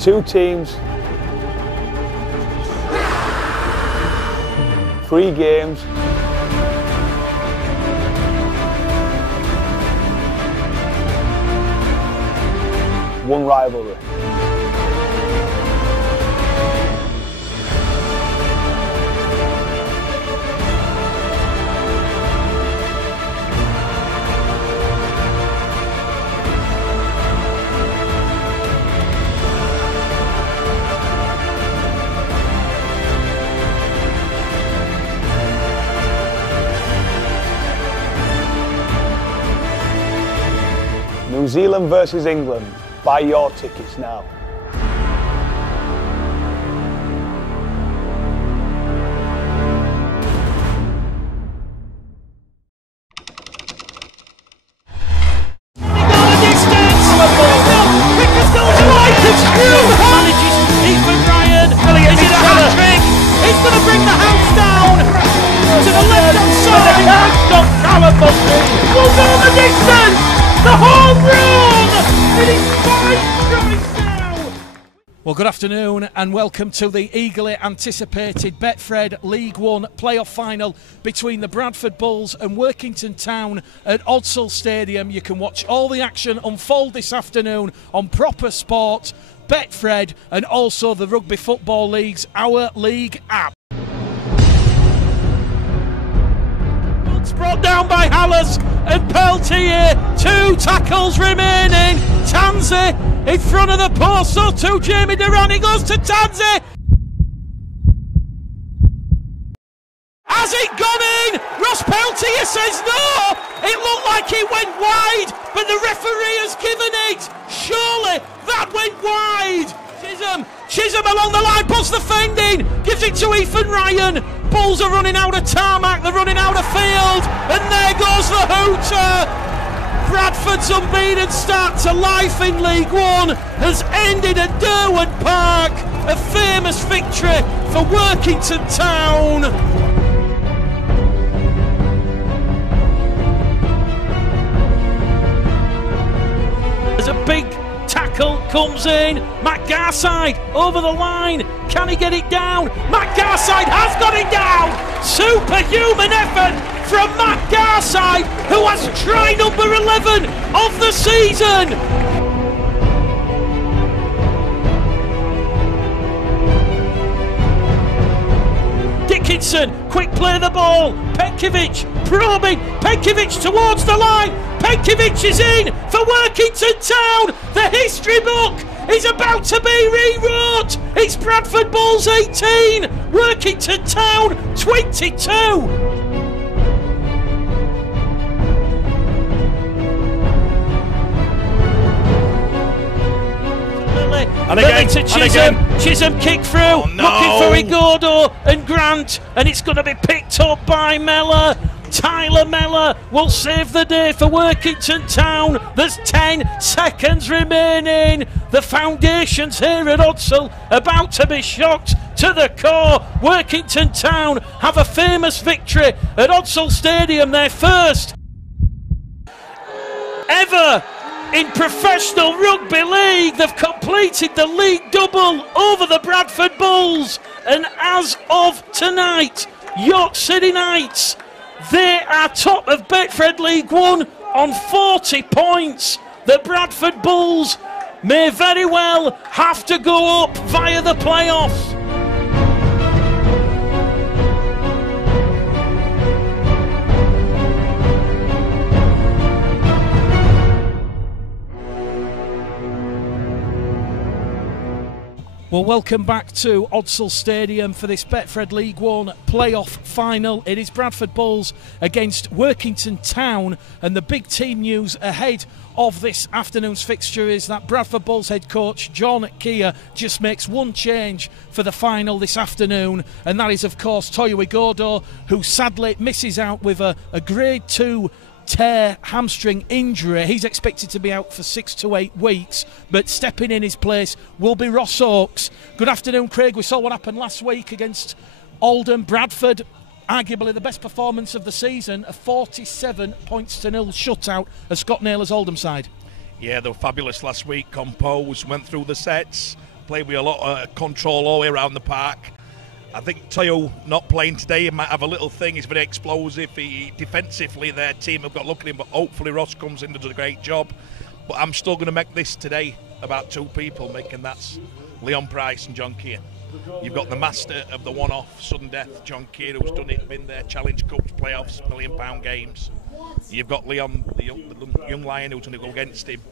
2 teams, 3 games, one rivalry. New Zealand versus England. Buy your tickets now. Well, good afternoon and welcome to the eagerly anticipated Betfred League One playoff final between the Bradford Bulls and Workington Town at Odsal Stadium. You can watch all the action unfold this afternoon on Proper Sport, Betfred and also the Rugby Football League's Our League app. Brought down by Hallis and Peltier. 2 tackles remaining. Tanzi in front of the post. So to Jamie Durrant. He goes to Tanzi. Has it gone in? Ross Peltier says no. It looked like it went wide, but the referee has given it. Surely that went wide. Chisholm along the line, puts the fend in, gives it to Ethan Ryan. Bulls are running out of tarmac, they're running out of field, and there goes the hooter. Bradford's unbeaten start to life in League One has ended at Derwent Park, a famous victory for Workington Town. There's a big tackle comes in. Matt Garside over the line. Can he get it down? Matt Garside has got it down. Superhuman effort from Matt Garside, who has try number 11 of the season. Dickinson, quick play the ball. Petkovic probing. Petkovic towards the line. Petkovic is in for Workington Town. The history book is about to be rewrote. It's Bradford Bulls 18, Workington Town 22. And again, to Chisholm. Chisholm kick through, looking for Igodo and Grant, and it's going to be picked up by Mellor. Tyler Mellor will save the day for Workington Town. There's 10 seconds remaining. The foundations here at Odsal about to be shocked to the core. Workington Town have a famous victory at Odsal Stadium, their first ever in professional rugby league. They've completed the league double over the Bradford Bulls, and as of tonight, York City Knights, they are top of Betfred League One on 40 points. The Bradford Bulls may very well have to go up via the playoffs. Well, welcome back to Odsal Stadium for this Betfred League One playoff final. It is Bradford Bulls against Workington Town, and the big team news ahead of this afternoon's fixture is that Bradford Bulls head coach John Keir just makes one change for the final this afternoon, and that is of course Toyo Igodo, who sadly misses out with a grade 2 tear hamstring injury. He's expected to be out for 6 to 8 weeks, but stepping in his place will be Ross Oakes. Good afternoon, Craig. We saw what happened last week against Oldham. Bradford, arguably the best performance of the season, a 47 points to 0 shutout of Scott Naylor's Oldham side. Yeah, they were fabulous last week, composed, went through the sets, played with a lot of control all the way around the park. I think Toyo not playing today, he might have a little thing. He's very explosive. Defensively, their team have got looking at him, but hopefully Ross comes in and does a great job. But I'm still going to make this today about two people making that's Leon Price and John Keir. You've got the master of the one-off sudden death, John Keir, who's done it, been there, Challenge Cups, playoffs, £1 million games. You've got Leon, the young lion, who's going to go against him.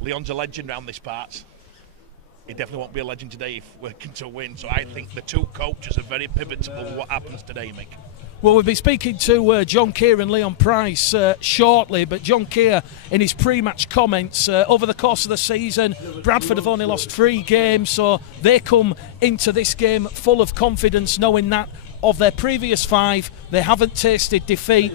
Leon's a legend around this part. He definitely won't be a legend today if Workington win. So I think the two coaches are very pivotal in what happens today, Mick. Well, we'll be speaking to John Keir and Leon Price shortly, but John Keir, in his pre-match comments, over the course of the season, Bradford have only lost 3 games, so they come into this game full of confidence, knowing that of their previous 5, they haven't tasted defeat.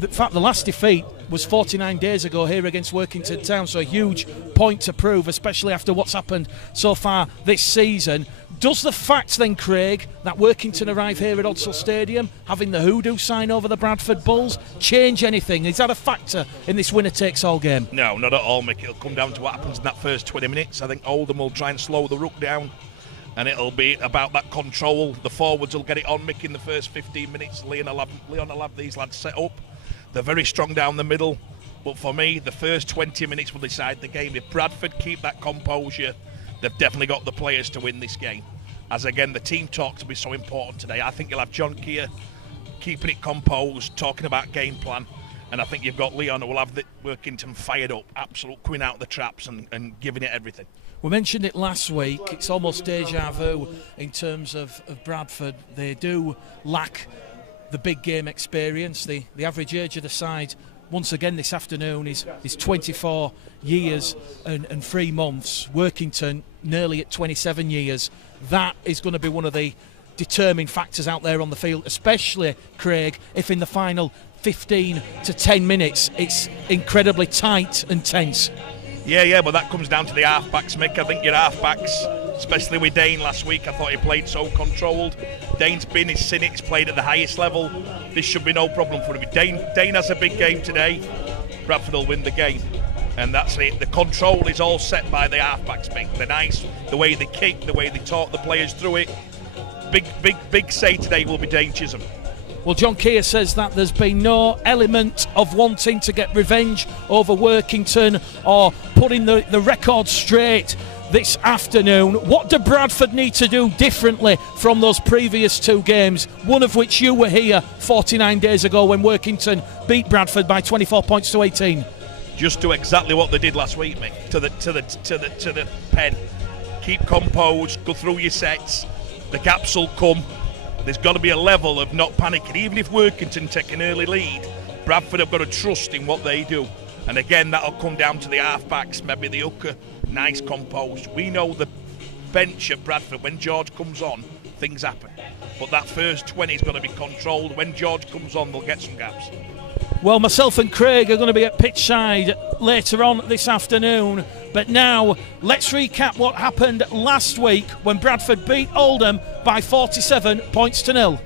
In fact, the last defeat was 49 days ago here against Workington Town, so a huge point to prove, especially after what's happened so far this season. Does the fact then, Craig, that Workington arrive here at Odsal Stadium, having the hoodoo sign over the Bradford Bulls, change anything? Is that a factor in this winner-takes-all game? No, not at all, Mick. It'll come down to what happens in that first 20 minutes. I think Oldham will try and slow the Rook down, and it'll be about that control. The forwards will get it on, Mick, in the first 15 minutes. Leon will have these lads set up. They're very strong down the middle, but for me, the first 20 minutes will decide the game. If Bradford keep that composure, they've definitely got the players to win this game. As again, the team talk to be so important today. I think you'll have John Keir keeping it composed, talking about game plan, and I think you've got Leon who will have the Workington fired up, absolute queen out the traps and giving it everything. We mentioned it last week, it's almost deja vu in terms of Bradford. They do lack the big game experience. The average age of the side once again this afternoon is 24 years and 3 months. Workington nearly at 27 years. That is going to be one of the determining factors out there on the field, especially, Craig, if in the final 15 to 10 minutes it's incredibly tight and tense. Yeah, but that comes down to the half-backs, Mick. I think your half-backs, especially with Dane last week, I thought he played so controlled. Dane's been, he's seen it, he's played at the highest level. This should be no problem for him. Dane has a big game today. Bradford will win the game. And that's it. The control is all set by the half-backs, Mick. They're nice, the way they kick, the way they talk the players through it. Big say today will be Dane Chisholm. Well, John Keir says that there's been no element of wanting to get revenge over Workington or putting the record straight this afternoon. What do Bradford need to do differently from those previous 2 games, one of which you were here 49 days ago when Workington beat Bradford by 24 points to 18? Just do exactly what they did last week, Mick, to the pen. Keep composed, go through your sets, the gaps will come. There's got to be a level of not panicking. Even if Workington take an early lead, Bradford have got to trust in what they do. And again, that'll come down to the half-backs, maybe the hooker, nice composed. We know the bench at Bradford, when George comes on, things happen. But that first 20 is going to be controlled. When George comes on, they'll get some gaps. Well, myself and Craig are going to be at pitch side later on this afternoon. But now, let's recap what happened last week when Bradford beat Oldham by 47 points to 0.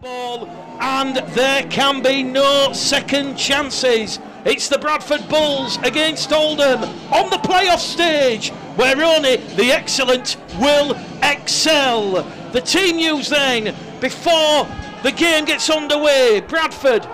Ball, and there can be no second chances. It's the Bradford Bulls against Oldham on the playoff stage, where only the excellent will excel. The team news then, before the game gets underway. Bradford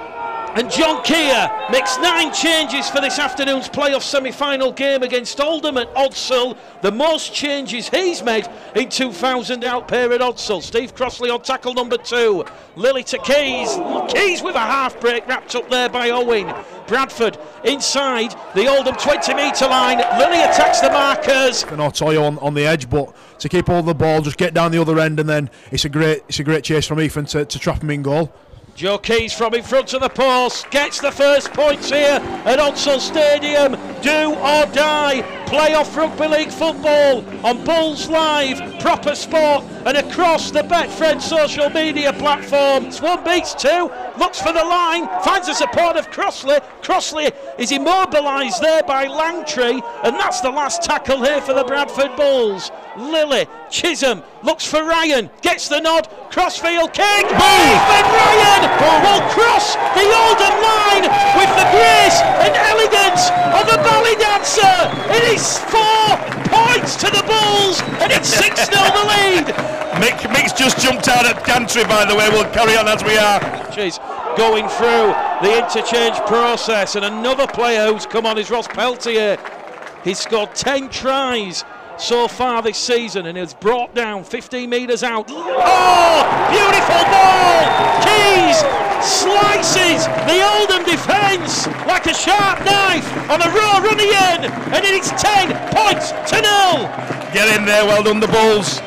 and John Keir makes 9 changes for this afternoon's playoff semi-final game against Oldham at Odsal. The most changes he's made in 2000 out pair at Odsal. Steve Crossley on tackle number 2. Lily to Keys. Keys with a half break wrapped up there by Owen. Bradford inside the Oldham 20-metre line. Lily attacks the markers. Toyo on the edge, but to keep hold of the ball, just get down the other end, and then it's a great chase from Ethan to trap him in goal. Joe Keys from in front of the post gets the first points here at Odsal Stadium. Do or die. Playoff rugby league football on Bulls Live, proper sport, and across the Betfred social media platforms. 1 beats 2, looks for the line, finds the support of Crossley. Crossley is immobilised there by Langtree, and that's the last tackle here for the Bradford Bulls. Lilly, Chisholm looks for Ryan, gets the nod, crossfield kick, Ethan Ryan will cross the Oldham line with the grace and elegance of a ballet dancer. It is 4 points to the Bulls, and it's 6-0 the lead. Mick's just jumped out at gantry, by the way. We'll carry on as we are. Going through the interchange process, and another player who's come on is Ross Peltier. He's scored 10 tries so far this season, and it's brought down 15 metres out. Oh, beautiful ball! Keys slices the Oldham defence like a sharp knife on a raw runny end, and it's 10 points to 0. Get in there, well done the Bulls.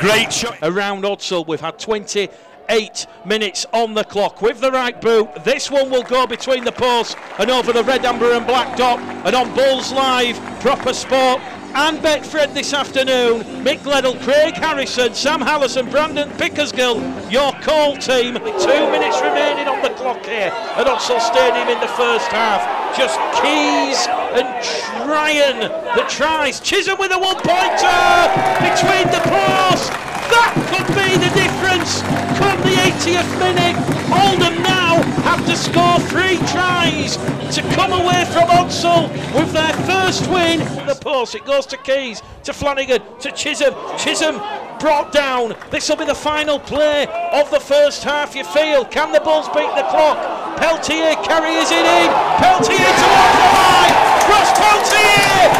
Great shot. Around Odsall, we've had 28 minutes on the clock with the right boot. This one will go between the posts and over the red, amber and black dot, and on Bulls Live, Proper Sport and Betfred this afternoon, Mick Gledall, Craig Harrison, Sam Hallison, Brandon Pickersgill, your call team. 2 minutes remaining on the clock here at Odsall Stadium in the first half. Just Keys and Tryon that tries. Chisholm with a one-pointer between the posts. That could be the difference come the 80th minute. Oldham now have to score 3 tries to come away from Odsall with their first win. The post, it goes to Keys, to Flanagan, to Chisholm. Chisholm brought down. This will be the final play of the first half, you feel. Can the Bulls beat the clock? Peltier carries it in. Peltier towards the line. Ross Peltier.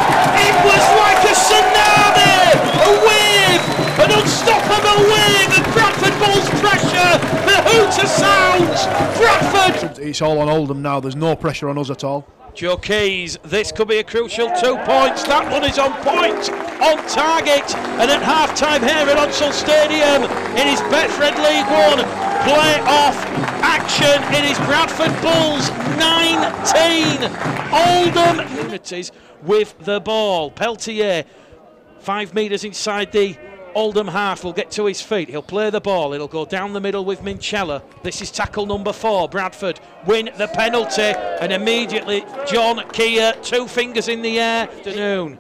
It was like a tsunami. A wave. An unstoppable wave of Bradford Bulls pressure. The hooter sounds. Bradford. It's all on Oldham now. There's no pressure on us at all. Joe Keys, this could be a crucial 2 points. That one is on point, on target, and at half-time here at Odsall Stadium, it is Betfred League 1 play-off action. It is Bradford Bulls 19, Oldham Unities with the ball. Peltier, 5 metres inside the Oldham half, will get to his feet. He'll play the ball. It'll go down the middle with Minchella. This is tackle number 4. Bradford win the penalty, and immediately John Keir, 2 fingers in the air. Afternoon.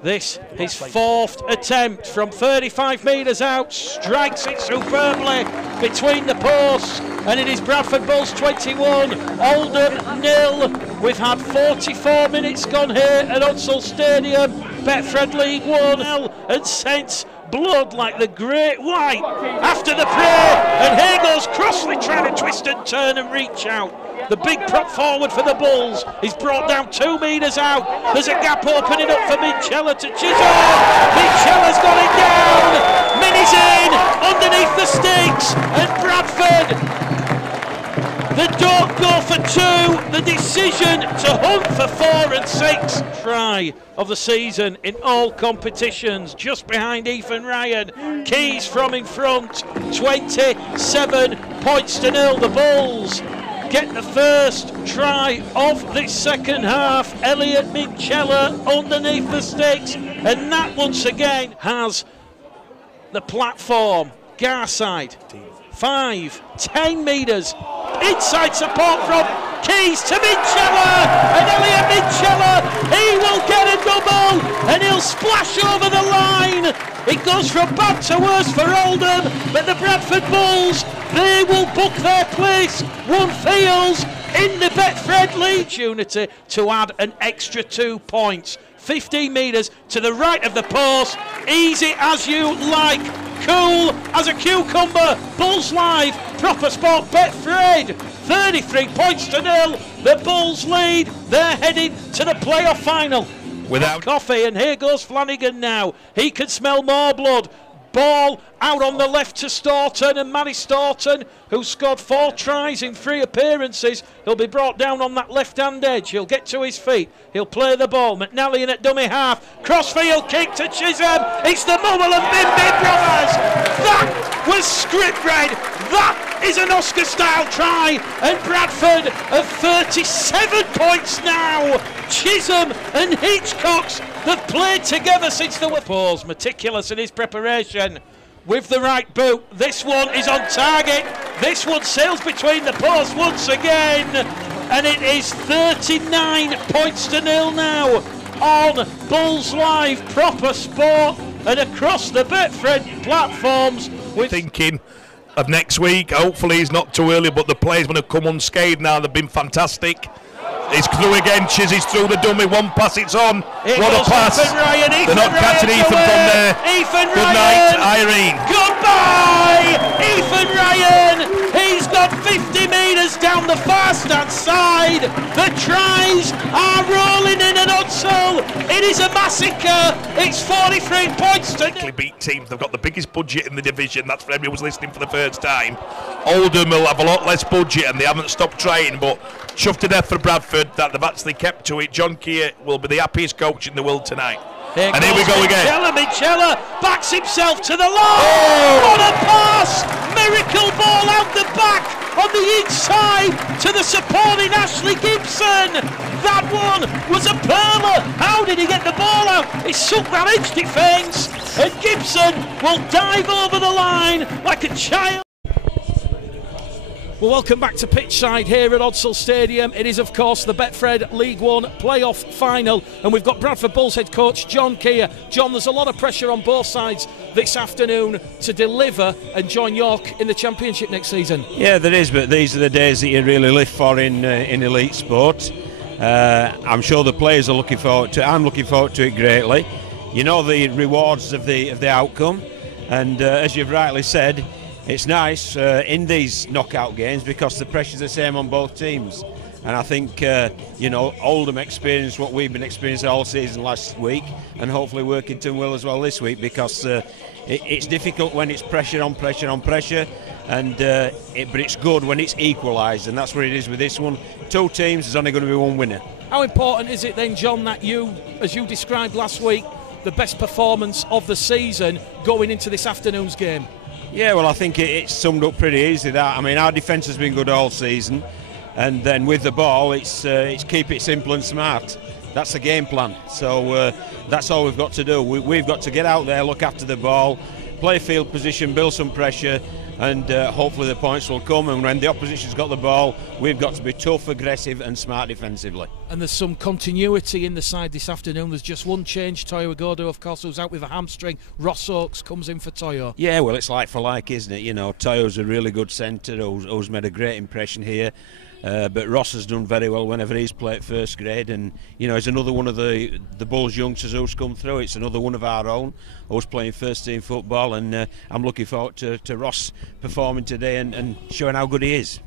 This his 4th attempt from 35 metres out. Strikes it superbly between the posts, and it is Bradford Bulls 21, Oldham 0. We've had 44 minutes gone here at Odsall Stadium. Betfred League 1, and sense blood like the Great White after the play, and here goes Crossley trying to twist and turn and reach out. The big prop forward for the Bulls is brought down 2 metres out. There's a gap opening up for Minchella to Chisholm. Minchella's got it down. Minnie's in underneath the sticks, and Bradford, they don't go for 2. The decision to hunt for 4 and 6. Try of the season in all competitions, just behind Ethan Ryan. Keys from in front, 27 points to 0. The Bulls get the first try of this second half. Elliot Minchella underneath the sticks, and that once again has the platform. Garside, 5, 10 metres. Inside support from Keys to Minchella, and Elliot Minchella, he will get a double, and he'll splash over the line. It goes from bad to worse for Oldham, but the Bradford Bulls, they will book their place, one feels, in the Betfred League. Opportunity to add an extra 2 points. 15 metres to the right of the post, easy as you like, cool as a cucumber. Bulls Live, Proper Sport, Betfred, 33 points to 0. The Bulls lead, they're heading to the playoff final. Without coffee, and here goes Flanagan now. He can smell more blood. Ball out on the left to Staunton, and Manny Staunton, who scored 4 tries in 3 appearances, he'll be brought down on that left-hand edge. He'll get to his feet. He'll play the ball. McNally at dummy half. Crossfield kick to Chisholm. It's the Mummel and Bimby brothers. That was script read. That is an Oscar-style try, and Bradford are 37 points now. Chisholm and Hitchcox, they've played together since they were pause. Meticulous in his preparation with the right boot. This one is on target. This one sails between the posts once again, and it is 39 points to 0 now. on Bulls Live, proper sport, and across the Betfred platforms. We're thinking of next week. Hopefully it's not too early, but the players going to come unscathed now. They've been fantastic. He's through again, Chizzy's through the dummy, one pass, it's on. What a pass. They're not catching Ethan from there. Good night, Irene. Goodbye, Ethan Ryan. He's got 50 metres down the far stand side. The tries are rolling in at Udsall. It is a massacre. It's 43 points to nil. Beat teams. They've got the biggest budget in the division. That's for everyone who's listening for the first time. Oldham will have a lot less budget and they haven't stopped trying, but chuffed to death for Bradford that they've actually kept to it. John Keir will be the happiest coach in the world tonight. Here we go again. Michela backs himself to the line. Oh! What a pass! Miracle ball out the back on the inside to the supporting Ashley Gibson. That one was a perler. How did he get the ball out? He sunk that edge defence, and Gibson will dive over the line like a child. Well, welcome back to pitchside here at Odsall Stadium. It is, of course, the Betfred League One playoff final, and we've got Bradford Bulls head coach John Keir. John, there's a lot of pressure on both sides this afternoon to deliver and join York in the Championship next season. Yeah, there is, but these are the days that you really live for in elite sport. I'm sure the players are looking forward to it. I'm looking forward to it greatly. You know the rewards of the outcome, and as you've rightly said, it's nice in these knockout games because the pressure's the same on both teams. And I think, Oldham experienced what we've been experiencing all season last week, and hopefully Workington will as well this week, because it's difficult when it's pressure on pressure on pressure, but it's good when it's equalised, and that's what it is with this one. Two teams, there's only going to be one winner. How important is it then, John, that you, as you described last week, the best performance of the season going into this afternoon's game? Yeah, well, I think it's summed up pretty easy. That, I mean, our defence has been good all season, and then with the ball, it's keep it simple and smart. That's the game plan. So that's all we've got to do. We've got to get out there, look after the ball, play field position, build some pressure, and hopefully the points will come. And when the opposition's got the ball, we've got to be tough, aggressive and smart defensively. And there's some continuity in the side this afternoon. There's just one change. Toyo Agodo, of course, who's out with a hamstring. Ross Oakes comes in for Toyo. Yeah, well, it's like for like, isn't it? You know, Toyo's a really good centre who's made a great impression here. But Ross has done very well whenever he's played first grade, and he's another one of the Bulls youngsters who's come through. It's another one of our own who's playing first team football, and I'm looking forward to Ross performing today and showing how good he is.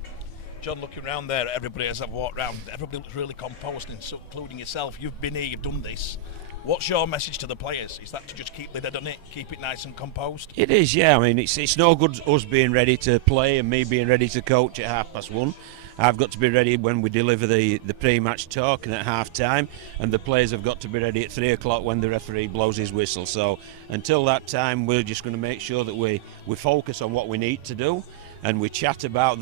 John, looking around there, everybody as I've walked round, everybody looks really composed, including yourself. You've been here, you've done this. What's your message to the players? Is that to just keep the head on it, keep it nice and composed? It is, yeah. I mean, it's no good us being ready to play and me being ready to coach at 1:30. I've got to be ready when we deliver the pre-match talk and at half-time, and the players have got to be ready at 3 o'clock when the referee blows his whistle. So until that time, we're just going to make sure that we focus on what we need to do, and we chat about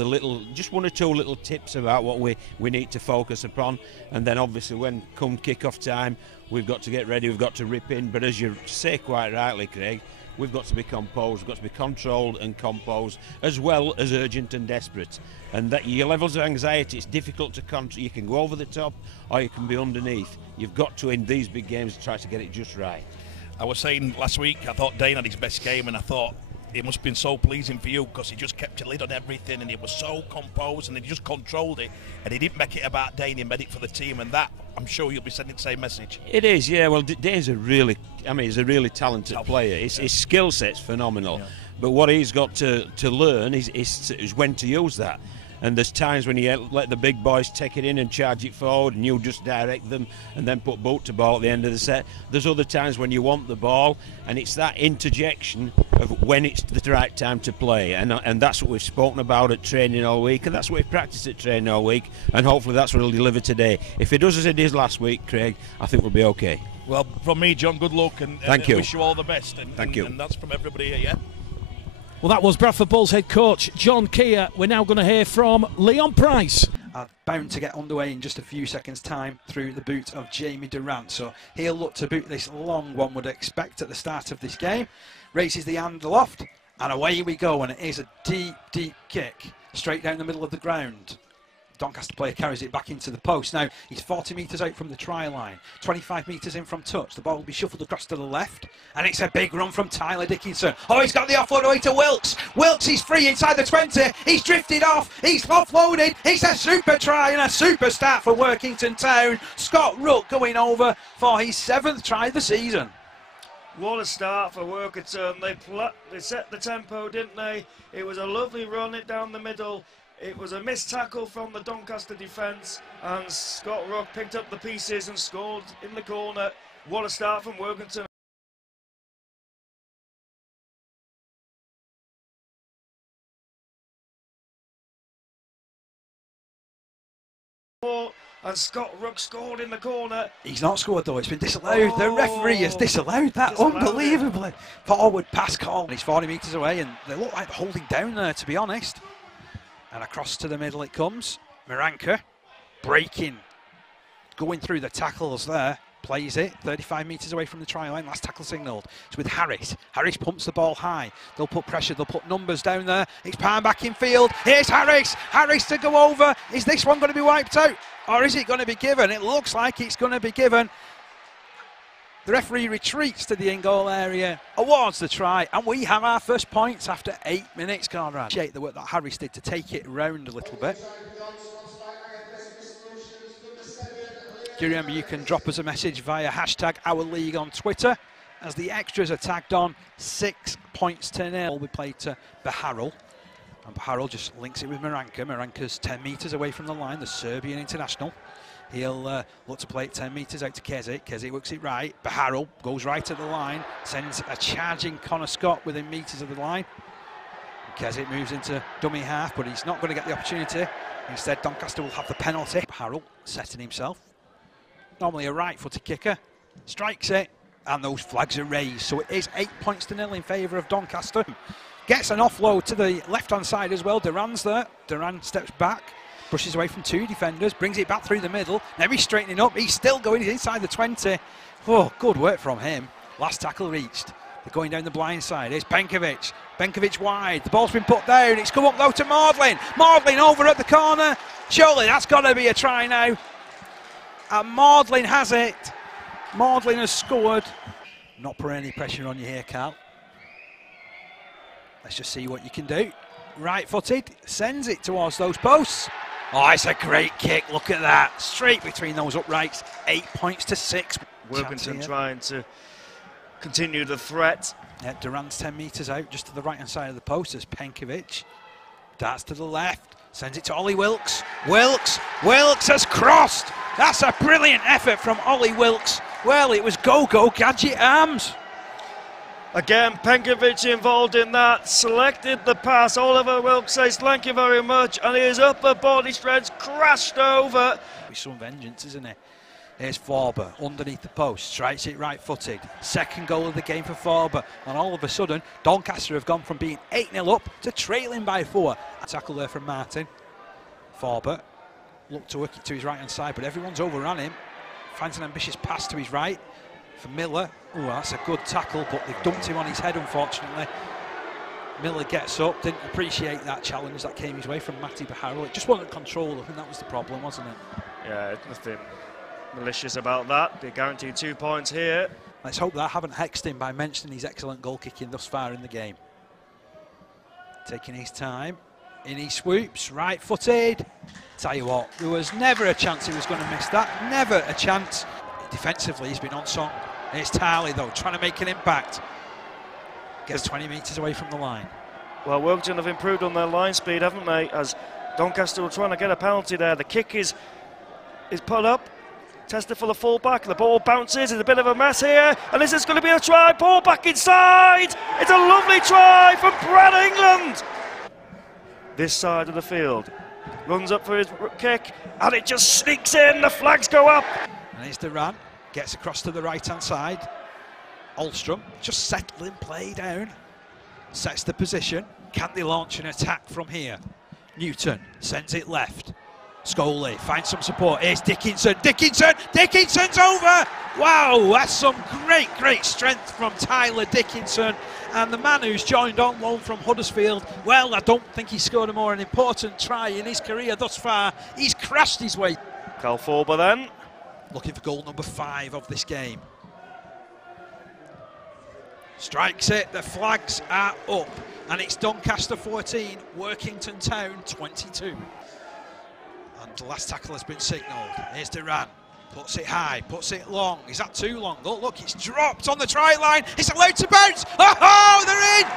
just one or two little tips about what we need to focus upon. And then obviously when come kick-off time, we've got to get ready, we've got to rip in. But as you say quite rightly, Craig, we've got to be composed, we've got to be controlled and composed, as well as urgent and desperate. And that your levels of anxiety, it's difficult to control. You can go over the top or you can be underneath. You've got to, in these big games, try to get it just right. I was saying last week, I thought Dane had his best game, and I thought it must have been so pleasing for you because he just kept a lid on everything, and he was so composed, and he just controlled it, and he didn't make it about Dane, he made it for the team, and that, I'm sure you'll be sending the same message. It is, yeah. Well, Dane's he's a really talented player. His skill set's phenomenal, but what he's got to learn is when to use that. And there's times when you let the big boys take it in and charge it forward, and you just direct them and then put boot to ball at the end of the set. There's other times when you want the ball, and it's that interjection of when it's the right time to play, and that's what we've spoken about at training all week, and that's what we've practiced at training all week, and hopefully that's what he'll deliver today. If he does as he did last week, Craig, I think we'll be okay. Well, from me, John, good luck, and Thank you. Wish you all the best. Thank you. And that's from everybody here, yeah? Well, that was Bradford Bulls head coach John Keir. We're now going to hear from Leon Price. Bound to get underway in just a few seconds' time through the boot of Jamie Durant. So he'll look to boot this long, one would expect, at the start of this game. Raises the hand aloft, and away we go. And it is a deep, deep kick straight down the middle of the ground. Doncaster player carries it back into the post. Now, he's 40 metres out from the try line, 25 metres in from touch. The ball will be shuffled across to the left, and it's a big run from Tyler Dickinson. Oh, he's got the offload away to Wilkes. Wilkes is free inside the 20. He's drifted off. He's offloaded. It's a super try and a super start for Workington Town. Scott Rook going over for his 7th try of the season. What a start for Workington. They set the tempo, didn't they? It was a lovely run it down the middle. It was a missed tackle from the Doncaster defence, and Scott Rook picked up the pieces and scored in the corner. What a start from Workington. And Scott Rook scored in the corner. He's not scored though, it's been disallowed. The referee has disallowed that unbelievably. Forward pass call. He's 40 metres away and they look like holding down there, to be honest. And across to the middle it comes. Miranka breaking, going through the tackles there. Plays it, 35 metres away from the try line, last tackle signalled. It's with Harris. Harris pumps the ball high. They'll put pressure, they'll put numbers down there. It's Palm back in field. Here's Harris. Harris to go over. Is this one going to be wiped out? Or is it going to be given? It looks like it's going to be given. The referee retreats to the in-goal area, awards the try, and we have our first points after 8 minutes, Conrad. Appreciate the work that Harris did to take it round a little bit. Do you remember you can drop us a message via hashtag #OurLeague on Twitter as the extras are tagged on. 6 points to 0. We played to Beharrell, and Beharrell just links it with Miranka. Miranka's 10 metres away from the line, the Serbian international. He'll look to play it 10 metres out to Keswick. Keswick works it right. Beharrell goes right at the line, sends a charging Connor Scott within metres of the line. Keswick moves into dummy half, but he's not going to get the opportunity. Instead, Doncaster will have the penalty. Beharrell setting himself. Normally a right-footed kicker, strikes it, and those flags are raised. So it is 8 points to 0 in favour of Doncaster. Gets an offload to the left-hand side as well. Duran's there. Duran steps back, brushes away from 2 defenders, brings it back through the middle. Now he's straightening up. He's still going. He's inside the 20. Oh, good work from him. Last tackle reached. They're going down the blind side. Here's Benkovic. Benkovic wide. The ball's been put down. It's come up though to Maudlin. Maudlin over at the corner. Surely that's got to be a try now. And Maudlin has it. Maudlin has scored. Not put any pressure on you here, Carl. Let's just see what you can do. Right-footed, sends it towards those posts. Oh, it's a great kick. Look at that. Straight between those uprights. 8 points to 6. Workington trying to continue the threat. Yeah, Duran's 10 metres out, just to the right-hand side of the post. There's Penkovic. Darts to the left. Sends it to Ollie Wilkes. Wilkes has crossed. That's a brilliant effort from Ollie Wilkes. Well, it was go-go gadget arms. Again, Penkovic involved in that. Selected the pass. Oliver Wilkes says thank you very much. And his upper body strength crashed over. With some vengeance, isn't it? Here's Forber underneath the post. Strikes it right-footed. Second goal of the game for Forber. And all of a sudden, Doncaster have gone from being 8-0 up to trailing by 4. A tackle there from Martin. Forber looked to work it to his right-hand side, but everyone's overrun him. Finds an ambitious pass to his right for Miller. Oh, that's a good tackle, but they've dumped him on his head, unfortunately. Miller gets up, didn't appreciate that challenge that came his way from Matty Beharrell. It just wasn't controlled, I think that was the problem, wasn't it? Yeah, nothing malicious about that. They're guaranteed 2 points here. Let's hope that I haven't hexed him by mentioning his excellent goal kicking thus far in the game. Taking his time. In he swoops, right-footed. Tell you what, there was never a chance he was going to miss that. Never a chance. Defensively, he's been on song. It's Tarley, though, trying to make an impact. Gets 20 metres away from the line. Well, Workington have improved on their line speed, haven't they? As Doncaster were trying to get a penalty there. The kick is put up. Tested for the full-back. The ball bounces. There's a bit of a mess here. And this is going to be a try. Ball back inside. It's a lovely try from Brad England. This side of the field. Runs up for his kick. And it just sneaks in. The flags go up. And here's Duran. Gets across to the right-hand side. Ahlstrom just settling play down. Sets the position. Can they launch an attack from here? Newton sends it left. Scully finds some support. Here's Dickinson. Dickinson's over. Wow, that's some great strength from Tyler Dickinson. And the man who's joined on loan from Huddersfield, well, I don't think he's scored a more an important try in his career thus far. He's crashed his way. Cal Forber then. Looking for goal number 5 of this game. Strikes it, the flags are up. And it's Doncaster 14, Workington Town 22. And the last tackle has been signalled. Here's Duran. Puts it high, puts it long. Is that too long? Oh, look, it's dropped on the try line. It's allowed to bounce. Oh, they're in!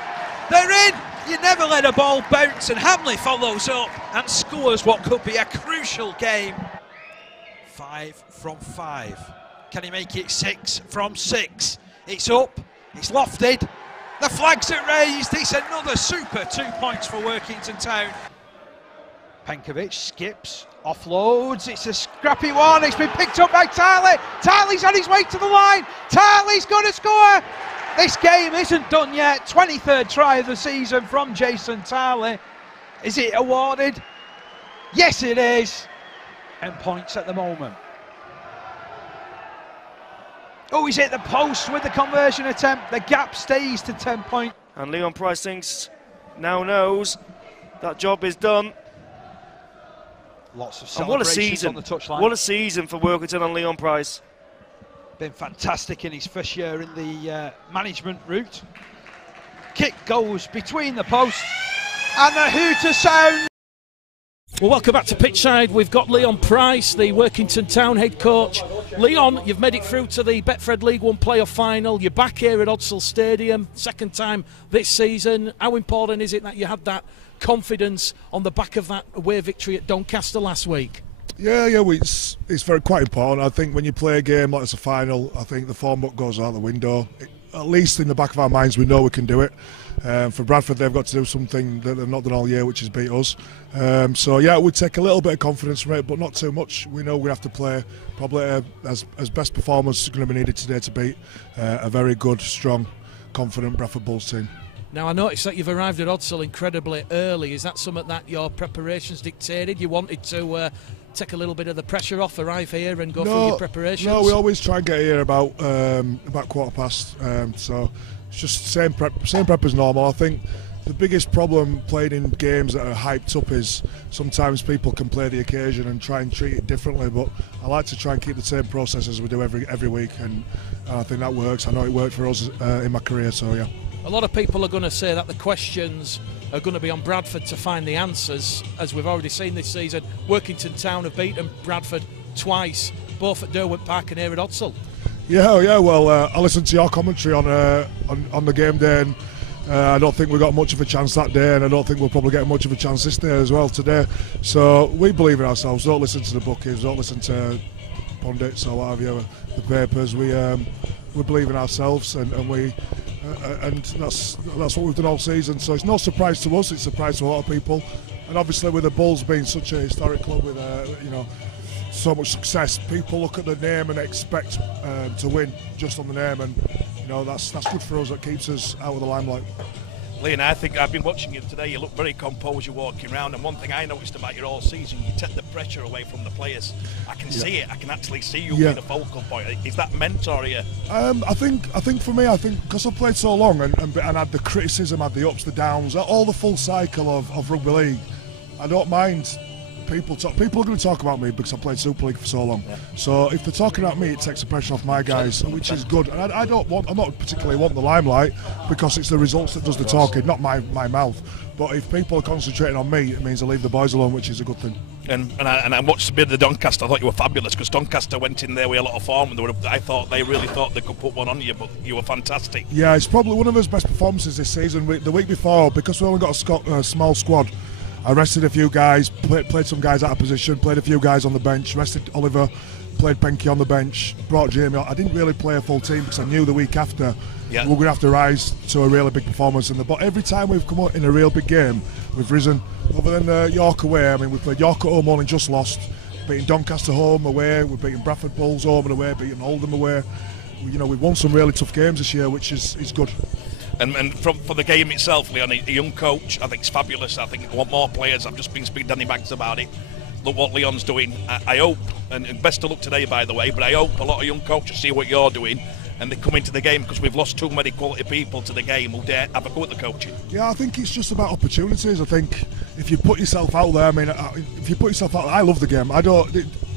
They're in! You never let a ball bounce, and Hamley follows up and scores what could be a crucial game. 5 from 5. Can he make it 6 from 6? It's up, it's lofted. The flags are raised. It's another super 2 points for Workington Town. Penkovic skips, offloads, it's a scrappy one, it's been picked up by Tarley. Tarley's on his way to the line, Tarley's going to score. This game isn't done yet. 23rd try of the season from Jason Tarley. Is it awarded? Yes it is. 10 points at the moment. Oh, he's hit the post with the conversion attempt. The gap stays to 10 points. And Leon Price thinks, now knows, that job is done. Lots of and what a celebrations season. On the touchline. What a season for Workington and Leon Price. Been fantastic in his first year in the management route. Kick goes between the posts and the hooter sound. Well, welcome back to Pitchside. We've got Leon Price, the Workington Town head coach. Leon, you've made it through to the Betfred League One playoff final. You're back here at Odsal Stadium, second time this season. How important is it that you had that confidence on the back of that away victory at Doncaster last week? Yeah, it's quite important. I think when you play a game like it's a final, I think the form book goes out the window. At least in the back of our minds, we know we can do it. For Bradford, they've got to do something that they've not done all year, which is beat us. So yeah, it would take a little bit of confidence from it, but not too much. We know we have to play probably as best performance is going to be needed today to beat a very good, strong, confident Bradford Bulls team. Now, I noticed that you've arrived at Odsal incredibly early. Is that something that your preparations dictated? You wanted to take a little bit of the pressure off, arrive here and go through your preparations? No, we always try and get here about 1:15. So it's just same prep as normal. I think the biggest problem playing in games that are hyped up is sometimes people can play the occasion and try and treat it differently. But I like to try and keep the same process as we do every week, and I think that works. I know it worked for us in my career. So yeah. A lot of people are going to say that the questions are going to be on Bradford to find the answers. As we've already seen this season, Workington Town have beaten Bradford twice, both at Derwent Park and here at Odsal. Yeah. Well, I listened to your commentary on the game day, and I don't think we got much of a chance that day, and I don't think we'll probably get much of a chance this day as well today. So we believe in ourselves. Don't listen to the bookies. Don't listen to pundits or whatever, the papers. We believe in ourselves, and we. And that's what we've done all season. So it's no surprise to us. It's a surprise to a lot of people. And obviously, with the Bulls being such a historic club with so much success, people look at the name and expect to win just on the name. And that's good for us. That keeps us out of the limelight. Leon, I think I've been watching you today. You look very composed. You're walking around, and one thing I noticed about you all season, you take the pressure away from the players. I can see it. I can actually see you being a focal point. Is that mentor you? I think for me, because I've played so long and had the criticism, had the ups, the downs, all the full cycle of rugby league. I don't mind. People are going to talk about me because I played Super League for so long. Yeah. So if they're talking about me, it takes the pressure off my guys, which is good. And I'm not particularly wanting the limelight because it's the results that does the talking, not my mouth. But if people are concentrating on me, it means I leave the boys alone, which is a good thing. And I watched a bit of the Doncaster. I thought you were fabulous because Doncaster went in there with a lot of form, and I thought they really thought they could put one on you, but you were fantastic. Yeah, it's probably one of his best performances this season. The week before, because we only got a small squad, I rested a few guys, played some guys out of position, played a few guys on the bench, rested Oliver, played Penke on the bench, brought Jamie on. I didn't really play a full team because I knew the week after we were going to have to rise to a really big performance. But every time we've come out in a real big game, we've risen. Other than York away, we played York at home only just lost, beating Doncaster home away, we're beating Bradford Bulls home and away, beating Oldham away. We've won some really tough games this year, which is good. And for the game itself, Leon, a young coach, I think it's fabulous. I think I want more players. I've just been speaking to Danny Banks about it. what Leon's doing. I hope, and best of luck today, by the way, but I hope a lot of young coaches see what you're doing and they come into the game, because we've lost too many quality people to the game who dare have a go at the coaching. Yeah, I think it's just about opportunities. I think if you put yourself out there, if you put yourself out there, I love the game.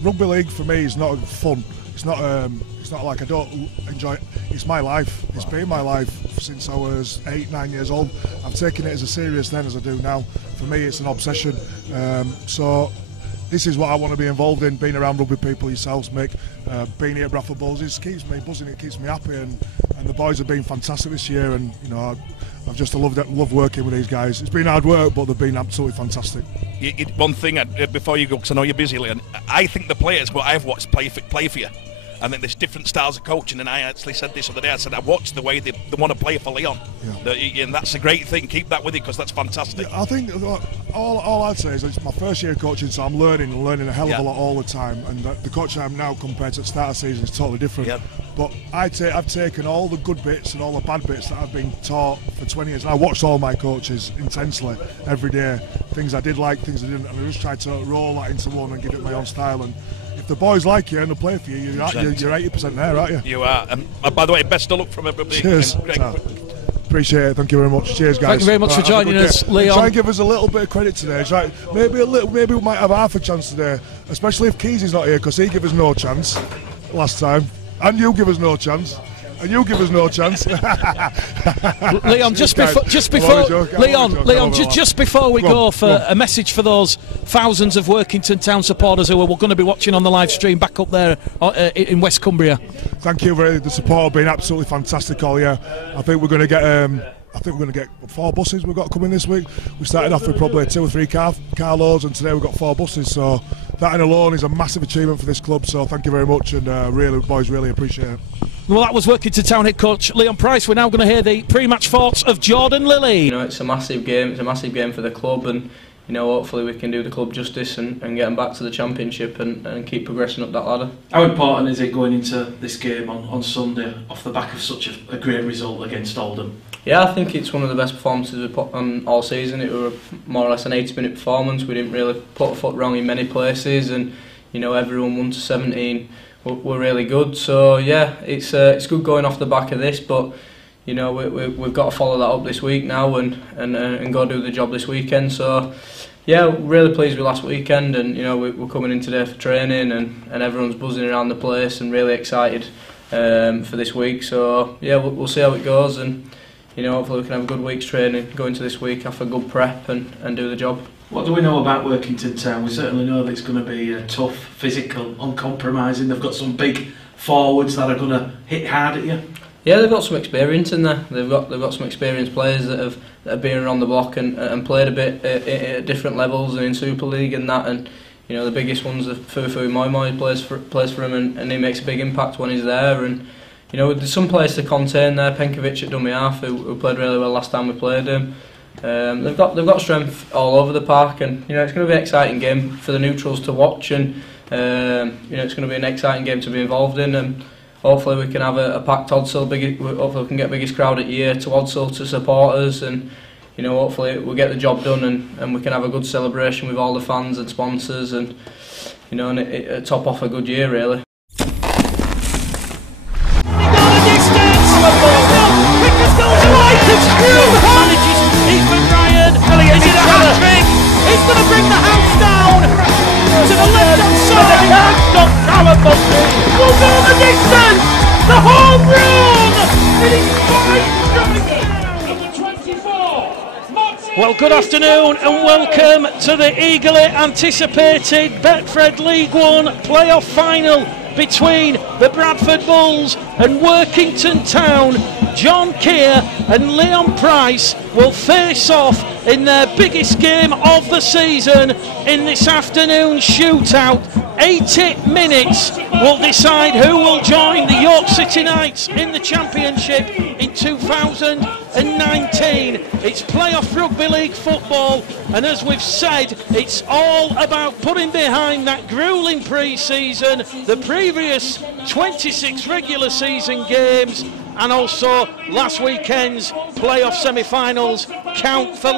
Rugby league for me is not fun. It's not like I don't enjoy it. It's my life. It's been my life since I was 8, 9 years old. I've taken it as serious then as I do now. For me, it's an obsession. So this is what I want to be involved in, being around rugby people yourselves, Mick. Being here at Bradford Bulls, it keeps me buzzing, it keeps me happy, and the boys have been fantastic this year, and I've just loved working with these guys. It's been hard work, but they've been absolutely fantastic. One thing before you go, because I know you're busy, Leon, I think the players what I've watched play for you. I think there's different styles of coaching, and I actually said this the other day. I said I watched the way they want to play for Leon, and that's a great thing. Keep that with you, because that's fantastic. Yeah, I think all I'd say is it's my first year of coaching, so I'm learning a hell of a lot all the time, and the coach I am now compared to the start of the season is totally different. Yeah. But I've taken all the good bits and all the bad bits that I've been taught for 20 years, and I watched all my coaches intensely every day, things I did like, things I didn't, and I just tried to roll that into one and give it my own style. And if the boys like you and they play for you, you're 80% there, aren't you? You are. And by the way, best of luck from everybody. Cheers. Appreciate it. Thank you very much. Cheers, guys. Thank you very much for joining us, Leon. Try and give us a little bit of credit today. Try, maybe we might have half a chance today, especially if Keys is not here, because he gave us no chance last time, and you give us no chance. And you give us no chance. Leon, just before we go for a message for those thousands of Workington Town supporters who are going to be watching on the live stream back up there in West Cumbria. Thank you. The support has been absolutely fantastic all year. I think we're going to get 4 buses we've got coming this week. We started off with probably 2 or 3 car loads, and today we've got 4 buses. So that in alone is a massive achievement for this club. So thank you very much, and boys, really appreciate it. Well, that was Workington Town head coach Leon Price. We're now going to hear the pre-match thoughts of Jordan Lilly. It's a massive game. It's a massive game for the club, and hopefully we can do the club justice and get them back to the Championship and keep progressing up that ladder. How important is it going into this game on Sunday off the back of such a great result against Oldham? Yeah, I think it's one of the best performances we've put on all season. It was more or less an 80-minute performance. We didn't really put a foot wrong in many places, and everyone 1 to 17 were really good. So yeah, it's good going off the back of this, but we've got to follow that up this week now and go do the job this weekend. So yeah, really pleased with last weekend, and we're coming in today for training, and everyone's buzzing around the place and really excited for this week. So yeah, we'll see how it goes, and hopefully we can have a good week's training, go into this week after a good prep and do the job. What do we know about Workington Town? We certainly know that it's going to be tough, physical, uncompromising. They've got some big forwards that are going to hit hard at you. Yeah, they've got some experience in there. They've got some experienced players that have been around the block and played a bit at different levels and in Super League and that. And the biggest one's the Fufu Moi plays for him, and he makes a big impact when he's there. And there's some players to contain there. Penkovic at dummy half, who played really well last time we played him. They've got strength all over the park, and it's going to be an exciting game for the neutrals to watch, and it's going to be an exciting game to be involved in, and hopefully we can have a packed Odsall. Hopefully we can get biggest crowd at year to Odsall to support us, and hopefully we'll get the job done, and we can have a good celebration with all the fans and sponsors, and and top off a good year really. He's going to bring the house down to the left-hand side. They can't stop Callum Bumpy. Will go the distance. The home run. It is 5 Well, good afternoon and welcome to the eagerly anticipated Betfred League One playoff final between the Bradford Bulls and Workington Town. John Keir and Leon Price will face off in their biggest game of the season in this afternoon shootout. 80 minutes will decide who will join the York City Knights in the Championship in 2019. It's playoff rugby league football, and as we've said, it's all about putting behind that gruelling pre-season, the previous 26 regular season games, and also last weekend's playoff semi-finals count for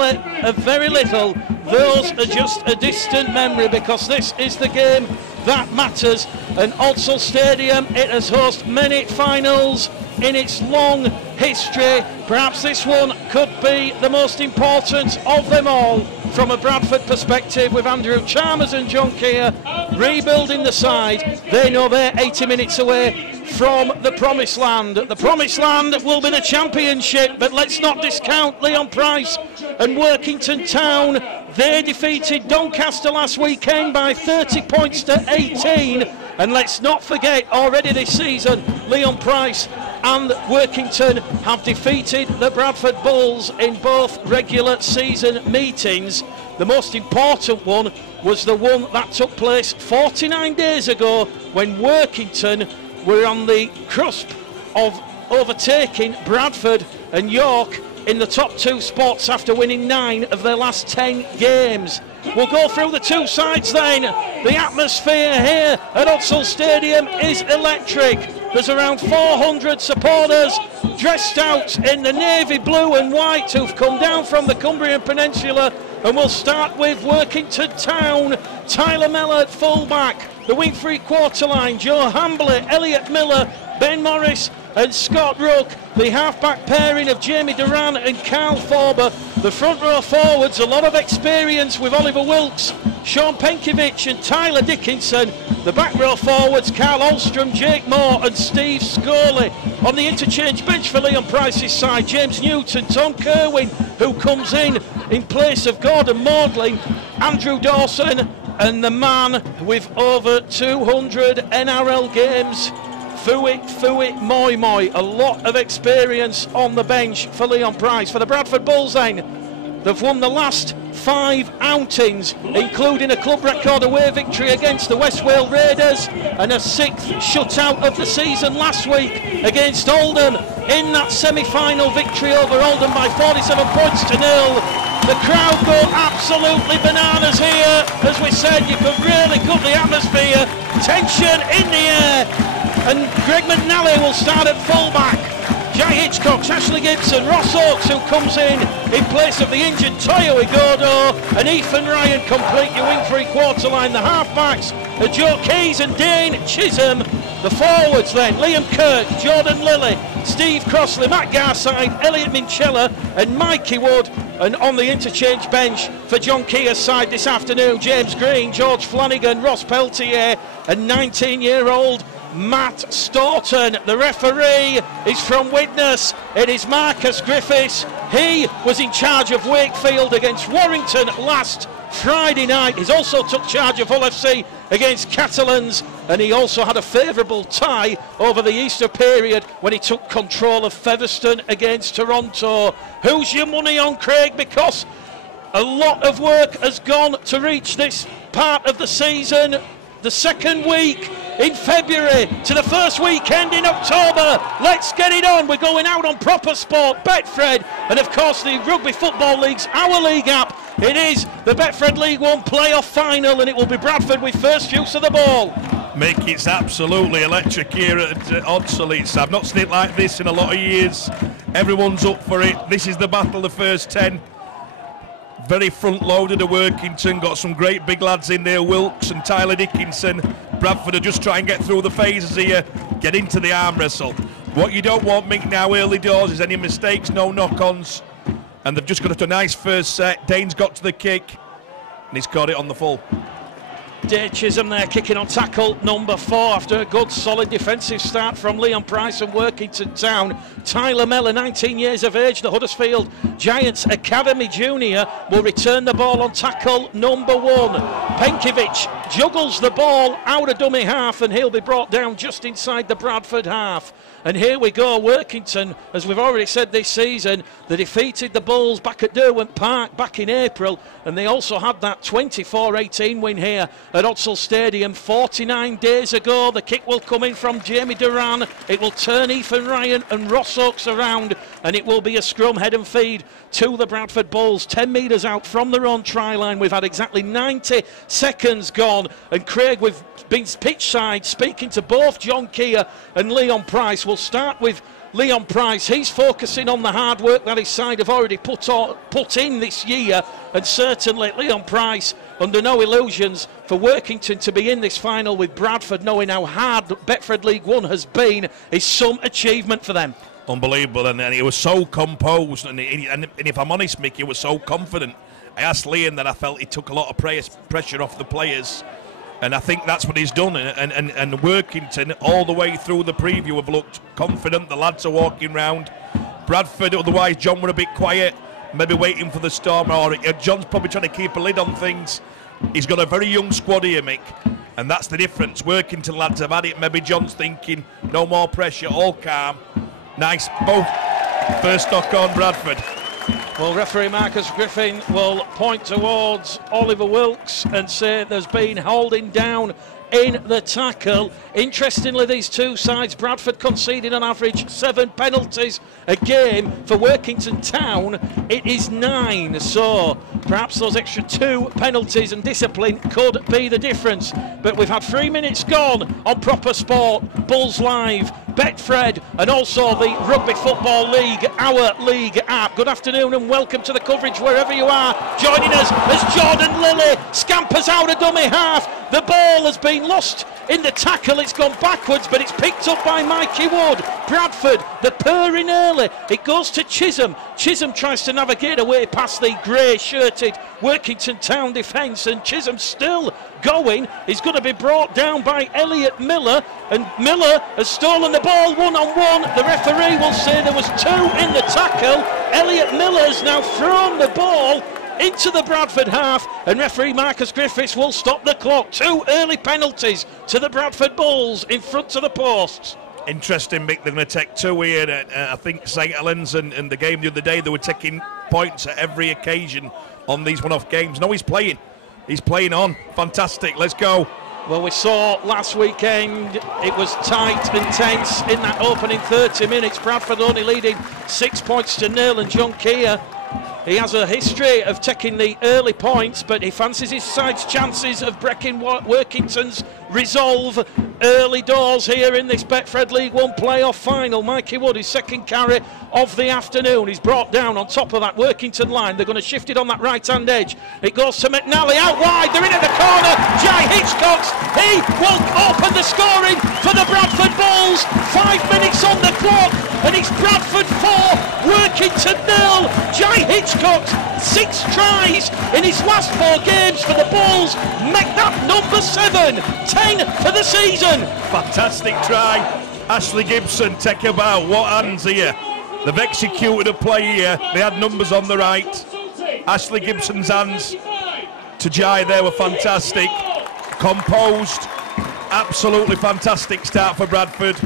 very little. those are just a distant memory, because this is the game that matters. And Odsal Stadium, it has hosted many finals in its long history. Perhaps this one could be the most important of them all from a Bradford perspective, with Andrew Chalmers and John Keir rebuilding the side. They know they're 80 minutes away from the promised land. The promised land will be the Championship, but let's not discount Leon Price and Workington Town. They defeated Doncaster last weekend by 30 points to 18. And let's not forget, already this season, Leon Price and Workington have defeated the Bradford Bulls in both regular season meetings. The most important one was the one that took place 49 days ago, when Workington were on the cusp of overtaking Bradford and York in the top 2 spots after winning 9 of their last 10 games. We'll go through the two sides then. The atmosphere here at Odsal Stadium is electric. There's around 400 supporters dressed out in the navy blue and white who've come down from the Cumbrian Peninsula. And we'll start with Workington Town. Tyler Mellor at fullback. The wing 3/4 line, Joe Hambley, Elliot Miller, Ben Morris and Scott Rook. The half-back pairing of Jamie Duran and Carl Forber. The front row forwards, a lot of experience with Oliver Wilkes, Sean Penkiewicz and Tyler Dickinson. The back row forwards, Carl Olstrom, Jake Moore and Steve Scully. On the interchange bench for Leon Price's side, James Newton, Tom Kerwin, who comes in place of Gordon Maudling, Andrew Dawson, and the man with over 200 NRL games, Fuit Moi Moi. A lot of experience on the bench for Leon Price. For the Bradford Bulls then, they've won the last 5 outings, including a club record away victory against the West Wales Raiders and a 6th shutout of the season last week against Oldham in that semi-final victory over Oldham by 47 points to 0. The crowd go absolutely bananas here. As we said, you could really cut the atmosphere. Tension in the air. And Greg McNally will start at fullback. Jai Hitchcock, Ashley Gibson, Ross Oakes, who comes in place of the injured Toyo Igodo, and Ethan Ryan complete your wing 3/4 line. The halfbacks are Joe Keys and Dane Chisholm. The forwards then, Liam Kirk, Jordan Lilly, Steve Crossley, Matt Garside, Elliot Minchella and Mikey Wood. And on the interchange bench for John Keir's side this afternoon, James Green, George Flanagan, Ross Peltier and 19-year-old Matt Staunton. The referee is from Widnes. It is Marcus Griffiths. He was in charge of Wakefield against Warrington last Friday night. He's also took charge of Hull FC against Catalans, and he also had a favourable tie over the Easter period when he took control of Featherstone against Toronto. Who's your money on, Craig? Because a lot of work has gone to reach this part of the season. The second week in February to the first weekend in October. Let's get it on. We're going out on Proper Sport, Betfred, and of course the Rugby Football League's Our League app. It is the Betfred League One playoff final, and it will be Bradford with first use of the ball. Mick, it's absolutely electric here at Odsal. I've not seen it like this in a lot of years. Everyone's up for it. This is the battle of the first 10. Very front-loaded at Workington, got some great big lads in there, Wilkes and Tyler Dickinson. Bradford are just trying to get through the phases here, get into the arm wrestle. What you don't want, Mick, now early doors is any mistakes, no knock-ons. And they've just got a nice first set. Dane's got to the kick, and he's caught it on the full. Dave Chisholm there kicking on tackle number 4 after a good solid defensive start from Leon Price and Workington Town. Tyler Mellor, 19 years of age, the Huddersfield Giants Academy Junior, will return the ball on tackle number 1. Penkiewicz juggles the ball out of dummy half, and he'll be brought down just inside the Bradford half. And here we go, Workington, as we've already said this season, they defeated the Bulls back at Derwent Park back in April, and they also had that 24-18 win here at Odsal Stadium 49 days ago. The kick will come in from Jamie Duran. It will turn Ethan Ryan and Ross Oakes around, and it will be a scrum head and feed to the Bradford Bulls. 10 metres out from their own try line. We've had exactly 90 seconds gone, and Craig, we've been pitch side speaking to both John Keir and Leon Price. We'll start with Leon Price, he's focusing on the hard work that his side have already put in this year, and certainly Leon Price, under no illusions for Workington to be in this final with Bradford, knowing how hard Betfred League One has been, is some achievement for them. Unbelievable, and he was so composed, and if I'm honest, Mick, he was so confident. I asked Liam that I felt he took a lot of pressure off the players, and I think that's what he's done. And Workington, all the way through the preview, have looked confident. The lads are walking round. Bradford, otherwise John were a bit quiet, maybe waiting for the storm, or John's probably trying to keep a lid on things. He's got a very young squad here, Mick, and that's the difference. Workington lads have had it. Maybe John's thinking, no more pressure, all calm. Nice, both. First knock on Bradford. Well, referee Marcus Griffin will point towards Oliver Wilkes and say there's been holding down in the tackle. Interestingly, these two sides, Bradford conceding on average 7 penalties a game. For Workington Town, it is 9. So perhaps those extra 2 penalties and discipline could be the difference. But we've had 3 minutes gone on Proper Sport, Bulls Live, Betfred, and also the Rugby Football League, our league app. Good afternoon and welcome to the coverage wherever you are. Joining us as Jordan Lilly scampers out a dummy half. The ball has been lost in the tackle. It's gone backwards, but it's picked up by Mikey Wood. Bradford, the purring early. It goes to Chisholm. Chisholm tries to navigate away past the grey-shirted Workington Town defence, and Chisholm still going. He's going to be brought down by Elliot Miller, and Miller has stolen the ball one-on-one. The referee will say there was 2 in the tackle. Elliot Miller's now thrown the ball into the Bradford half, and referee Marcus Griffiths will stop the clock. 2 early penalties to the Bradford Bulls in front of the posts. Interesting, Mick, they're going to take 2 here. I think St Helens and the game the other day, they were taking points at every occasion on these one-off games. No, he's playing. He's playing on. Fantastic. Let's go. Well, we saw last weekend it was tight and tense in that opening 30 minutes. Bradford only leading 6-0, and John Keir, he has a history of taking the early points, but he fancies his side's chances of breaking Workington's resolve early doors here in this Betfred League One playoff final. Mikey Wood, his second carry of the afternoon. He's brought down on top of that Workington line. They're going to shift it on that right-hand edge. It goes to McNally out wide. They're in at the corner. Jai Hitchcox, he will open the scoring for the Bradford Bulls. 5 minutes on the clock, and it's Bradford 4, Workington 0. Jai Hitchcox, 6 tries in his last 4 games for the Bulls. Make that number 7, 10 for the season. Fantastic try. Ashley Gibson, take about. What hands here. They've executed a play here. They had numbers on the right. Ashley Gibson's hands to Jai there were fantastic. Composed. Absolutely fantastic start for Bradford.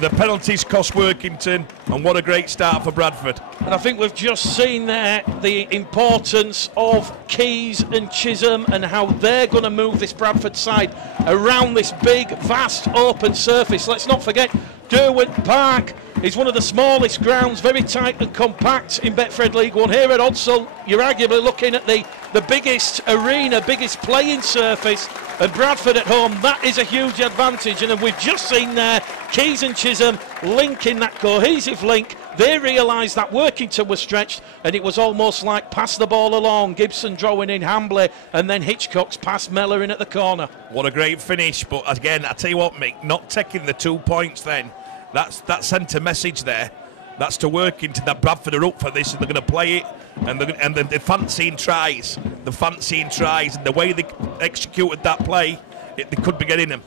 The penalties cost Workington, and what a great start for Bradford. And I think we've just seen there the importance of Keys and Chisholm and how they're going to move this Bradford side around this big, vast, open surface. Let's not forget, Derwent Park is one of the smallest grounds, very tight and compact in Betfred League One. Here at Odsal, you're arguably looking at the biggest arena, biggest playing surface, and Bradford at home, that is a huge advantage. And then we've just seen there Keys and Chisholm linking that cohesive link. They realised that Workington was stretched, and it was almost like pass the ball along. Gibson drawing in Hambley, and then Hitchcock's past Mellor in at the corner. What a great finish, but again, I tell you what, Mick, not taking the 2 points then, that sent a message there. That's to Workington that Bradford are up for this, and they're going to play it, and the fancying tries, and the way they executed that play, they could be getting them.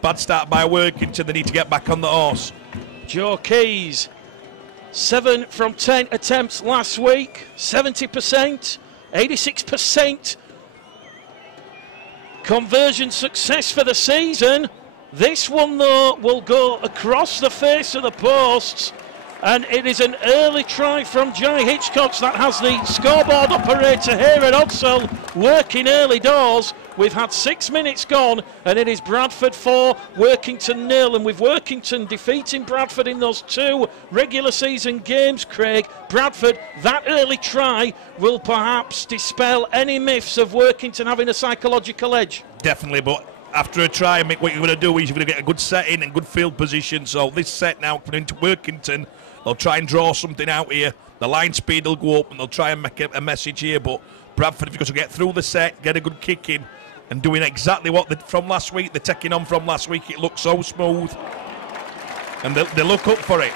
Bad start by Workington, they need to get back on the horse. Joe Keys, 7 from 10 attempts last week, 70%, 86% conversion success for the season. This one, though, will go across the face of the posts, and it is an early try from Jai Hitchcox that has the scoreboard operator here at Odsal working early doors. We've had 6 minutes gone, and it is Bradford 4, Workington 0. And with Workington defeating Bradford in those 2 regular season games, Craig, Bradford, that early try will perhaps dispel any myths of Workington having a psychological edge. Definitely, but after a try, Mick, what you're going to do is you're going to get a good set in and good field position. So this set now coming into Workington, they'll try and draw something out here. The line speed will go up and they'll try and make a message here. But Bradford, if you've got to get through the set, get a good kick in, and doing exactly what from last week, they're taking on from last week. It looks so smooth, and they look up for it.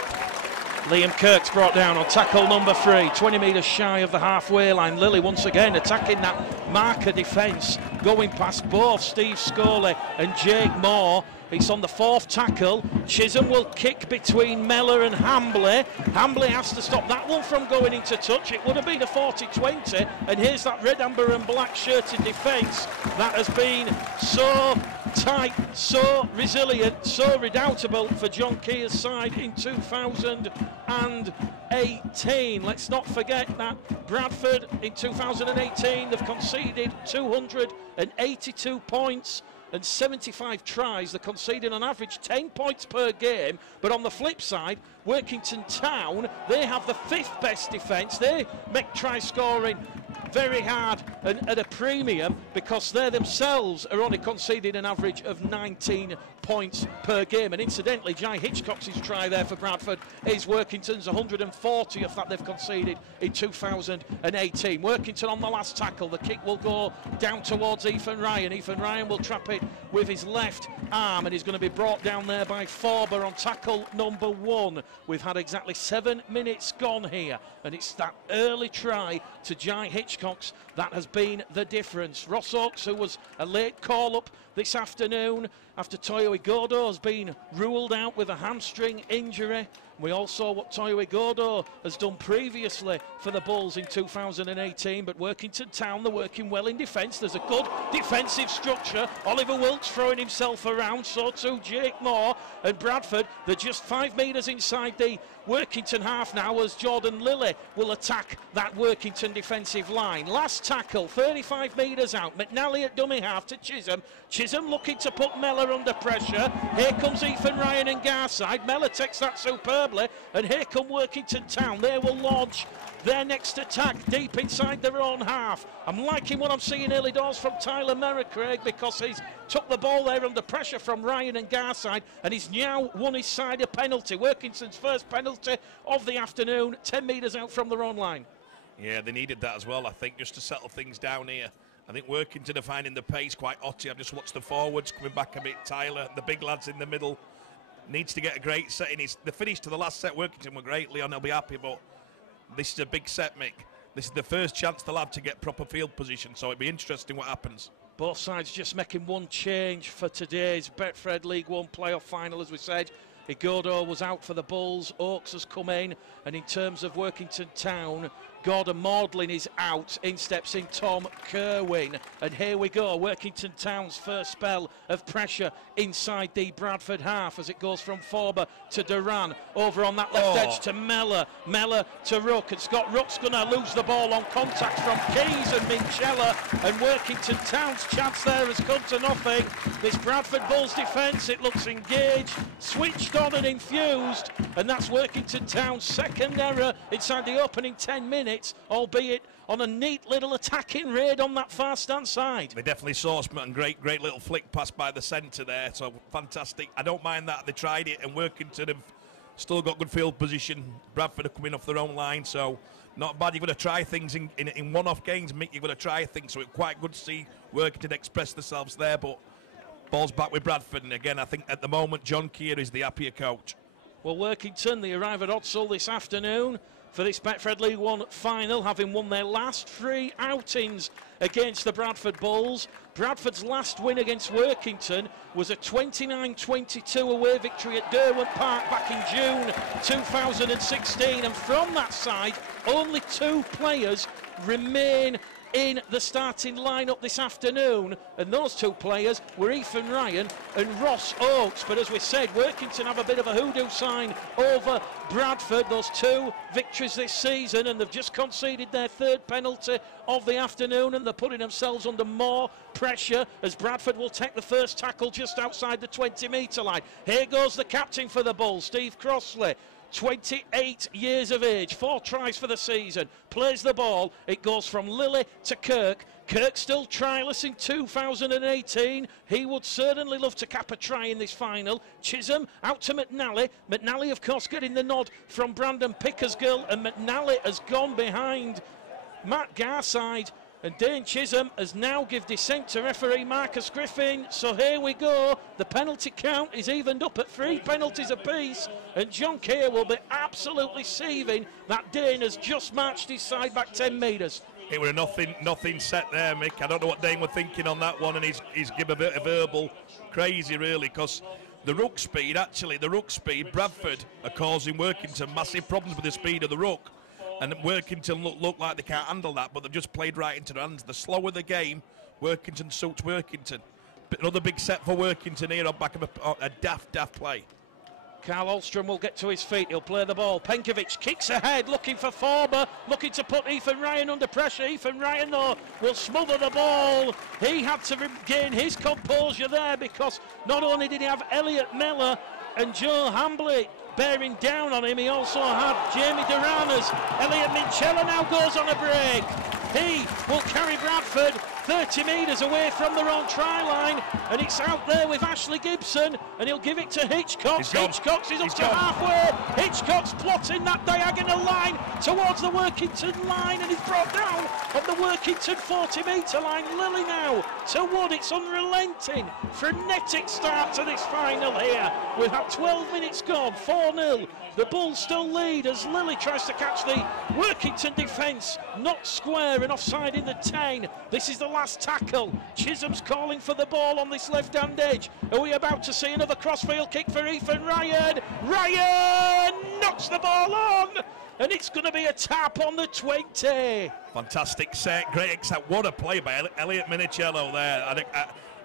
Liam Kirk's brought down on tackle number 3, 20 metres shy of the halfway line. Lilly once again attacking that marker defence, going past both Steve Scully and Jake Moore. It's on the 4th tackle. Chisholm will kick between Mellor and Hambley. Hambley has to stop that one from going into touch. It would have been a 40-20. And here's that red, amber and black shirted defence that has been so tight, so resilient, so redoubtable for John Keir's side in 2018. Let's not forget that Bradford in 2018, they've conceded 282 points and 75 tries. They're conceding on average 10 points per game. But on the flip side, Workington Town, they have the 5th best defence. They make try scoring very hard and at a premium, because they themselves are only conceding an average of 19 points per game. And incidentally, Jai Hitchcock's try there for Bradford is Workington's 140th that they've conceded in 2018. Workington on the last tackle. The kick will go down towards Ethan Ryan. Ethan Ryan will trap it with his left arm, and he's going to be brought down there by Forber on tackle number 1. We've had exactly 7 minutes gone here, and it's that early try to Jai Hitchcock's that has been the difference. Ross Oakes, who was a late call-up this afternoon after Toyo Igodo has been ruled out with a hamstring injury. We all saw what Toyo Igodo has done previously for the Bulls in 2018, but Workington Town, they're working well in defence. There's a good defensive structure. Oliver Wilkes throwing himself around, so too Jake Moore. And Bradford, they're just 5 metres inside the Workington half now, as Jordan Lilly will attack that Workington defensive line. Last tackle, 35 metres out. McNally at dummy half to Chisholm. Chisholm looking to put Mellor under pressure. Here comes Ethan Ryan and Garside. Mellor takes that superbly, and here come Workington Town. They will launch their next attack deep inside their own half. I'm liking what I'm seeing early doors from Tyler Merrick, Craig, because he's took the ball there under pressure from Ryan and Garside, and he's now won his side a penalty. Workington's first penalty of the afternoon, 10 metres out from their own line. Yeah, they needed that as well, I think, just to settle things down here. I think Workington are finding the pace quite hotty. I've just watched the forwards coming back a bit. Tyler, the big lads in the middle, needs to get a great set in. The finish to the last set, Workington were great. Leon will be happy, but this is a big set, Mick. This is the first chance they'll have to get proper field position, so it'll be interesting what happens. Both sides just making one change for today's Betfred League One playoff final, as we said. Igodo was out for the Bulls, Oakes has come in, and in terms of Workington Town, Gordon Maudlin is out, in steps in Tom Kerwin, and here we go, Workington Town's first spell of pressure inside the Bradford half as it goes from Forber to Duran, over on that left edge to Mellor, Mellor to Rook, and Scott Rook's going to lose the ball on contact from Keys and Minchella, and Workington Town's chance there has come to nothing. This Bradford Bulls defence, it looks engaged, switched on and infused, and that's Workington Town's second error inside the opening 10 minutes, albeit on a neat little attacking raid on that far stand side. They definitely saw and great little flick pass by the centre there, so fantastic. I don't mind that they tried it, and Workington have still got good field position. Bradford are coming off their own line, so not bad. You've got to try things in one-off games, Mick. You've got to try things, so it's quite good to see Workington express themselves there, but ball's back with Bradford, and again, I think at the moment John Keir is the happier coach. Well, Workington, they arrive at Odsall this afternoon for this Betfred League One final, having won their last 3 outings against the Bradford Bulls. Bradford's last win against Workington was a 29-22 away victory at Derwent Park back in June 2016, and from that side, only 2 players remain in the starting lineup this afternoon, and those 2 players were Ethan Ryan and Ross Oakes. But as we said, Workington have a bit of a hoodoo sign over Bradford, those 2 victories this season, and they've just conceded their 3rd penalty of the afternoon, and they're putting themselves under more pressure as Bradford will take the first tackle just outside the 20-metre line. Here goes the captain for the Bulls, Steve Crossley. 28 years of age, 4 tries for the season, plays the ball, it goes from Lilly to Kirk. Kirk still tryless in 2018. He would certainly love to cap a try in this final. Chisholm out to McNally. McNally, of course, getting the nod from Brandon Pickersgill, and McNally has gone behind Matt Garside. And Dane Chisholm has now given dissent to referee Marcus Griffin. So here we go. The penalty count is evened up at 3 penalties apiece. And John Keir will be absolutely seething that Dane has just marched his side back 10 metres. It was nothing set there, Mick. I don't know what Dane were thinking on that one, and he's given a bit of verbal. Crazy, really, because the ruck speed, Bradford are causing Workington massive problems with the speed of the ruck. And Workington look like they can't handle that, but they've just played right into their hands. The slower the game, Workington suits Workington. But another big set for Workington here on back of a daft play. Carl Alstrom will get to his feet. He'll play the ball. Penkovic kicks ahead, looking for Forber, looking to put Ethan Ryan under pressure. Ethan Ryan, though, will smother the ball. He had to regain his composure there, because not only did he have Elliot Miller and Joe Hambley bearing down on him, he also had Jamie Duranas. Elliot Minchella now goes on a break. He will carry Bradford 30 metres away from their own try line, and it's out there with Ashley Gibson, and he'll give it to Hitchcock. Hitchcock is up to halfway. Hitchcock's plotting that diagonal line towards the Workington line, and he's brought down on the Workington 40-metre line. Lily now to Wood. It's unrelenting, frenetic start to this final here. We've had 12 minutes gone, 4-0. The Bulls still lead as Lily tries to catch the Workington defence, not square and offside in the 10. This is the last tackle. Chisholm's calling for the ball on this left-hand edge. Are we about to see another crossfield kick for Ethan Ryan? Ryan knocks the ball on, and it's going to be a tap on the 20. Fantastic set, great except what a play by Elliot Minicello there. I think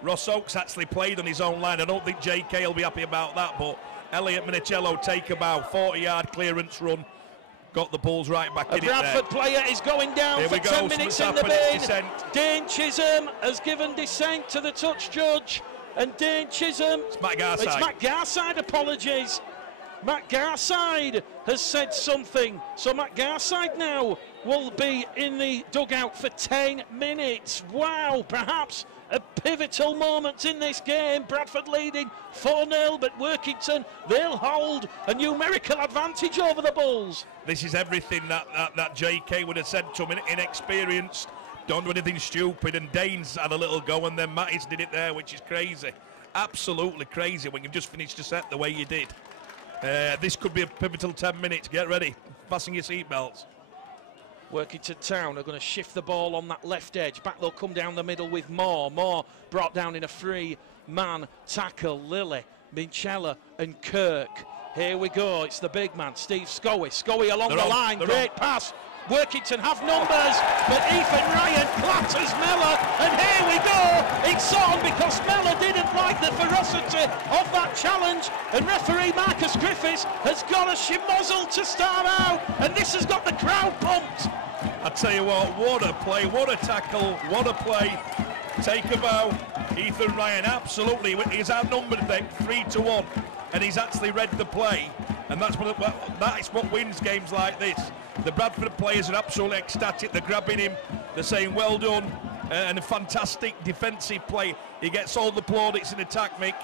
Ross Oakes actually played on his own line. I don't think JK will be happy about that, but Elliot Minicello take about 40-yard clearance run. Got the Bulls right back in it there. A Bradford player is going down for 10 minutes in the bin. Dane Chisholm has given dissent to the touch judge. And Dane Chisholm... It's Matt Garside. It's Matt Garside, apologies. Matt Garside has said something. So Matt Garside now will be in the dugout for 10 minutes. Wow, perhaps a pivotal moment in this game. Bradford leading 4-0, but Workington, they'll hold a numerical advantage over the Bulls. This is everything that JK would have said to him. Inexperienced, don't do anything stupid, and Dane's had a little go, and then Mattis did it there, which is crazy. Absolutely crazy when you've just finished a set the way you did. This could be a pivotal 10 minutes. Get ready, fasten your seatbelts. Workington Town are going to shift the ball on that left edge. Back they'll come down the middle with Moore. Moore brought down in a free-man tackle. Lilly, Minchella and Kirk. Here we go. It's the big man, Steve Scoey. Scoey along the line. Great pass. Workington have numbers, but Ethan Ryan clatters Miller, and here we go. It's on because Miller didn't like the ferocity of that challenge, and referee Marcus Griffiths has got a schmozzle to start out, and this has got the crowd pumped. I tell you what a play, what a tackle, what a play. Take a bow. Ethan Ryan absolutely, he's outnumbered there 3-1, and he's actually read the play, and that is what wins games like this. The Bradford players are absolutely ecstatic. They're grabbing him. They're saying well done, and a fantastic defensive play. He gets all the plaudits in attack, Mick.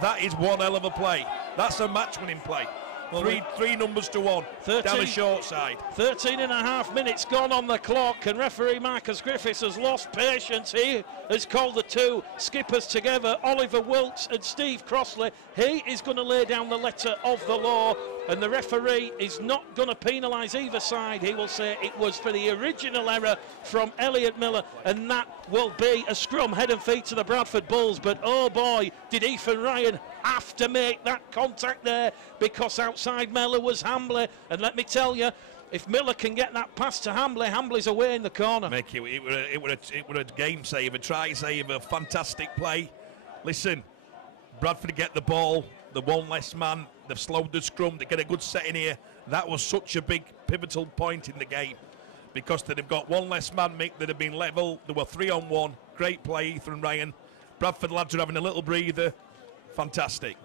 That is one hell of a play. That's a match-winning play. Well, three numbers to one, 13, down the short side. 13 and a half minutes gone on the clock, and referee Marcus Griffiths has lost patience. He has called the two skippers together, Oliver Wilkes and Steve Crossley. He is going to lay down the letter of the law, and the referee is not going to penalise either side. He will say it was for the original error from Elliot Miller, and that will be a scrum head and feet to the Bradford Bulls. But oh boy, did Ethan Ryan have to make that contact there, because outside Miller was Hambley, and let me tell you, if Miller can get that pass to Hambley, Hambley's away in the corner. Make it were a game save, a try save, a fantastic play. Listen, Bradford get the ball, the one less man, they've slowed the scrum, they get a good set in here. That was such a big pivotal point in the game, because they've got one less man, Mick, that have been level. There were 3-on-1, great play, Ethan Ryan. Bradford lads are having a little breather. Fantastic.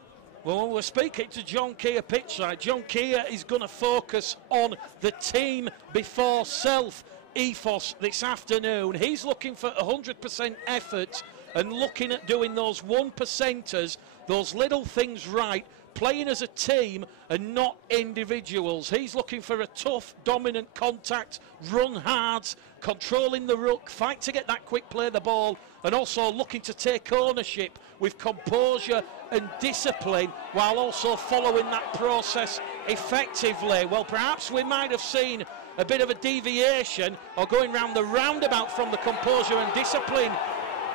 Well, we're speaking to John Keir pitchside. John Keir is going to focus on the team before self. ethos this afternoon. He's looking for 100% effort and looking at doing those 1%ers, those little things right, playing as a team and not individuals. He's looking for a tough, dominant contact, run hard, controlling the ruck, fight to get that quick play of the ball, and also looking to take ownership with composure and discipline while also following that process effectively. Well, perhaps we might have seen a bit of a deviation or going round the roundabout from the composure and discipline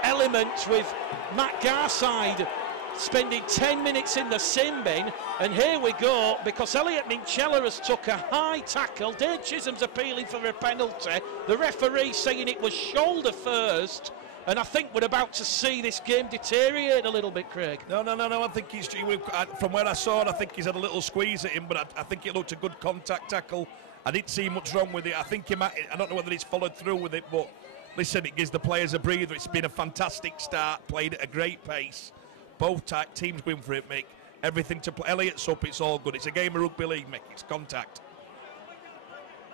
element with Matt Garside spending 10 minutes in the sin bin, and here we go, because Elliot Minchella has took a high tackle. Dave Chisholm's appealing for a penalty, the referee saying it was shoulder first, and I think we're about to see this game deteriorate a little bit, Craig. No, I think he's, from where I saw it, I think he's had a little squeeze at him, but I think it looked a good contact tackle. I didn't see much wrong with it. I think he might, I don't know whether he's followed through with it, but listen, it gives the players a breather. It's been a fantastic start, played at a great pace. Both teams going for it, Mick. Everything to play. Elliot's up, it's all good. It's a game of rugby league, Mick. It's contact.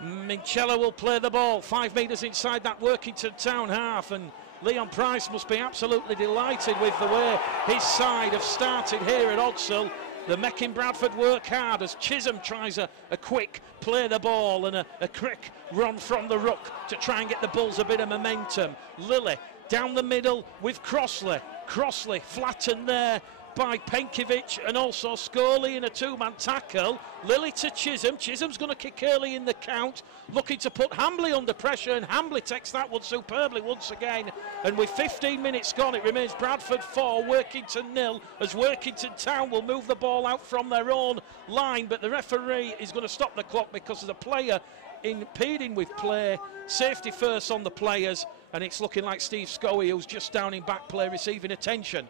Minchella will play the ball 5 metres inside that Workington Town half, and Leon Price must be absolutely delighted with the way his side have started here at Odsal. The making Bradford work hard as Chisholm tries a quick play the ball and a quick run from the ruck to try and get the Bulls a bit of momentum. Lilly down the middle with Crossley. Crossley flattened there by Penkovic and also Scully in a two-man tackle. Lilly to Chisholm. Chisholm's going to kick early in the count, looking to put Hambley under pressure, and Hambley takes that one superbly once again. And with 15 minutes gone, it remains Bradford 4, Workington 0, as Workington Town will move the ball out from their own line, but the referee is going to stop the clock because of the player impeding with play. Safety first on the players, and it's looking like Steve Scoey, who's just down in back play, receiving attention.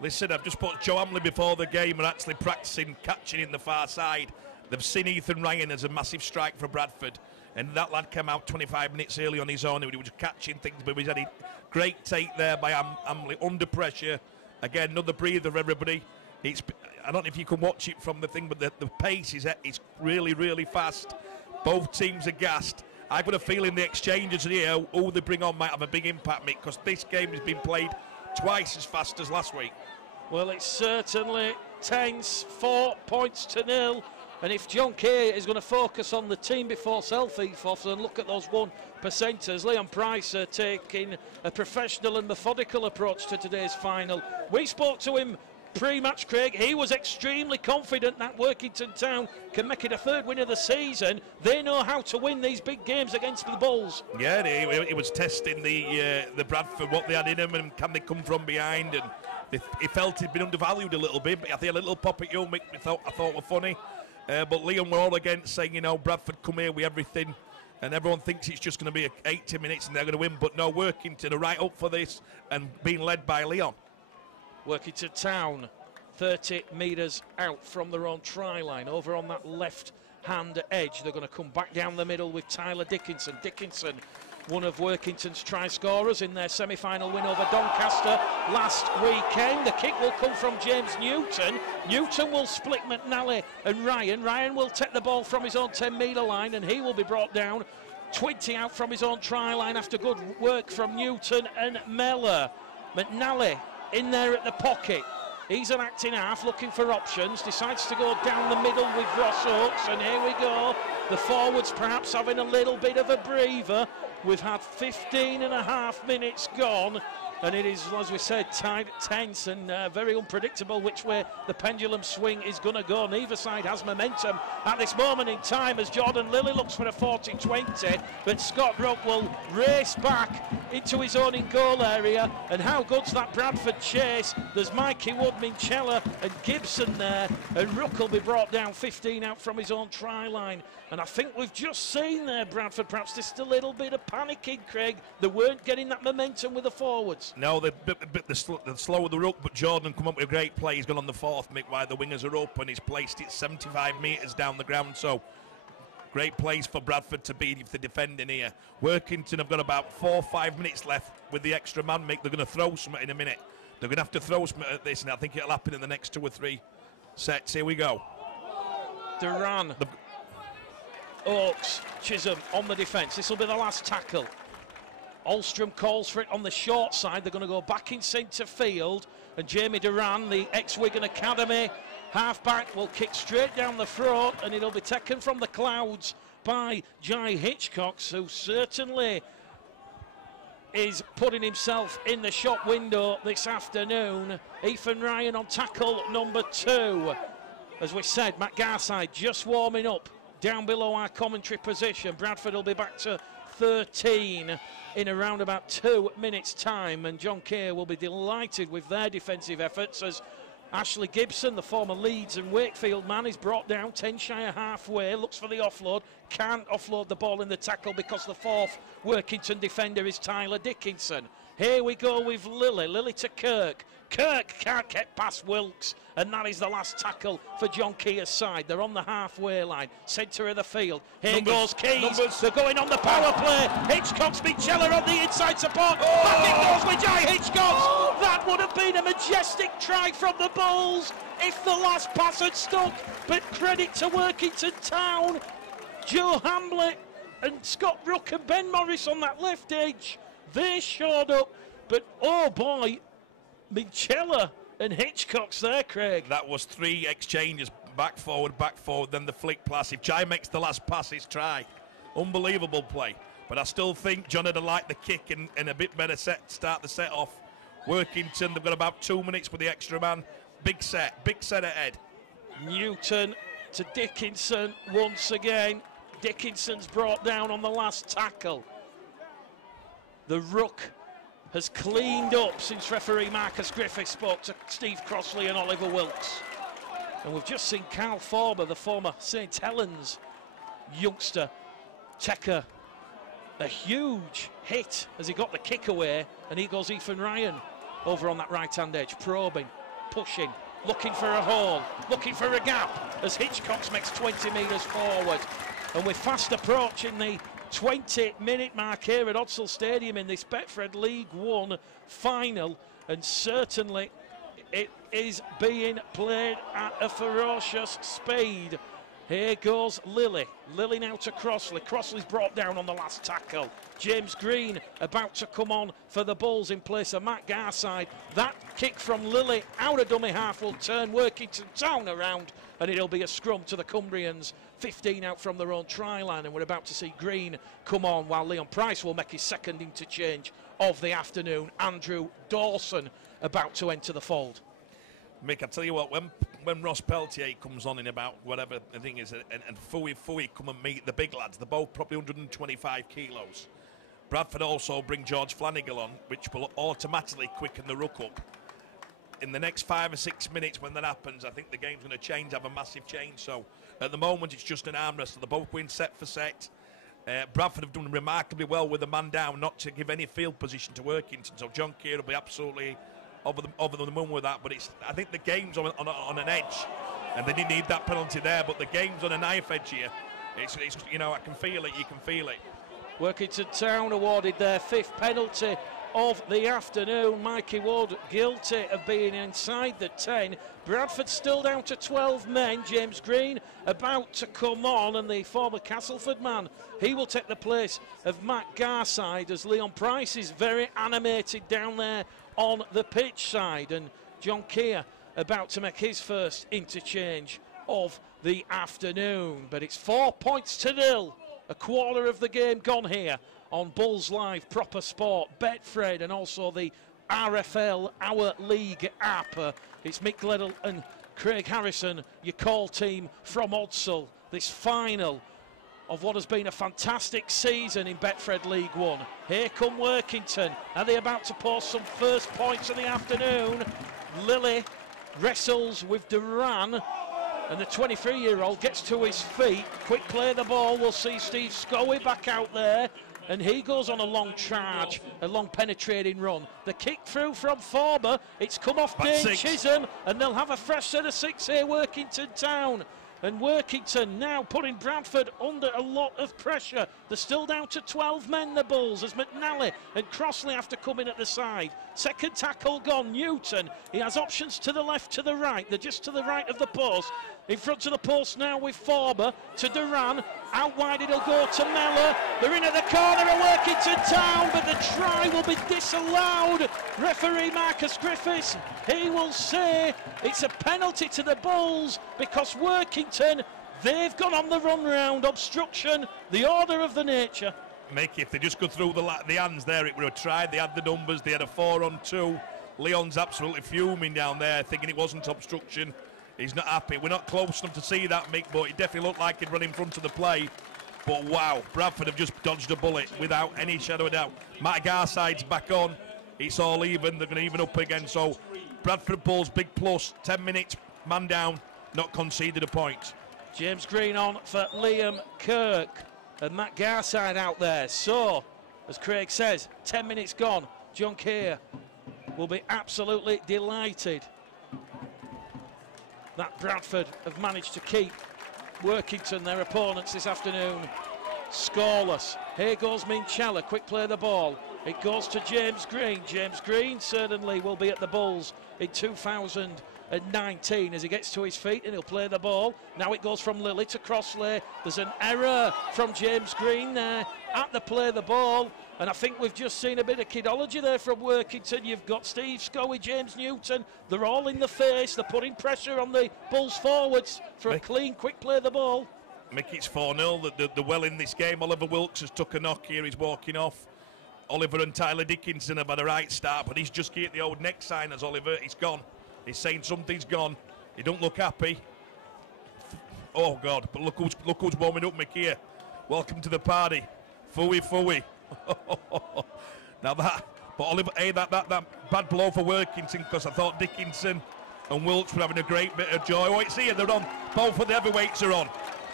Listen, I've just put Joe Hamley before the game and actually practicing catching in the far side. They've seen Ethan Ryan as a massive strike for Bradford, and that lad came out 25 minutes early on his own. He was catching things, but he's had a great take there by Hamley under pressure. Again, another breather for everybody. I don't know if you can watch it from the thing, but the pace is really, really fast. Both teams are gassed. I've got a feeling the exchanges here, who they bring on, might have a big impact, Mick, because this game has been played twice as fast as last week. Well, it's certainly tense, 4 points to 0. And if John Kay is going to focus on the team before self ethos and look at those 1%ers, Leon Price taking a professional and methodical approach to today's final. We spoke to him pre-match, Craig. He was extremely confident that Workington Town can make it a third win of the season. They know how to win these big games against the Bulls. Yeah, he was testing the Bradford, what they had in them, and can they come from behind. And he felt he'd been undervalued a little bit, but I think a little pop at you, Mick, I thought were funny. But Leon were all against saying, Bradford come here with everything, and everyone thinks it's just going to be 80 minutes and they're going to win. But no, Workington are right up for this and being led by Leon. Workington Town 30 metres out from their own try line, over on that left hand edge. They're going to come back down the middle with Tyler Dickinson. Dickinson, one of Workington's try scorers in their semi-final win over Doncaster last weekend. The kick will come from James Newton. Newton will split McNally and Ryan. Ryan will take the ball from his own 10-metre line, and he will be brought down 20 out from his own try line after good work from Newton and Mellor. McNally in there at the pocket. He's an acting half looking for options, decides to go down the middle with Ross Oakes, and here we go. The forwards perhaps having a little bit of a breather. We've had 15 and a half minutes gone, and it is, as we said, tight, tense and very unpredictable which way the pendulum swing is going to go. Neither side has momentum at this moment in time as Jordan Lilly looks for a 40-20, but Scott Ruck will race back into his own in-goal area. And how good's that Bradford chase? There's Mikey Wood, Minchella and Gibson there, and Ruck will be brought down 15 out from his own try line. And I think we've just seen there Bradford perhaps just a little bit of panicking, Craig. They weren't getting that momentum with the forwards. No, they're slow with the ruck, but Jordan come up with a great play. He's gone on the fourth, Mick, while the wingers are up, and he's placed it 75 metres down the ground. So great place for Bradford to be if they're defending here. Workington have got about 4 or 5 minutes left with the extra man, Mick. They're going to throw something in a minute. They're going to have to throw something at this, and I think it'll happen in the next 2 or 3 sets. Here we go. Duran Oakes, Chisholm on the defence. This will be the last tackle. Alstrom calls for it on the short side. They're going to go back in centre field, and Jamie Duran, the ex-Wigan Academy half-back, will kick straight down the front, and it'll be taken from the clouds by Jai Hitchcox, who certainly is putting himself in the shop window this afternoon. Ethan Ryan on tackle number 2. As we said, Matt Garside just warming up down below our commentary position. Bradford will be back to 13 in around about 2 minutes' time, and John Keir will be delighted with their defensive efforts as Ashley Gibson, the former Leeds and Wakefield man, is brought down 10 shy of halfway, looks for the offload, can't offload the ball in the tackle because the 4th Workington defender is Tyler Dickinson. Here we go with Lily to Kirk. Kirk can't get past Wilkes, and that is the last tackle for John Keir's side. They're on the halfway line, centre of the field. Here goes Keys. They're going on the power play. Hitchcock's Michella on the inside support. Back it goes with Jai Hitchcock. That would have been a majestic try from the Bulls if the last pass had stuck. But credit to Workington Town. Joe Hamblett and Scott Rook and Ben Morris on that left edge. They showed up, but oh boy, Michella and Hitchcock's there, Craig. That was 3 exchanges, back forward, then the flick pass. If Jai makes the last pass, it's try. Unbelievable play. But I still think John had liked the kick and a bit better start the set off. Workington, they've got about 2 minutes with the extra man. Big set ahead. Newton to Dickinson once again. Dickinson's brought down on the last tackle. The ruck has cleaned up since referee Marcus Griffith spoke to Steve Crossley and Oliver Wilkes. And we've just seen Carl Forber, the former St Helens youngster, take a huge hit as he got the kick away, and here goes Ethan Ryan over on that right-hand edge, probing, pushing, looking for a hole, looking for a gap as Hitchcox makes 20 metres forward. And we're fast approaching the 20-minute mark here at Odsal Stadium in this Betfred League One final, and certainly it is being played at a ferocious speed. Here goes Lily now to Crossley. Crossley's brought down on the last tackle. James Green about to come on for the Bulls in place of Matt Garside. That kick from Lily out of dummy half will turn Workington Town around, and it'll be a scrum to the Cumbrians. 15 out from their own try line, and we're about to see Green come on while Leon Price will make his second interchange of the afternoon. Andrew Dawson about to enter the fold. Mick, I tell you what, when Ross Peltier comes on in about whatever the thing is, and Fooey come and meet the big lads, they're both probably 125 kilos. Bradford also bring George Flanagan on, which will automatically quicken the ruck up. In the next 5 or 6 minutes when that happens, I think the game's going to change, have a massive change. So at the moment it's just an arm wrestle. They're both going set for set. Bradford have done remarkably well with the man down, not to give any field position to Workington. So John Keir will be absolutely over the moon with that. But I think the game's on an edge, and they didn't need that penalty there. But the game's on a knife edge here. It's I can feel it. You can feel it. Workington Town awarded their 5th penalty of the afternoon. Mikey Wood guilty of being inside the 10. Bradford still down to 12 men. James Green about to come on, and the former Castleford man, he will take the place of Matt Garside as Leon Price is very animated down there on the pitch side, and John Keir about to make his first interchange of the afternoon. But it's 4 points to 0. A quarter of the game gone here on Bulls Live, Proper Sport, Betfred, and also the RFL Our League app. It's Mick Gledell and Craig Harrison, your call team from Odsal. This final of what has been a fantastic season in Betfred League One. Here come Workington. Are they about to post some first points of the afternoon? Lily wrestles with Duran, and the 23-year-old gets to his feet. Quick play of the ball. We'll see Steve Scoey back out there, and he goes on a long charge, a long penetrating run. The kick through from Forber. It's come off Dane Chisholm, and they'll have a fresh set of 6 here, Workington Town. And Workington now putting Bradford under a lot of pressure. They're still down to 12 men, the Bulls, as McNally and Crossley have to come in at the side. Second tackle gone. Newton, he has options to the left, to the right. They're just to the right of the post. In front of the post now with Forber to Duran. Out wide it'll go to Mellor. They're in at the corner of Workington Town, but the try will be disallowed. Referee Marcus Griffiths, he will say it's a penalty to the Bulls because Workington, they've gone on the run round. Obstruction, the order of the nature. Mickey, if they just go through the hands there, it would have tried. They had the numbers, they had a 4-on-2. Leon's absolutely fuming down there, thinking it wasn't obstruction. He's not happy. We're not close enough to see that, Mick, but it definitely looked like he'd run in front of the play. But wow, Bradford have just dodged a bullet without any shadow of doubt. Matt Garside's back on. It's all even. They're going to even up again. So Bradford Bulls, big plus. 10 minutes, man down, not conceded a point. James Green on for Liam Kirk and Matt Garside out there. So, as Craig says, 10 minutes gone. John Keir will be absolutely delighted that Bradford have managed to keep Workington, their opponents this afternoon, scoreless. Here goes Minchella, quick play of the ball. It goes to James Green. James Green certainly will be at the Bulls in 2019 as he gets to his feet and he'll play the ball. Now it goes from Lilly to Crossley. There's an error from James Green there at the play of the ball. And I think we've just seen a bit of kidology there from Workington. You've got Steve Scoey, James Newton. They're all in the face. They're putting pressure on the Bulls forwards for a clean, quick play of the ball. Mick, it's 4-0. They're well in this game. Oliver Wilkes has took a knock here. He's walking off. Oliver and Tyler Dickinson have had a right start, but he's just get the old neck sign as Oliver. He's gone. He's saying something's gone. He don't look happy. Oh, God. But look who's warming up, Mick, here. Welcome to the party. Fooey, fooey. Now that, but Oliver, hey, that bad blow for Workington because I thought Dickinson and Wilkes were having a great bit of joy. Oh, it's here, they're on. Both of the heavyweights are on.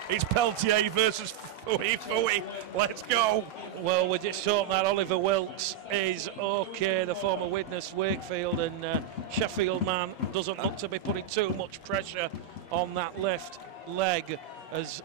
It's Peltier versus Fooey. Let's go. Well, we just hope that Oliver Wilkes is okay. The former witness, Wakefield and Sheffield man, doesn't look to be putting too much pressure on that left leg as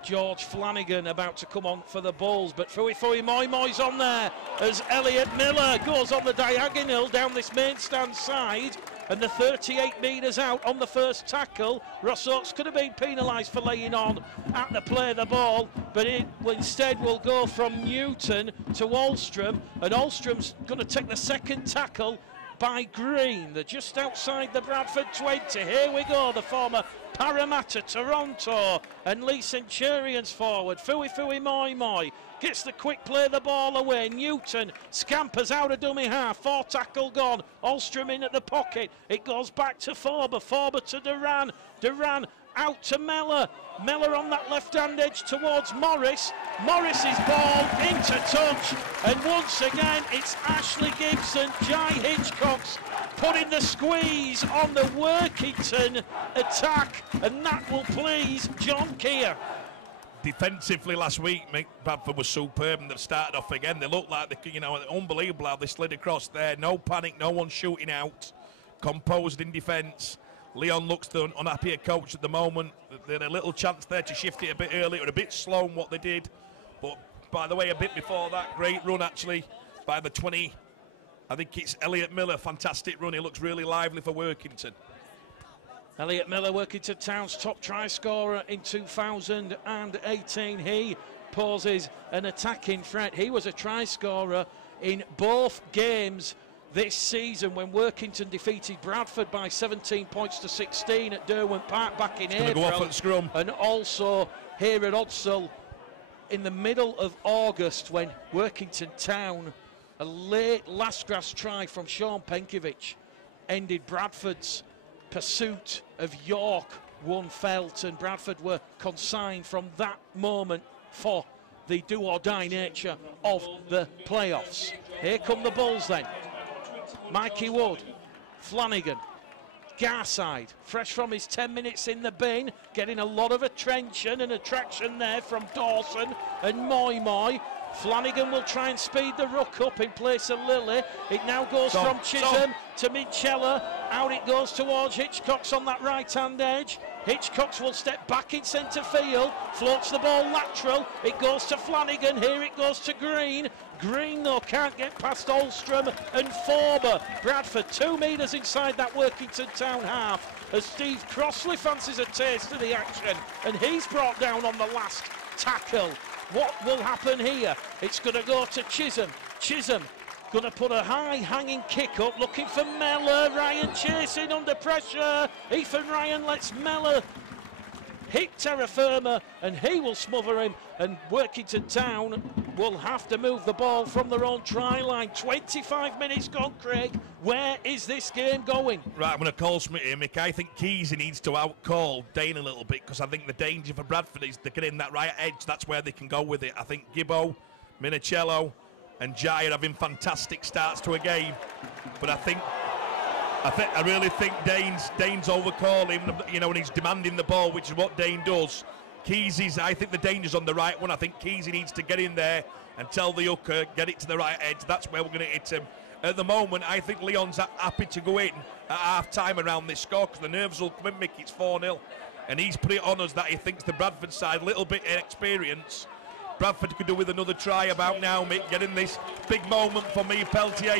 George Flanagan about to come on for the Bulls, but Fui Moi Moi's on there as Elliot Miller goes on the diagonal down this main stand side, and the 38 metres out on the first tackle. Ross Oakes could have been penalised for laying on at the play of the ball, but it instead will go from Newton to Alstrom, and Alstrom's going to take the second tackle by Green. They're just outside the Bradford 20. Here we go, the former Parramatta, Toronto and Lee Centurions forward. Fui Moi Moi gets the quick play the ball away. Newton scampers out of dummy half. 4 tackle gone. Alstrom in at the pocket. It goes back to Forber. Forber to Duran. Duran out to Mellor. Mellor on that left-hand edge towards Morris. Morris's ball into touch, and once again it's Ashley Gibson, Jai Hitchcock's putting the squeeze on the Workington attack, and that will please John Keir. Defensively last week, Bradford was superb, and they've started off again. They look like they, unbelievable how they slid across there. No panic, no one shooting out, composed in defence. Leon looks the unhappier coach at the moment. They had a little chance there to shift it a bit early. It was a bit slow in what they did. But by the way, a bit before that, great run actually by the 20. I think it's Elliot Miller. Fantastic run. He looks really lively for Workington. Elliot Miller, Workington Town's top try scorer in 2018. He poses an attacking threat. He was a try scorer in both games this season when Workington defeated Bradford by 17 points to 16 at Derwent Park back in April. Go off at scrum. And also here at Odsal in the middle of August when Workington Town, a late last grass try from Sean Penkovic, ended Bradford's pursuit of York one felt, and Bradford were consigned from that moment for the do or die nature of the playoffs. Here come the Bulls then. Mikey Wood, Flanagan, Garside, fresh from his 10 minutes in the bin, getting a lot of attention and attraction there from Dawson and Moi Moi. Flanagan will try and speed the ruck up in place of Lilly. It now goes from Chisholm to Minchella. Out it goes towards Hitchcock's on that right-hand edge. Hitchcocks will step back in centre field, floats the ball lateral, it goes to Flanagan, here it goes to Green. Green though can't get past Olstrom and Forber. Bradford 2 metres inside that Workington Town half as Steve Crossley fancies a taste of the action, and he's brought down on the last tackle. What will happen here? It's going to go to Chisholm. Chisholm going to put a high hanging kick up, looking for Mellor. Ryan chasing under pressure. Ethan Ryan lets Mellor hit terra firma, and he will smother him, and Workington Town will have to move the ball from their own try line. 25 minutes gone, Craig. Where is this game going? Right, I'm going to call something here, Mick. I think Keysey needs to out-call Dane a little bit, because I think the danger for Bradford is they're getting that right edge. That's where they can go with it. I think Gibbo, Minicello and Jai are having fantastic starts to a game, but I really think Dane's overcalling, you know, and he's demanding the ball, which is what Dane does. I think the danger's on the right one. I think Keysey needs to get in there and tell the hooker, get it to the right edge. That's where we're going to hit him. At the moment, I think Leon's happy to go in at half-time around this score, because the nerves will come in, Mick. It's 4-0. And he's put it on us that he thinks the Bradford side, a little bit of experience. Bradford could do with another try about now, Mick, getting this big moment for me, Peltier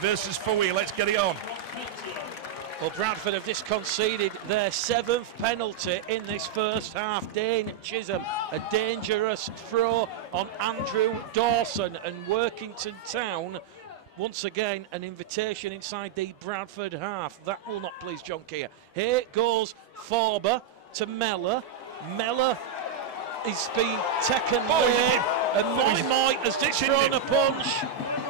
versus Fouey. Let's get it on. Well, Bradford have just conceded their 7th penalty in this first half. Dane Chisholm, a dangerous throw on Andrew Dawson, and Workington Town, once again, an invitation inside the Bradford half. That will not please John Keir. Here goes Forber to Mellor. Mellor is being taken late, and Moy has just thrown a punch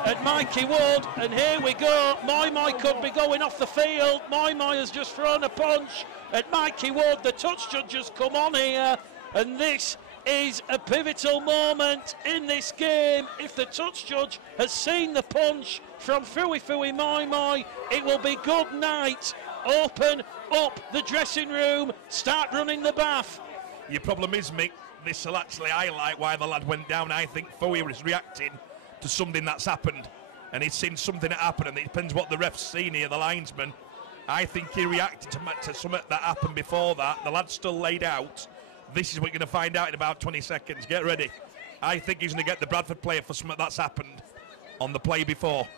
at Mikey Wood, and here we go. Moy could be going off the field. Moy has just thrown a punch at Mikey Wood. The touch judge has come on here, and this is a pivotal moment in this game. If the touch judge has seen the punch from Fui Moy, it will be good night. Open up the dressing room, start running the bath. Your problem is, Mick, this will actually highlight why the lad went down. I think Fui was reacting to something that's happened, and he's seen something that happened, and it depends what the ref's seen here, the linesman. I think he reacted to something that happened before that. The lad's still laid out. This is what you're going to find out in about 20 seconds. Get ready. I think he's going to get the Bradford player for something that's happened on the play before.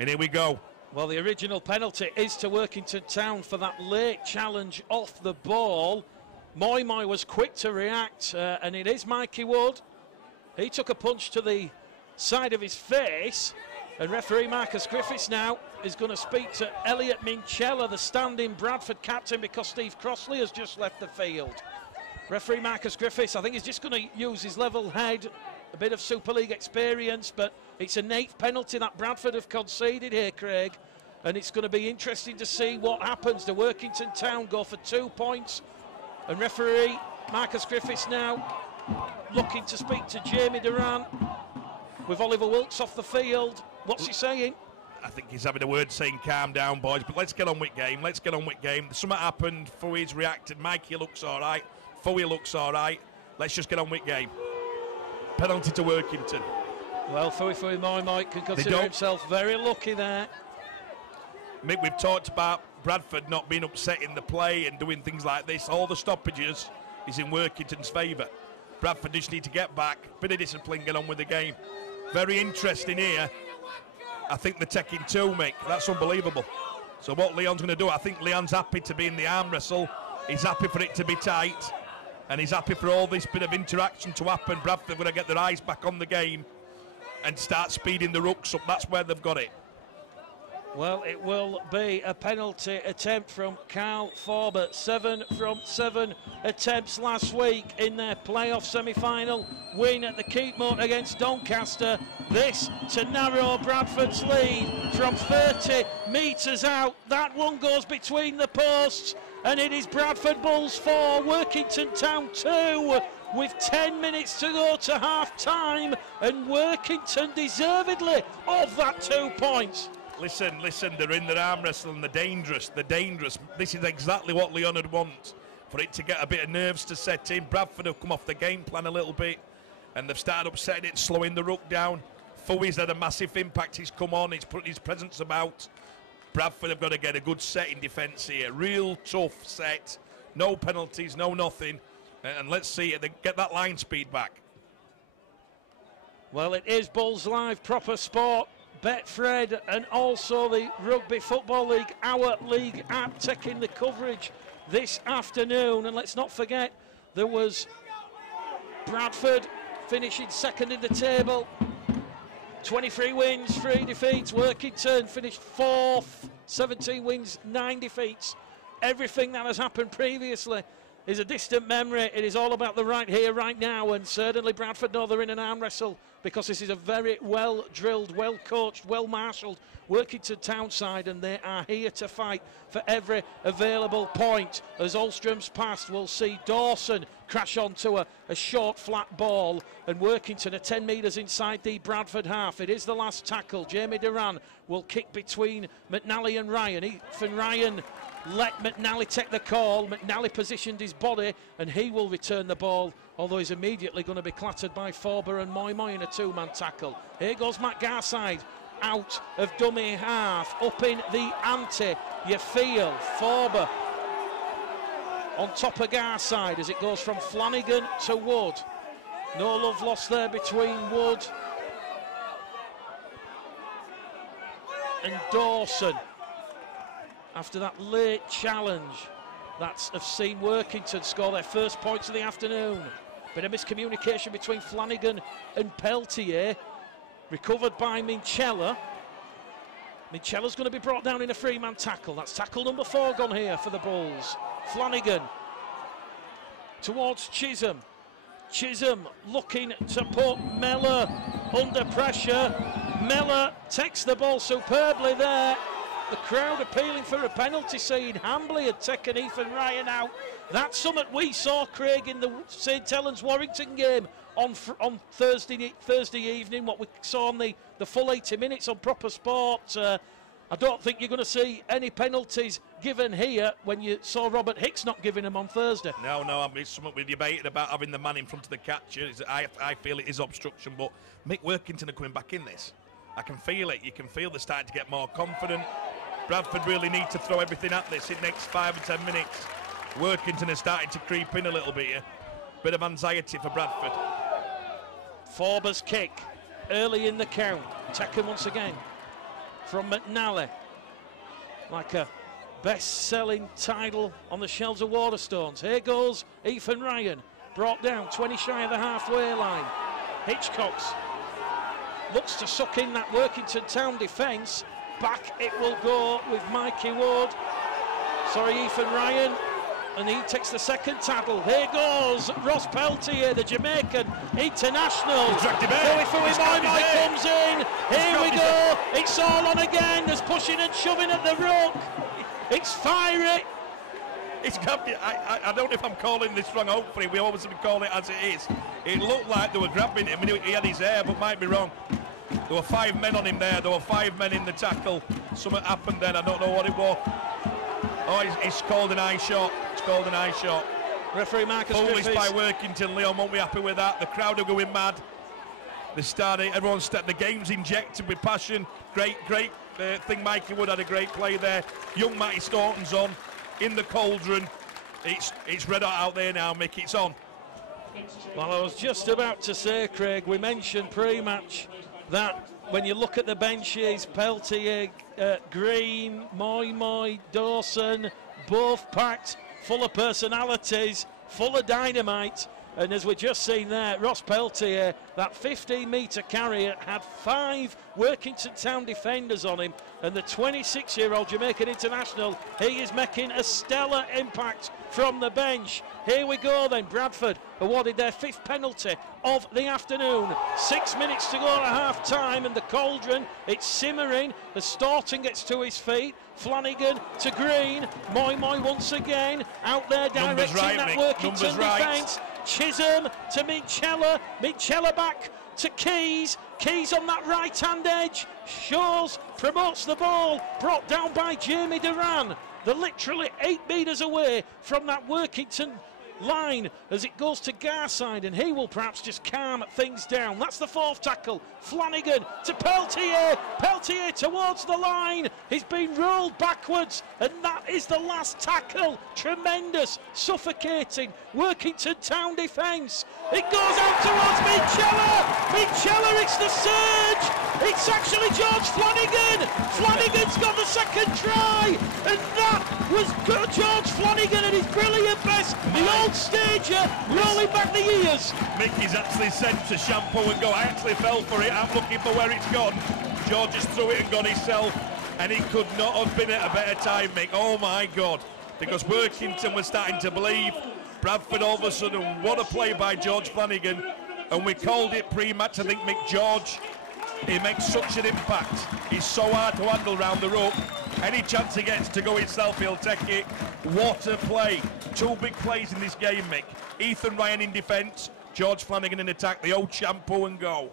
And here we go. Well, the original penalty is to Workington Town for that late challenge off the ball. Moy was quick to react, and it is Mikey Wood. He took a punch to the side of his face, and referee Marcus Griffiths now is going to speak to Elliot Minchella, the standing Bradford captain, because Steve Crossley has just left the field. Referee Marcus Griffiths, I think he's just going to use his level head, a bit of Super League experience, but it's an 8th penalty that Bradford have conceded here, Craig, and it's going to be interesting to see what happens. The Workington Town go for 2 points, and referee Marcus Griffiths now looking to speak to Jamie Duran with Oliver Wilkes off the field. What's he saying? I think he's having a word saying calm down, boys, but let's get on with game. Something happened. Fui's reacted. Mikey looks all right. Fui looks all right. Let's just get on with game. Penalty to Workington. Well, Fui Moy can consider himself very lucky there. Mick, we've talked about Bradford not being upset in the play and doing things like this. All the stoppages is in Workington's favour. Bradford just need to get back, bit of discipline, get on with the game. Very interesting here. I think they're taking 2, Mick. That's unbelievable. So what Leon's going to do, I think Leon's happy to be in the arm wrestle. He's happy for it to be tight, and he's happy for all this bit of interaction to happen. Bradford are going to get their eyes back on the game and start speeding the rooks up. That's where they've got it. Well, it will be a penalty attempt from Carl Forber. 7 from 7 attempts last week in their playoff semi-final win at the Keepmoat against Doncaster. This to narrow Bradford's lead from 30 metres out. That one goes between the posts, and it is Bradford Bulls 4, Workington Town 2, with 10 minutes to go to half-time, and Workington deservedly of that 2 points. Listen, they're in their arm wrestling, they're dangerous. This is exactly what Leon would want, for it to get a bit of nerves to set in. Bradford have come off the game plan a little bit, and they've started upsetting it, slowing the ruck down. Fui's had a massive impact, he's come on, he's put his presence about. Bradford have got to get a good set in defence here, real tough set no penalties, no nothing, and let's see it, get that line speed back. Well, it is Bulls Live, proper sport. Betfred and also the Rugby Football League, our league app, taking the coverage this afternoon. And let's not forget, there was Bradford finishing second in the table, 23 wins, 3 defeats. Workington finished 4th, 17 wins, 9 defeats. Everything that has happened previously is a distant memory. It is all about the right here, right now, and certainly Bradford know they're in an arm wrestle, because this is a very well drilled, well coached, well marshalled Workington Town side, and they are here to fight for every available point. As Ulstrom's pass, we'll see Dawson crash onto a short flat ball, and Workington are 10 metres inside the Bradford half. It is the last tackle. Jamie Duran will kick between McNally and Ryan. Ethan Ryan let McNally take the call. McNally positioned his body and he will return the ball, although he's immediately going to be clattered by Forber and Moy Moy in a 2-man tackle. Here goes Matt Garside out of dummy half, up in the ante. You feel Forber on top of Garside as it goes from Flanagan to Wood. No love lost there between Wood and Dawson. After that late challenge, that's have seen Workington score their first points of the afternoon. Bit of miscommunication between Flanagan and Peltier. Recovered by Minchella. Minchella's going to be brought down in a 3-man tackle. That's tackle number 4 gone here for the Bulls. Flanagan towards Chisholm. Chisholm looking to put Mellor under pressure. Mellor takes the ball superbly there. The crowd appealing for a penalty, saying Hambley had taken Ethan Ryan out. That's something we saw, Craig, in the St Helens Warrington game on Thursday evening. What we saw on the full 80 minutes on Proper Sport. I don't think you're going to see any penalties given here when you saw Robert Hicks not giving them on Thursday. No, I mean, it's something we debated about having the man in front of the catcher. I feel it is obstruction, but Mick Workington are coming back in this. I can feel it. You can feel they're starting to get more confident. Bradford really need to throw everything at this in the next 5 or 10 minutes. Workington is starting to creep in a little bit here. Bit of anxiety for Bradford. Forber's kick early in the count. Taken once again from McNally. Like a best-selling title on the shelves of Waterstones. Here goes Ethan Ryan. Brought down 20 shy of the halfway line. Hitchcock's looks to suck in that Workington Town defence. Back it will go with Mikey Wood. Sorry, Ethan Ryan. And he takes the second tackle. Here goes Ross Peltier, the Jamaican international. Going for him, Moy Moy comes in. Here we go. It's all on again. There's pushing and shoving at the ruck. It's fiery. It's I don't know if I'm calling this wrong. Hopefully we always call it as it is. It looked like they were grabbing him. I mean, he had his hair, but might be wrong. There were 5 men on him there. There were 5 men in the tackle. Something happened then. I don't know what it was. Oh, he's called an eye shot. It's called an eye shot. Referee Marcus Foolish Griffiths. by Workington. Leon won't be happy with that. The crowd are going mad. The game's injected with passion. Great thing. Mikey Wood had a great play there. Young Matty Staunton's on in the cauldron. It's red hot out there now, Mick. It's on. Well, I was just about to say, Craig, we mentioned pre-match that when you look at the benches, Peltier, Green, Moy Moy, Dawson, both packed full of personalities, full of dynamite. And as we just seen there, Ross Peltier, that 15-metre carrier, had 5 Workington Town defenders on him, and the 26-year-old Jamaican international, he is making a stellar impact from the bench. Here we go then. Bradford awarded their 5th penalty of the afternoon. 6 minutes to go at half time, and the cauldron, it's simmering as Staunton gets to his feet. Flanagan to Green. Moy Moy once again out there directing that Workington defence. Chisholm to Minchella. Minchella back to Keys. Keys on that right hand edge. Shores promotes the ball. Brought down by Jamie Duran. They're literally 8 metres away from that Workington line as it goes to Garside, and he will perhaps just calm things down. That's the 4th tackle. Flanagan to Peltier. Peltier towards the line. He's been rolled backwards, and that is the last tackle. Tremendous, suffocating Workington Town defence. It goes out towards Minchella. Minchella, it's the surge. It's actually George Flanagan. Flanagan's got the second try, and that was George Flanagan at his brilliant best. The old stager rolling back the ears. Mickey's actually sent to shampoo and go. I actually fell for it. I'm looking for where it's gone. George has threw it and gone himself, and he could not have been at a better time, Mick. Oh my God. Because Workington was starting to believe. Bradford all of a sudden, what a play by George Flanagan. And we called it pre-match. I think Mick George, he makes such an impact. He's so hard to handle round the rope. Any chance he gets to go himself, he'll take it. What a play. 2 big plays in this game, Mick. Ethan Ryan in defence, George Flanagan in attack. The old shampoo and go.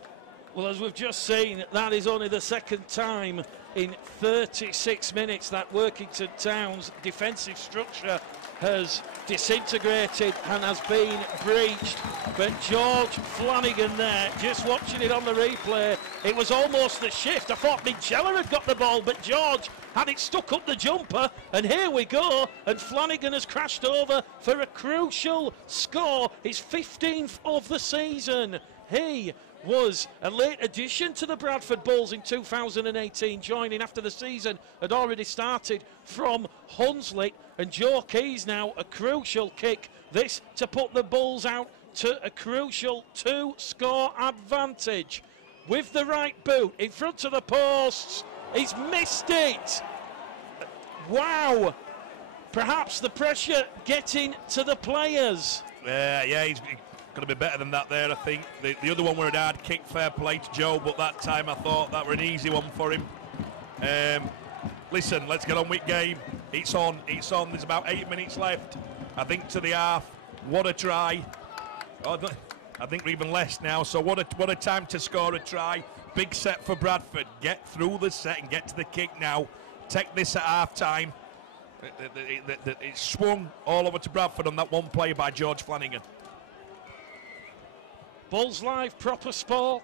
Well, as we've just seen, that is only the second time in 36 minutes that Workington Town's defensive structure has disintegrated and has been breached. But George Flanagan there, just watching it on the replay, it was almost the shift. I thought Minchella had got the ball, but George had it stuck up the jumper, and here we go, and Flanagan has crashed over for a crucial score, his 15th of the season. He was a late addition to the Bradford Bulls in 2018, joining after the season had already started from Hunslet, and Joe Keys now a crucial kick, this to put the Bulls out to a crucial 2-score advantage. With the right boot in front of the posts, he's missed it. Wow, perhaps the pressure getting to the players. Yeah, he's going to be better than that there, I think. The other one were a hard kick, fair play to Joe, but that time I thought that were an easy one for him. Listen, let's get on with game. It's on, there's about 8 minutes left, I think, to the half. What a try. I think we're even less now, so what a time to score a try. Big set for Bradford. Get through the set and get to the kick now. Take this at half time. It swung all over to Bradford on that one play by George Flanagan. Bulls Live, proper sport.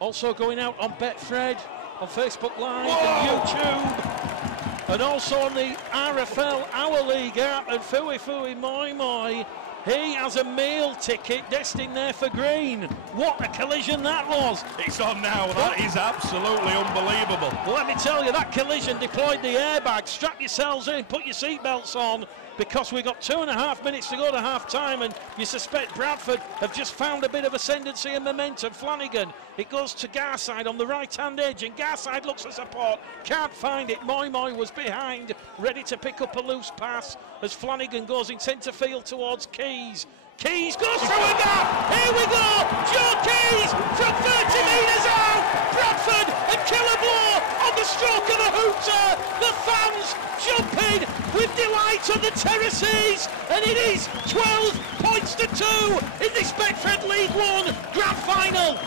Also going out on Betfred, on Facebook Live and YouTube. And also on the RFL Our League app, and Fui Fui Moi Moi. He has a meal ticket destined there for Green. What a collision that was. It's on now. That is absolutely unbelievable. Well, let me tell you, that collision deployed the airbag. Strap yourselves in, put your seatbelts on, because we've got 2.5 minutes to go to half-time, and you suspect Bradford have just found a bit of ascendancy and momentum. Flanagan, it goes to Garside on the right-hand edge, and Garside looks for support, can't find it. Moi Moi was behind, ready to pick up a loose pass as Flanagan goes in centre field towards Keys. Keys goes through a gap. Here we go. Joe Keys from 30 metres out. Bradford a killer blow on the stroke of the hooter. The fans jumping with delight on the terraces, and it is 12 points to 2 in this Betfred League One Grand Final.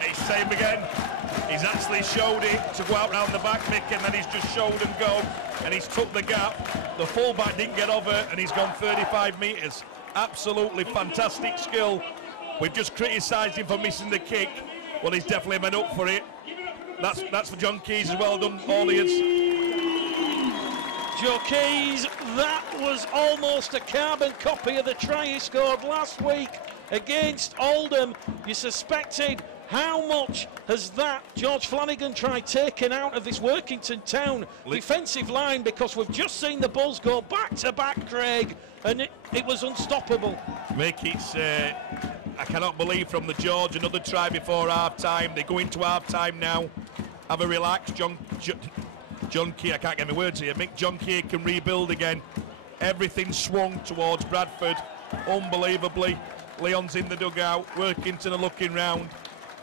It's same again. He's actually showed it to go out round the back, Mick, and then he's just showed and go, and he's took the gap. The fullback didn't get over, and he's gone 35 metres. Absolutely fantastic skill. We've just criticised him for missing the kick. Well, he's definitely been up for it. That's for John Keys as well done, audience. Joe Keys, that was almost a carbon copy of the try he scored last week against Oldham. You suspected how much has that George Flanagan tried taken out of this Workington Town defensive line, because we've just seen the Bulls go back to back, Craig, and it was unstoppable. Mick, it's I cannot believe from the George, another try before half time. They go into half time now. Have a relax. John Key, I can't get my words here. Mick, John Key can rebuild again. Everything swung towards Bradford unbelievably. Leon's in the dugout. Workington are looking round.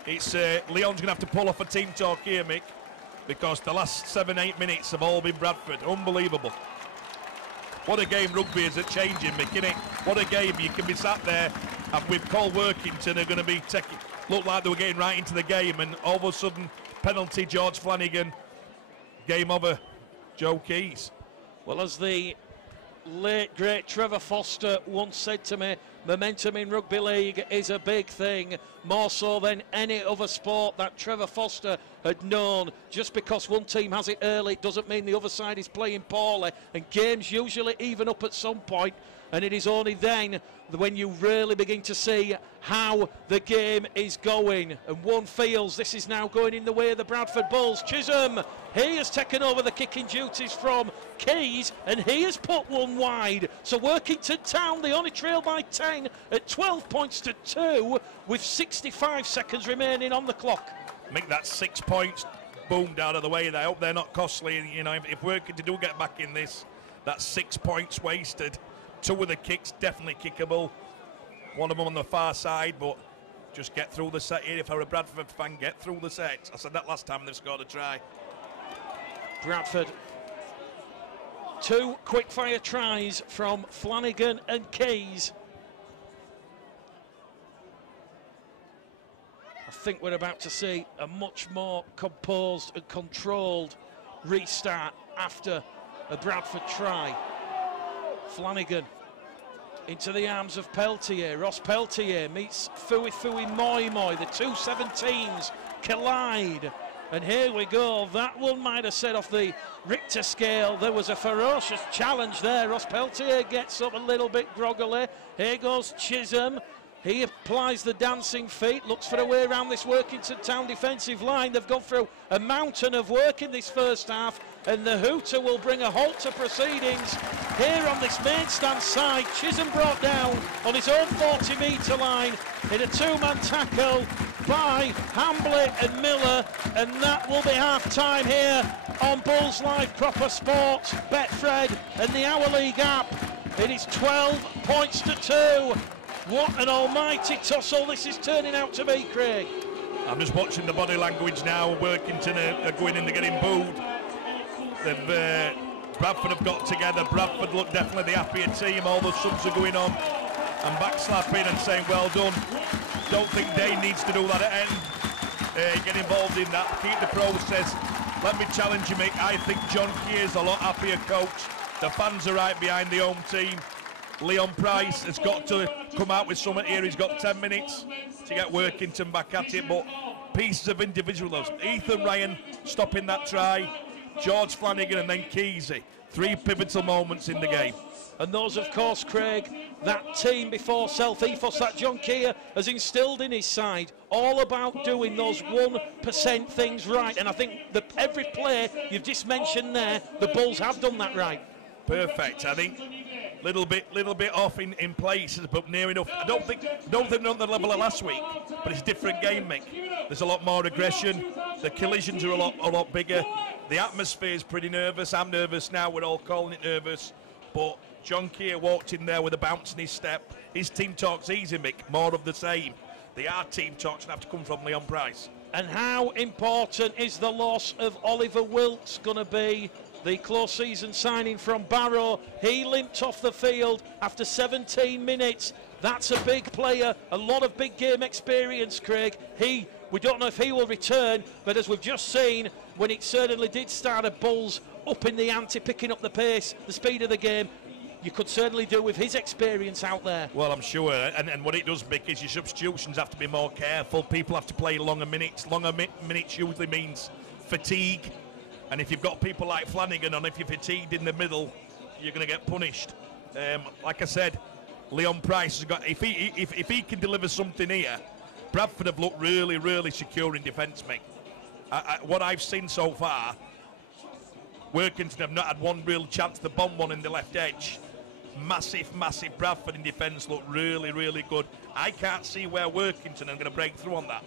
It's Leon's going to have to pull off a team talk here, Mick, because the last 7-8 minutes have all been Bradford. Unbelievable. What a game rugby is at changing, Mick, innit? What a game. You can be sat there, and we've called Workington are going to be taking, look like they were getting right into the game, and all of a sudden, penalty George Flanagan, game over Joe Keys. Well, as the late great Trevor Foster once said to me, momentum in rugby league is a big thing, more so than any other sport that Trevor Foster had known. Just because one team has it early doesn't mean the other side is playing poorly, and games usually even up at some point, and it is only then when you really begin to see how the game is going, and one feels this is now going in the way of the Bradford Bulls. Chisholm, he has taken over the kicking duties from Keys, and he has put one wide. So Workington Town, they only trail by 10 at 12 points to 2 with 65 seconds remaining on the clock. Make that 6 points boomed out of the way. I hope they're not costly. You know, if Workington do get back in this, that's 6 points wasted. 2 of the kicks definitely kickable. One of them on the far side, but just get through the set here. If I were a Bradford fan, get through the set. I said that last time they've scored a try. Bradford, 2 quick-fire tries from Flanagan and Keys. I think we're about to see a much more composed and controlled restart after a Bradford try. Flanagan into the arms of Peltier. Ross Peltier meets Fui Moi Moi. The 2 17s collide. And here we go. That one might have set off the Richter scale. There was a ferocious challenge there. Ross Peltier gets up a little bit groggily. Here goes Chisholm. He applies the dancing feet, looks for a way around this Workington Town defensive line. They've gone through a mountain of work in this first half, and the hooter will bring a halt to proceedings here on this main stand side. Chisholm brought down on his own 40-metre line in a 2-man tackle by Hambley and Miller, and that will be half-time here on Bulls Live Proper Sports, Betfred and the Hour League app. It is 12 points to 2. What an almighty tussle this is turning out to be, Craig. I'm just watching the body language now. Workington are going in, they're getting booed. Bradford have got together. Bradford look definitely the happier team. All the subs are going on and backslapping and saying well done. Don't think Dane needs to do that at end. Get involved in that. Keep the process. Let me challenge you, Mick. I think John Keir's a lot happier coach. The fans are right behind the home team. Leon Price has got to come out with something here. He's got 10 minutes to get Workington back at it, but pieces of individuals. Ethan Ryan stopping that try, George Flanagan and then Keysy. 3 pivotal moments in the game. And those, of course, Craig, that team before self-ethos that John Keir has instilled in his side, all about doing those 1% things right. And I think that every player you've just mentioned there, the Bulls have done that right. Perfect. I think little bit off in places, but near enough. I don't think they're on the level of last week, but it's a different game, Mick. There's a lot more aggression. The collisions are a lot bigger. The atmosphere is pretty nervous. I'm nervous now. We're all calling it nervous, but John Keir walked in there with a bounce in his step. His team talk's easy, Mick. More of the same. Our team talk's going to have to come from Leon Price. And how important is the loss of Oliver Wilkes going to be? The close season signing from Barrow. He limped off the field after 17 minutes. That's a big player, a lot of big game experience, Craig. We don't know if he will return, but as we've just seen, when it certainly did start at Bulls up in the ante, picking up the pace, the speed of the game, you could certainly do with his experience out there. Well, I'm sure, and what it does, Mick, is your substitutions have to be more careful. People have to play longer minutes. Longer minutes usually means fatigue. And if you've got people like Flanagan on, if you're fatigued in the middle, you're going to get punished. Like I said, Leon Price has got. If he can deliver something here, Bradford have looked really, really secure in defence, Mick. What I've seen so far, Workington have not had one real chance to bomb one in the left edge. Massive Bradford in defence look really, really good. I can't see where Workington are going to break through on that.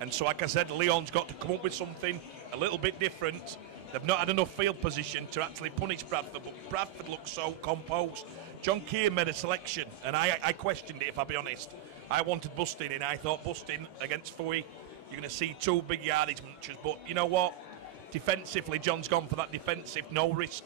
And so, like I said, Leon's got to come up with something a little bit different. They've not had enough field position to actually punish Bradford, but Bradford looks so composed. John Keir made a selection, and I questioned it, if I'll be honest. I wanted Bustin in. I thought Bustin against Fui, you're going to see 2 big yardage munchers, but you know what? Defensively, John's gone for that defensive, no risk,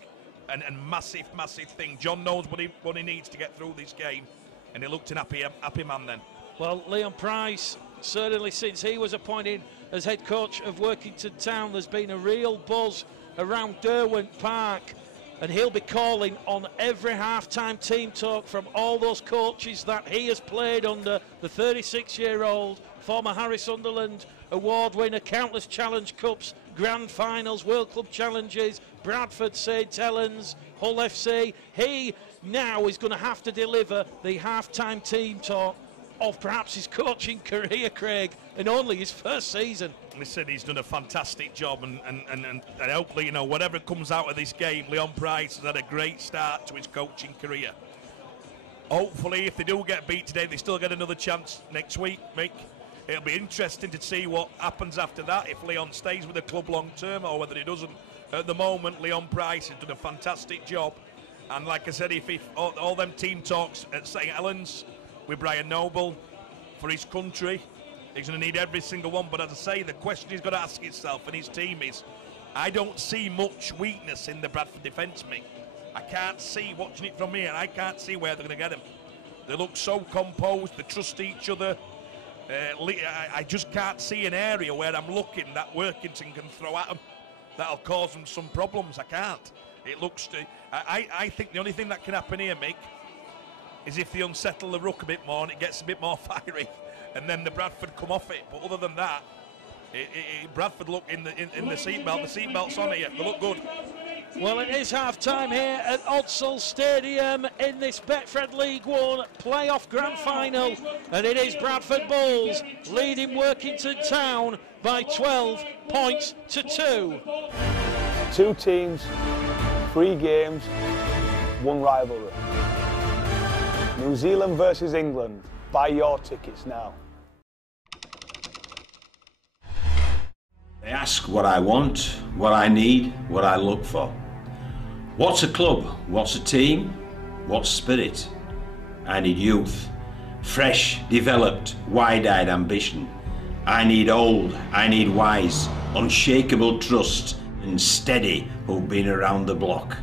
and massive thing. John knows what he needs to get through this game, and he looked an happy man then. Well, Leon Price, certainly since he was appointed as head coach of Workington Town, there's been a real buzz around Derwent Park. and he'll be calling on every half-time team talk from all those coaches that he has played under. The 36-year-old former Harry Sunderland award winner, countless Challenge Cups, Grand Finals, World Club Challenges, Bradford, St Helens, Hull FC. He now is going to have to deliver the half-time team talk of perhaps his coaching career, Craig, in only his first season. Listen, he's done a fantastic job, and hopefully, you know, whatever comes out of this game, Leon Price has had a great start to his coaching career. Hopefully, if they do get beat today, they still get another chance next week, Mick. It'll be interesting to see what happens after that, if Leon stays with the club long term or whether he doesn't. At the moment, Leon Price has done a fantastic job, and like I said, if all them team talks at St Helens with Brian Noble for his country, he's going to need every single one. But as I say, the question he's got to ask himself and his team is, I don't see much weakness in the Bradford defence, Mick. I can't see, watching it from here, I can't see where they're going to get him. They look so composed, they trust each other. I just can't see an area where I'm looking that Workington can throw at them that'll cause them some problems. I can't. It looks to, I think the only thing that can happen here, Mick, is if they unsettle the ruck a bit more and it gets a bit more fiery, and then the Bradford come off it. But other than that, Bradford look in the seatbelt. The seatbelt's on here. They look good. Well, it is half-time here at Odsal Stadium in this Betfred League One playoff grand final, and it is Bradford Bulls leading Workington Town by 12 points to 2. 2 teams, 3 games, 1 rivalry. New Zealand versus England. Buy your tickets now. They ask what I want, what I need, what I look for. What's a club? What's a team? What's spirit? I need youth, fresh, developed, wide-eyed ambition. I need old, I need wise, unshakable trust and steady who've been around the block.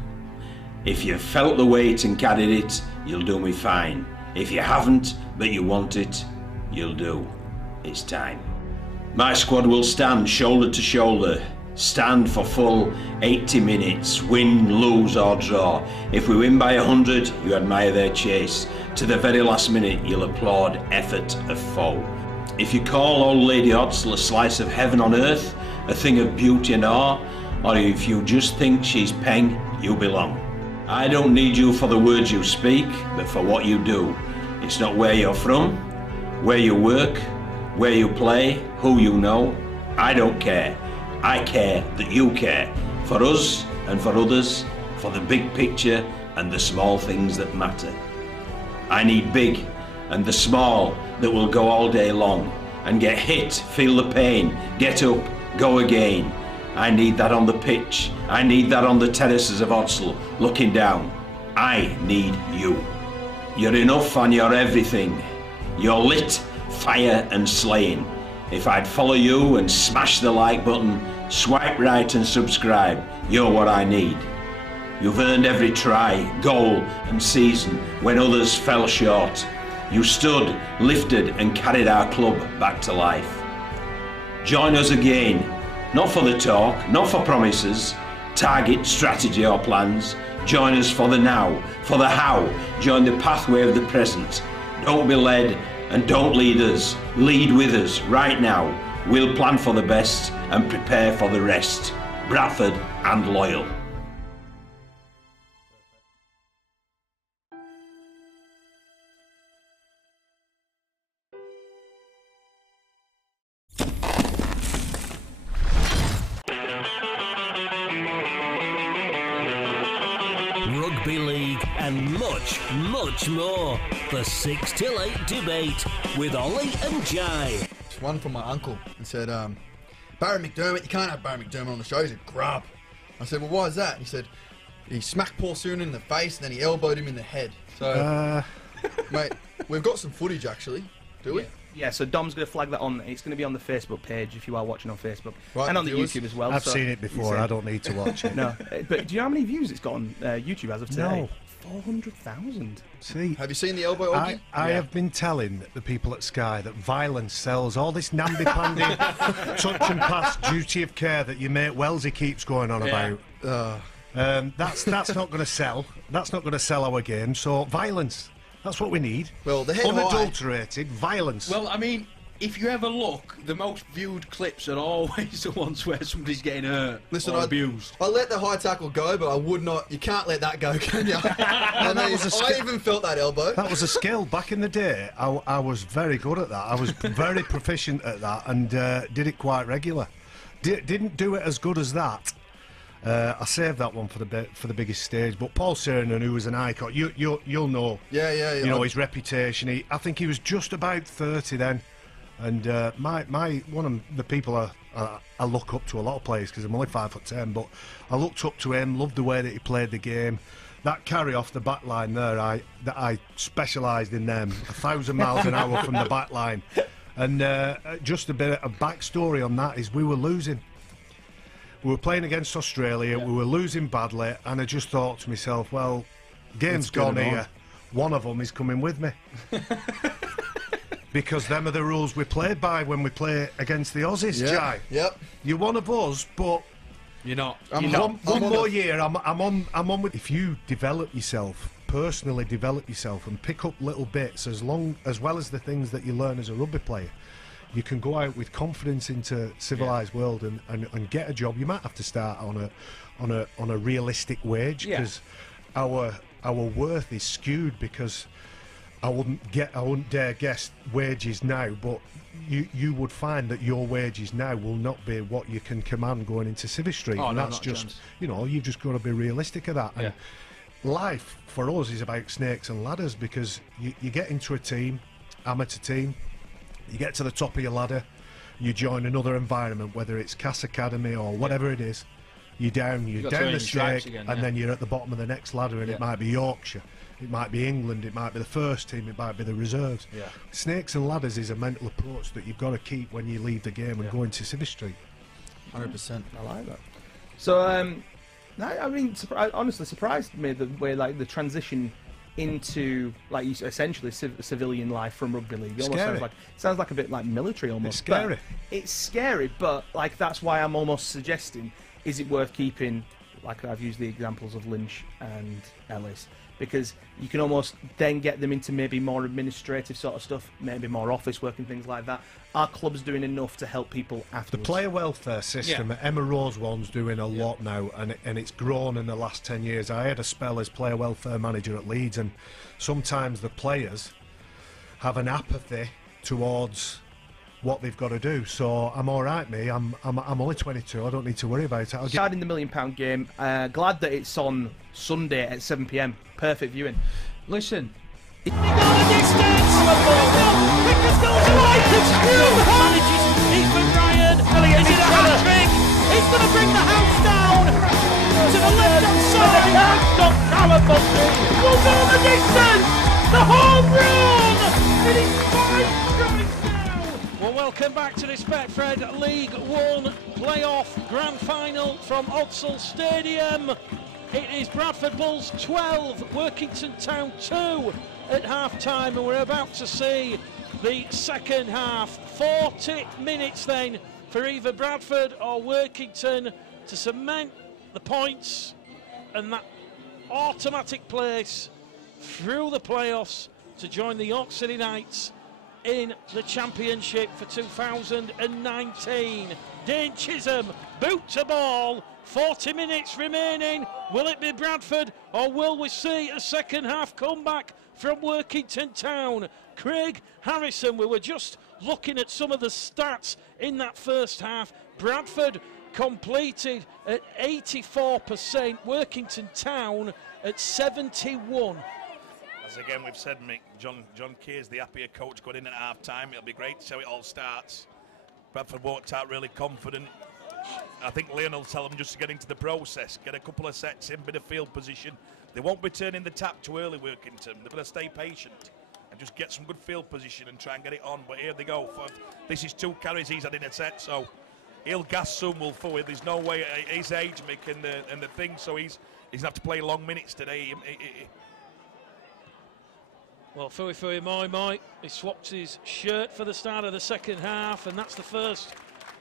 If you've felt the weight and carried it, you'll do me fine. If you haven't, but you want it, you'll do. It's time. My squad will stand shoulder to shoulder, stand for full 80 minutes, win, lose or draw. If we win by 100, you admire their chase. To the very last minute, you'll applaud effort of foe. If you call old Lady Odsal a slice of heaven on earth, a thing of beauty and awe, or if you just think she's peng, you belong. I don't need you for the words you speak, but for what you do. It's not where you're from, where you work, where you play, who you know. I don't care. I care that you care. For us and for others, for the big picture and the small things that matter. I need big and the small that will go all day long and get hit, feel the pain, get up, go again. I need that on the pitch. I need that on the terraces of Odsal, looking down. I need you. You're enough and you're everything. You're lit, fire and slaying. If I'd follow you and smash the like button, swipe right and subscribe, you're what I need. You've earned every try, goal and season when others fell short. You stood, lifted and carried our club back to life. Join us again. Not for the talk, not for promises, target, strategy or plans. Join us for the now, for the how. Join the pathway of the present. Don't be led and don't lead us. Lead with us right now. We'll plan for the best and prepare for the rest. Bradford and loyal. Rugby league and much, much more. The 6 till 8 debate with Ollie and Jai. One from my uncle and said, Barry McDermott, you can't have Barry McDermott on the show, he's a grub. I said, well, why is that? And he said, he smacked Paul Soon in the face and then he elbowed him in the head. So, mate, we've got some footage actually, do we? Yeah, so Dom's going to flag that on. It's going to be on the Facebook page if you are watching on Facebook. Right, and on the viewers. YouTube as well. I've seen it before, I don't need to watch it. No, but do you know how many views it's got on YouTube as of today? No. 400,000. See, have you seen the elbow? I have been telling the people at Sky that violence sells. All this namby-pandy, touch and pass, duty of care that your mate Wellesley keeps going on about. That's not going to sell. That's not going to sell our game. So violence. That's what we need. Well, the head unadulterated violence. Well, I mean, if you ever look, the most viewed clips are always the ones where somebody's getting hurt or abused. I let the high tackle go, but I would not. You can't let that go, can you? I even felt that elbow. That was a skill. Back in the day, I was very good at that. I was very proficient at that and did it quite regular. Didn't do it as good as that. I saved that one for the biggest stage. But Paul Sirenen, who was an icon, you'll know. Yeah. You know his reputation. I think he was just about 30 then. And one of the people I look up to, a lot of players, because I'm only 5'10", but I looked up to him, loved the way that he played the game. That carry off the back line there, I specialised in them, 1,000 miles an hour from the back line. And just a bit of backstory on that is we were losing. We were playing against Australia, we were losing badly, and I just thought to myself, well, game's gone here, one of them is coming with me. Because them are the rules we play by when we play against the Aussies, Jai. Yep. You're one of us, but you're not. One more year, I'm on with. If you develop yourself, personally develop yourself, and pick up little bits as well as the things that you learn as a rugby player, you can go out with confidence into civilised world and get a job. You might have to start on a realistic wage because our worth is skewed because. I wouldn't dare guess wages now, but you would find that your wages now will not be what you can command going into Civvy Street, and that's just you've just got to be realistic of that. And life for us is about snakes and ladders because you get into a team, amateur team, you get to the top of your ladder, you join another environment, whether it's Cass Academy or whatever it is. You're down the snake, and then you're at the bottom of the next ladder, and it might be Yorkshire. It might be England, it might be the first team, it might be the reserves. Snakes and ladders is a mental approach that you've got to keep when you leave the game and go into Civvy Street. 100%. I like that. So, I mean, honestly surprised me the way the transition into essentially civilian life from rugby league. It almost sounds like a bit like military almost. It's scary. It's scary, but that's why I'm almost suggesting: is it worth keeping? Like I've used the examples of Lynch and Ellis. Because you can almost then get them into maybe more administrative sort of stuff, maybe more office work and things like that. Are clubs doing enough to help people afterwards? The player welfare system, Emma Rose one's doing a lot now, and it's grown in the last 10 years. I had a spell as player welfare manager at Leeds, and sometimes the players have an apathy towards what they've got to do. So I'm all right, me. I'm only 22. I don't need to worry about it. Regarding the £1 million game, glad that it's on Sunday at 7 p.m. Perfect viewing. Listen. He's going to bring the house down to the left-hand side. Stop Callum will go the distance. The home run. It is 5 strikes now. Well, welcome back to this Betfred League One playoff grand final from Odsal Stadium. It is Bradford Bulls 12, Workington Town 2 at half-time, and we're about to see the second half. 40 minutes then for either Bradford or Workington to cement the points and that automatic place through the playoffs to join the York City Knights in the Championship for 2019. Dane Chisholm, boot to ball, 40 minutes remaining. Will it be Bradford or will we see a second half comeback from Workington Town? Craig Harrison, we were just looking at some of the stats in that first half. Bradford completed at 84%, Workington Town at 71. As again we've said, Mick, John Keir's the happier coach going in at half-time. It'll be great to see how it all starts. Bradford walked out really confident. I think Leon will tell them just to get into the process, get a couple of sets in, bit of field position. They won't be turning the tap too early, Workington. They're going to stay patient and just get some good field position and try and get it on. But here they go. This is 2 carries he's had in a set, so he'll gas some will forward. There's no way at his age, Mick, and the thing, so he's going to have to play long minutes today. Well, Fui Moi, he swapped his shirt for the start of the second half, and that's the first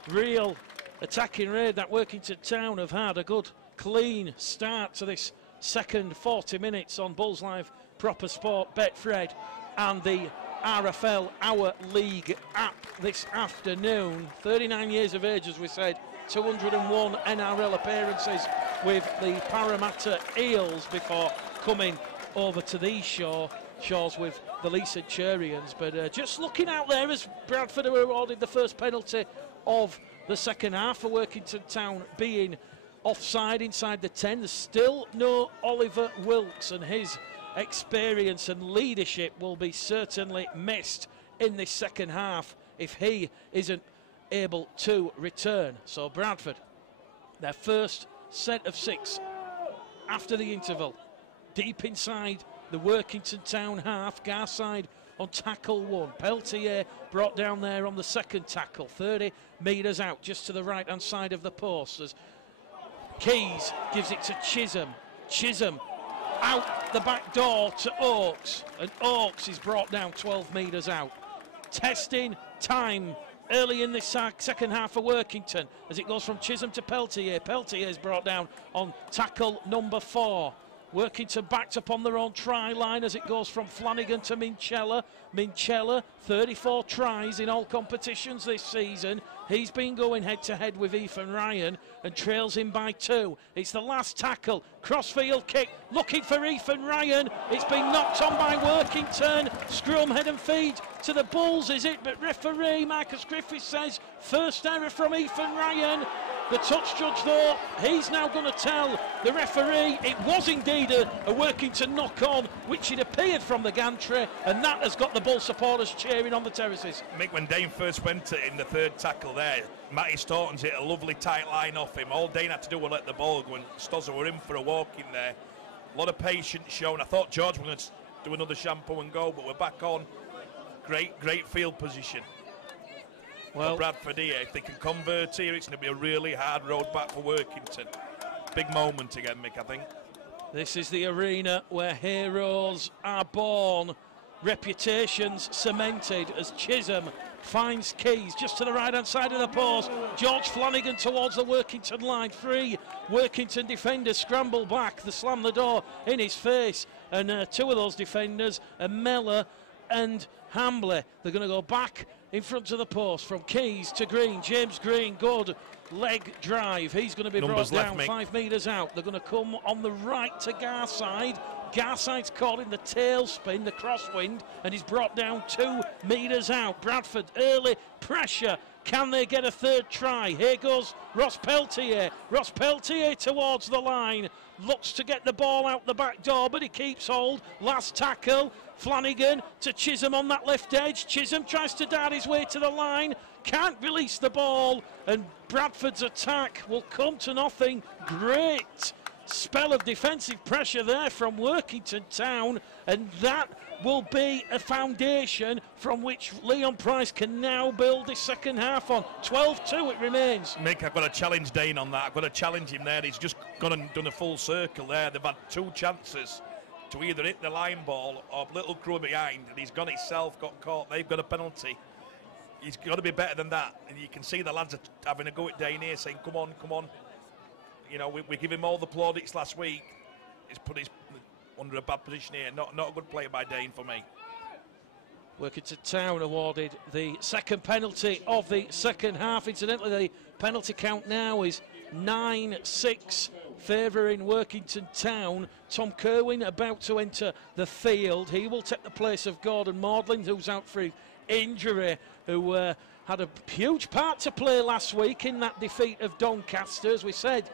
real attacking raid that Workington Town have had. A good clean start to this second 40 minutes on Bulls Live Proper Sport, Betfred and the RFL Our League app this afternoon. 39 years of age, as we said, 201 NRL appearances with the Parramatta Eels before coming over to these shores with the Leeds Centurions. But just looking out there as Bradford are awarded the first penalty of the second half for Workington Town being offside inside the 10. There's still no Oliver Wilkes, and his experience and leadership will be certainly missed in this second half if he isn't able to return. So Bradford, their first set of 6 after the interval, deep inside the Workington Town half. Garside on tackle 1. Peltier brought down there on the second tackle, 30 metres out just to the right hand side of the post as Keys gives it to Chisholm. Chisholm out the back door to Oakes, and Oakes is brought down 12 metres out. Testing time early in this second half for Workington as it goes from Chisholm to Peltier. Peltier is brought down on tackle number 4. Workington backed up on their own try line as it goes from Flanagan to Minchella. Minchella, 34 tries in all competitions this season. He's been going head-to-head with Ethan Ryan and trails him by 2. It's the last tackle. Crossfield kick, looking for Ethan Ryan. It's been knocked on by Workington. Scrum, head and feed to the Bulls, is it? But referee Marcus Griffiths says first error from Ethan Ryan. The touch judge, though, he's now going to tell the referee it was indeed a Workington knock-on, which it appeared from the gantry, and that has got the Bull supporters cheering on the terraces. Mick, when Dane first went in the third tackle there, Matty Staunton's hit a lovely tight line off him. All Dane had to do was let the ball go, and Stozza were in for a walk in there. A lot of patience shown. I thought George was going to do another shampoo and go, but we're back on. Great field position. Well, Bradford here, if they can convert here, it's going to be a really hard road back for Workington. Big moment again, Mick, I think. This is the arena where heroes are born, reputations cemented as Chisholm finds Keys just to the right-hand side of the post. George Flanagan towards the Workington line. 3 Workington defenders scramble back. They slam the door in his face, and 2 of those defenders are Mellor and Hambley. They're going to go back in front of the post from Keys to Green. James Green, good leg drive. He's going to be brought down 5 metres out. They're going to come on the right to Garside. Garside's caught in the tailspin, the crosswind, and he's brought down 2 metres out. Bradford, early pressure. Can they get a third try? Here goes Ross Peltier. Ross Peltier towards the line. Looks to get the ball out the back door, but he keeps hold. Last tackle. Flanagan to Chisholm on that left edge. Chisholm tries to dart his way to the line. Can't release the ball. And Bradford's attack will come to nothing. Great spell of defensive pressure there from Workington Town, and that will be a foundation from which Leon Price can now build this second half on. 12-2 it remains. Mick, I've got to challenge Dane on that. I've got to challenge him there. He's just gone and done a full circle there. They've had 2 chances to either hit the line ball or little crew behind, and he's gone himself, got caught. They've got a penalty. He's got to be better than that, and you can see the lads are having a go at Dane here, saying come on, come on. You know, we give him all the plaudits last week. He's put his under a bad position here. Not a good play by Dane for me. Workington Town awarded the second penalty of the second half. Incidentally, the penalty count now is 9-6 favouring Workington Town. Tom Kerwin about to enter the field. He will take the place of Gordon Maudlin, who's out for injury, who had a huge part to play last week in that defeat of Doncaster. As we said,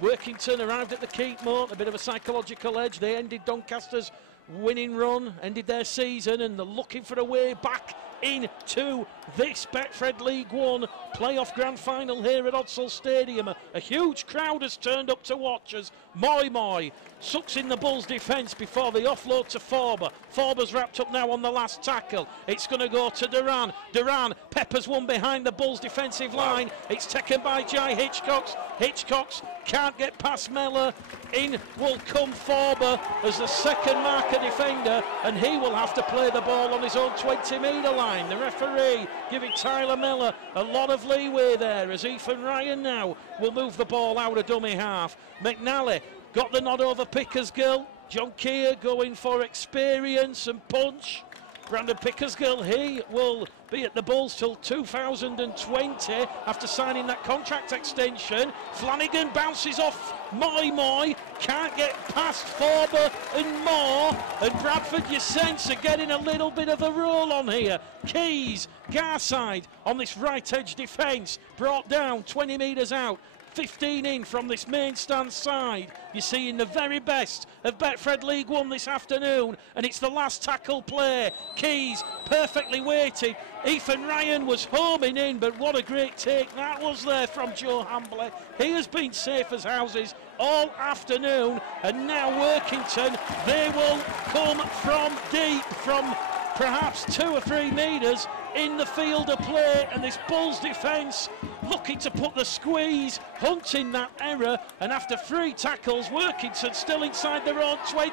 Workington arrived at the Keepmoat, a bit of a psychological edge. They ended Doncaster's winning run, ended their season, and they're looking for a way back into this Betfred League One playoff grand final here at Odsal Stadium. A huge crowd has turned up to watch as Moy sucks in the Bulls' defence before the offload to Forber. Forber's wrapped up now on the last tackle. It's going to go to Duran. Duran peppers one behind the Bulls' defensive line. It's taken by Jai Hitchcocks. Hitchcock's can't get past Mellor. In will come Forber as the second marker defender, and he will have to play the ball on his own 20-metre line. The referee giving Tyler Mellor a lot of leeway there, as Ethan Ryan now will move the ball out of dummy half. McNally got the nod over Pickersgill. John Keir going for experience and punch. Brandon Pickersgill, he will be at the Bulls till 2020 after signing that contract extension. Flanagan bounces off Moy, can't get past Forber and Moore, and Bradford, you sense, are getting a little bit of a roll on here. Keys, Garside on this right edge defence, brought down 20 metres out. 15 in from this main stand side. You're seeing the very best of Betfred League One this afternoon, and it's the last tackle play. Keys perfectly weighted. Ethan Ryan was homing in, but what a great take that was there from Joe Hambley. He has been safe as houses all afternoon, and now Workington, they will come from deep, from perhaps 2 or 3 metres in the field of play, and this Bulls defence looking to put the squeeze, hunting that error, and after 3 tackles, Workington still inside their own 20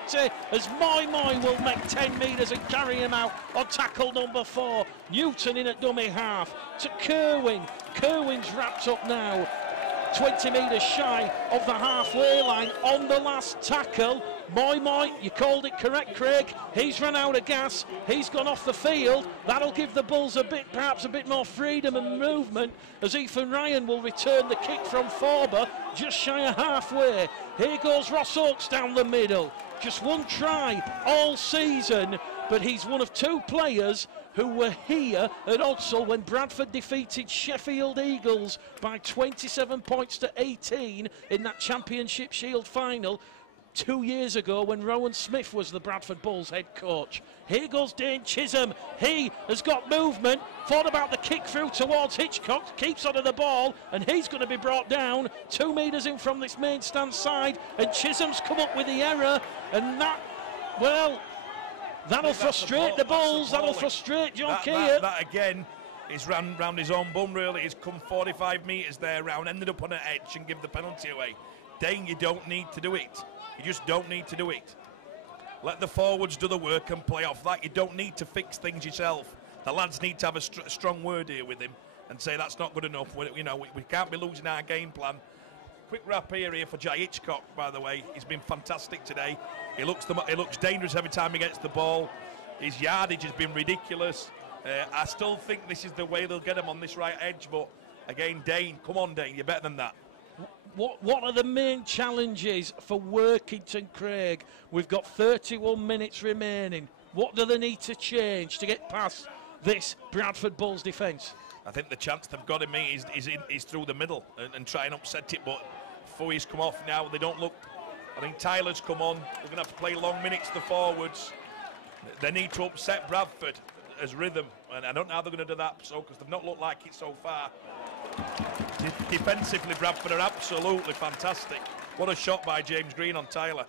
as Moy will make 10 metres and carry him out on tackle number 4. Newton in at dummy half to Kerwin. Kerwin's wrapped up now, 20 metres shy of the halfway line on the last tackle. Moy, you called it correct, Craig. He's run out of gas. He's gone off the field. That'll give the Bulls perhaps a bit more freedom and movement as Ethan Ryan will return the kick from Forber, just shy of halfway. Here goes Ross Oakes down the middle. Just 1 try all season, but he's one of 2 players who were here at Odsal when Bradford defeated Sheffield Eagles by 27 points to 18 in that Championship Shield final 2 years ago when Rowan Smith was the Bradford Bulls head coach. Here goes Dane Chisholm. He has got movement, thought about the kick through towards Hitchcock, keeps onto the ball, and he's going to be brought down 2 metres in from this main stand side, and Chisholm's come up with the error, and that, well, that'll frustrate the Bulls, that'll frustrate John Keir. That again is round his own bum, really. He's come 45 metres there round, ended up on an edge and give the penalty away. Dane, you don't need to do it. You just don't need to do it. Let the forwards do the work and play off that. You don't need to fix things yourself. The lads need to have a strong word here with him and say that's not good enough. We can't be losing our game plan. Quick wrap here for Jai Hitchcock, by the way. He's been fantastic today. He looks dangerous every time he gets the ball. His yardage has been ridiculous. I still think this is the way they'll get him on this right edge, but again, Dane, come on, Dane, you're better than that. What are the main challenges for Workington, Craig? We've got 31 minutes remaining. What do they need to change to get past this Bradford Bulls defence? I think the chance they've got in me is through the middle and try and upset it, but Foy's come off now. They don't look. I think Tyler's come on. We're going to have to play long minutes, the forwards. They need to upset Bradford as rhythm, and I don't know how they're going to do that, because they've not looked like it so far. Defensively, Bradford are absolutely fantastic. What a shot by James Green on Tyler.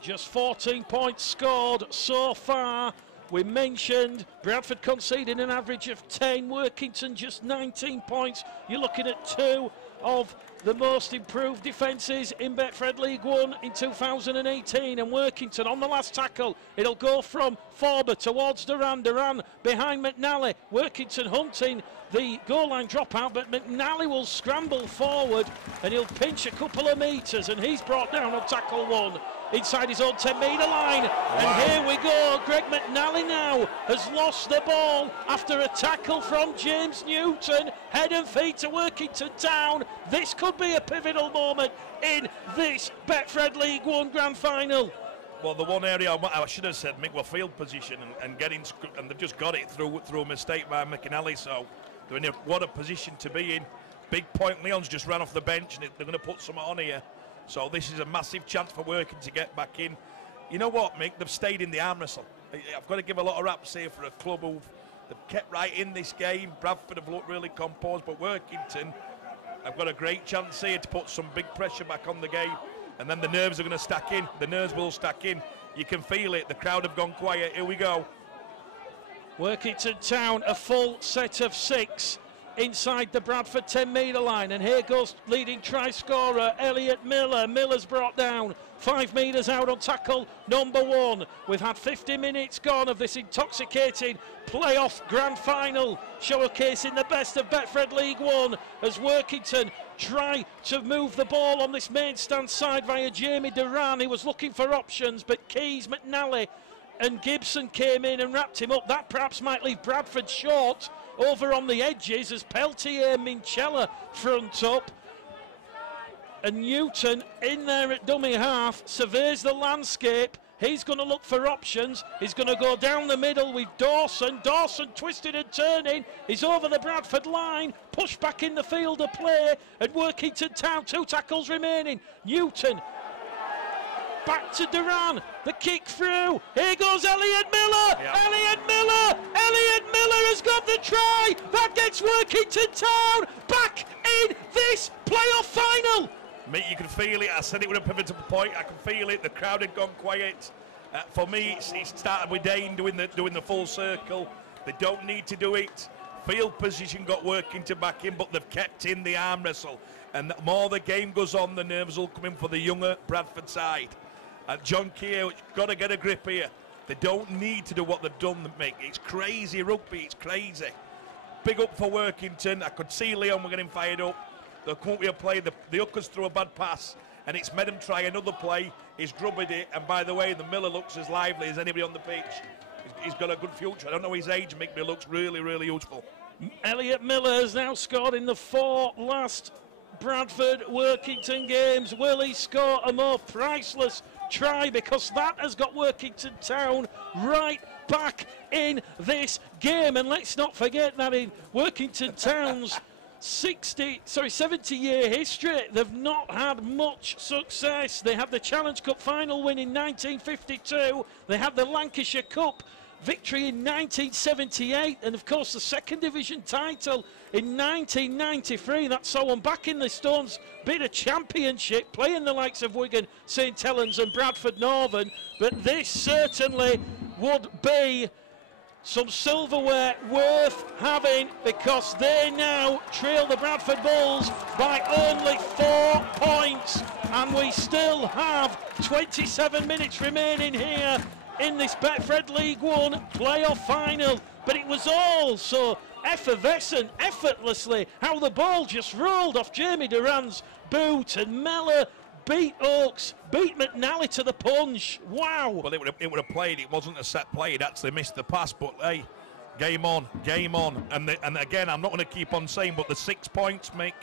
Just 14 points scored so far. We mentioned Bradford conceding an average of 10, Workington just 19 points. You're looking at 2 of the most improved defences in Betfred League One in 2018, and Workington on the last tackle. It'll go from Forber towards Duran behind McNally. Workington hunting the goal line dropout, but McNally will scramble forward and he'll pinch a couple of metres, and he's brought down on tackle 1 inside his own 10-metre line. Wow. And here we go. Greg McNally now has lost the ball after a tackle from James Newton. Head and feet to Workington Town. This could be a pivotal moment in this Betfred League One Grand Final. Well, the one area I should have said, Mick, were field position and getting, and they've just got it through a mistake by McNally. So they're in what a position to be in. Big point. Leon's just ran off the bench, and they're going to put something on here. So this is a massive chance for Working to get back in. You know what, Mick? They've stayed in the arm wrestle. I've got to give a lot of raps here for a club who've kept right in this game. Bradford have looked really composed, but Workington have got a great chance here to put some big pressure back on the game. And then the nerves are going to stack in. The nerves will stack in. You can feel it. The crowd have gone quiet. Here we go. Workington Town, a full set of 6. inside the Bradford 10-metre line, and here goes leading try scorer Elliot Miller. Miller's brought down 5 metres out on tackle number 1. We've had 50 minutes gone of this intoxicating playoff grand final, showcasing the best of Betfred League 1 as Workington try to move the ball on this main stand side via Jamie Duran. He was looking for options, but Keys, McNally and Gibson came in and wrapped him up. That perhaps might leave Bradford short over on the edges as Peltier, Minchella front up, and Newton in there at dummy half surveys the landscape. He's going to look for options. He's going to go down the middle with Dawson. Dawson twisted and turning. He's over the Bradford line. Pushed back in the field of play. And Workington Town, 2 tackles remaining. Newton back to Duran. The kick through. Here goes Elliot Miller. Yep. Elliot Miller. Elliot Miller has got the try. That gets Workington Town back in this playoff final. Mate, you can feel it. I said it with a pivotal point. I can feel it. The crowd had gone quiet. For me, it started with Dane doing the full circle. They don't need to do it. Field position got Workington back in, but they've kept in the arm wrestle. And the more the game goes on, the nerves will come in for the younger Bradford side. And John Keogh got to get a grip here. They don't need to do what they've done, mate. It's crazy rugby. It's crazy. Big up for Workington. I could see Leon were getting fired up. There couldn't be a play. The hookers threw a bad pass, and it's made him try another play. He's grubbed it, and by the way, the Miller looks as lively as anybody on the pitch. He's got a good future. I don't know his age, Mick, but he looks really, really useful. Elliot Miller has now scored in the 4 last Bradford Workington games. Will he score a more priceless try? Because that has got Workington Town right back in this game. And let's not forget that in Workington Town's 70-year history, they've not had much success. They had the Challenge Cup final win in 1952. They had the Lancashire Cup victory in 1978, and of course the second division title in 1993. That's so on back in the Stones bit of championship, playing the likes of Wigan, St Helens and Bradford Northern. But this certainly would be some silverware worth having, because they now trail the Bradford Bulls by only 4 points, and we still have 27 minutes remaining here in this Betfred League 1 playoff final. But it was all so effervescent, effortlessly, how the ball just rolled off Jamie Duran's boot, and Mellor beat Oakes, beat McNally to the punch. Wow. Well, it would have played. It wasn't a set play. It actually missed the pass. But hey, game on, game on. And again, I'm not going to keep on saying, but the 6 points, Mick,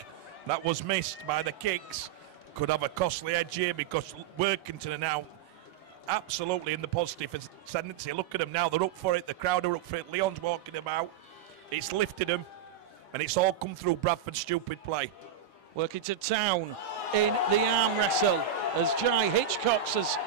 that was missed by the kicks, could have a costly edge here, because Workington are now absolutely in the positive ascendancy. Look at them now. They're up for it. The crowd are up for it. Leon's walking about. It's lifted them, and it's all come through Bradford's stupid play. Workington Town in the arm wrestle as Jai Hitchcocks has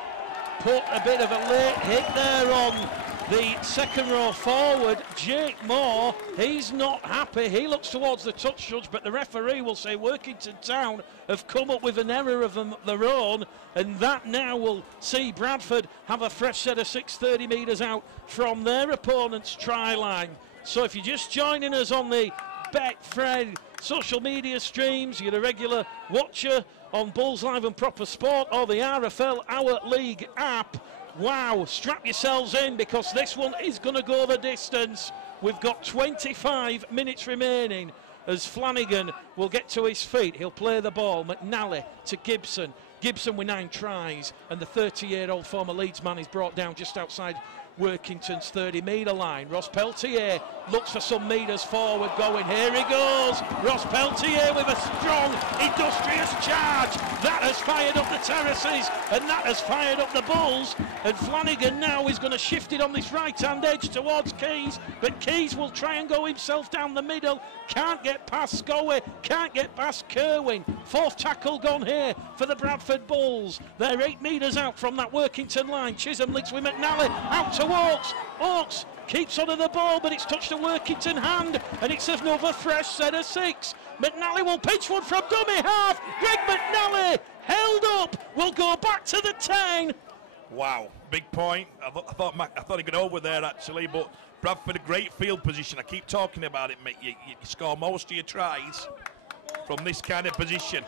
put a bit of a late hit there on the second row forward. Jake Moore, he's not happy. He looks towards the touch judge, but the referee will say Workington Town have come up with an error of their own, and that now will see Bradford have a fresh set of 6:30 metres out from their opponent's try line. So if you're just joining us on the Betfred social media streams, you're a regular watcher on Bulls Live and Proper Sport or the RFL Our League app, wow, strap yourselves in, because this one is going to go the distance. We've got 25 minutes remaining as Flanagan will get to his feet. He'll play the ball. McNally to Gibson. Gibson with 9 tries, and the 30-year-old former Leeds man is brought down just outside Workington's 30-metre line. Ross Peltier looks for some metres forward going. Here he goes. Ross Peltier with a strong, industrious charge. That has fired up the terraces, and that has fired up the Bulls. And Flanagan now is going to shift it on this right-hand edge towards Keys, but Keys will try and go himself down the middle. Can't get past Scoey, can't get past Kerwin. 4th tackle gone here for the Bradford Bulls. They're 8 metres out from that Workington line. Chisholm links with McNally, out to Oakes. Oakes keeps onto the ball, but it's touched a Workington hand, and it's another fresh set of 6. McNally will pitch one from dummy half. Greg McNally held up, will go back to the 10. Wow, big point. I thought he got over there actually, but Bradford a great field position. I keep talking about it, mate. You score most of your tries from this kind of position.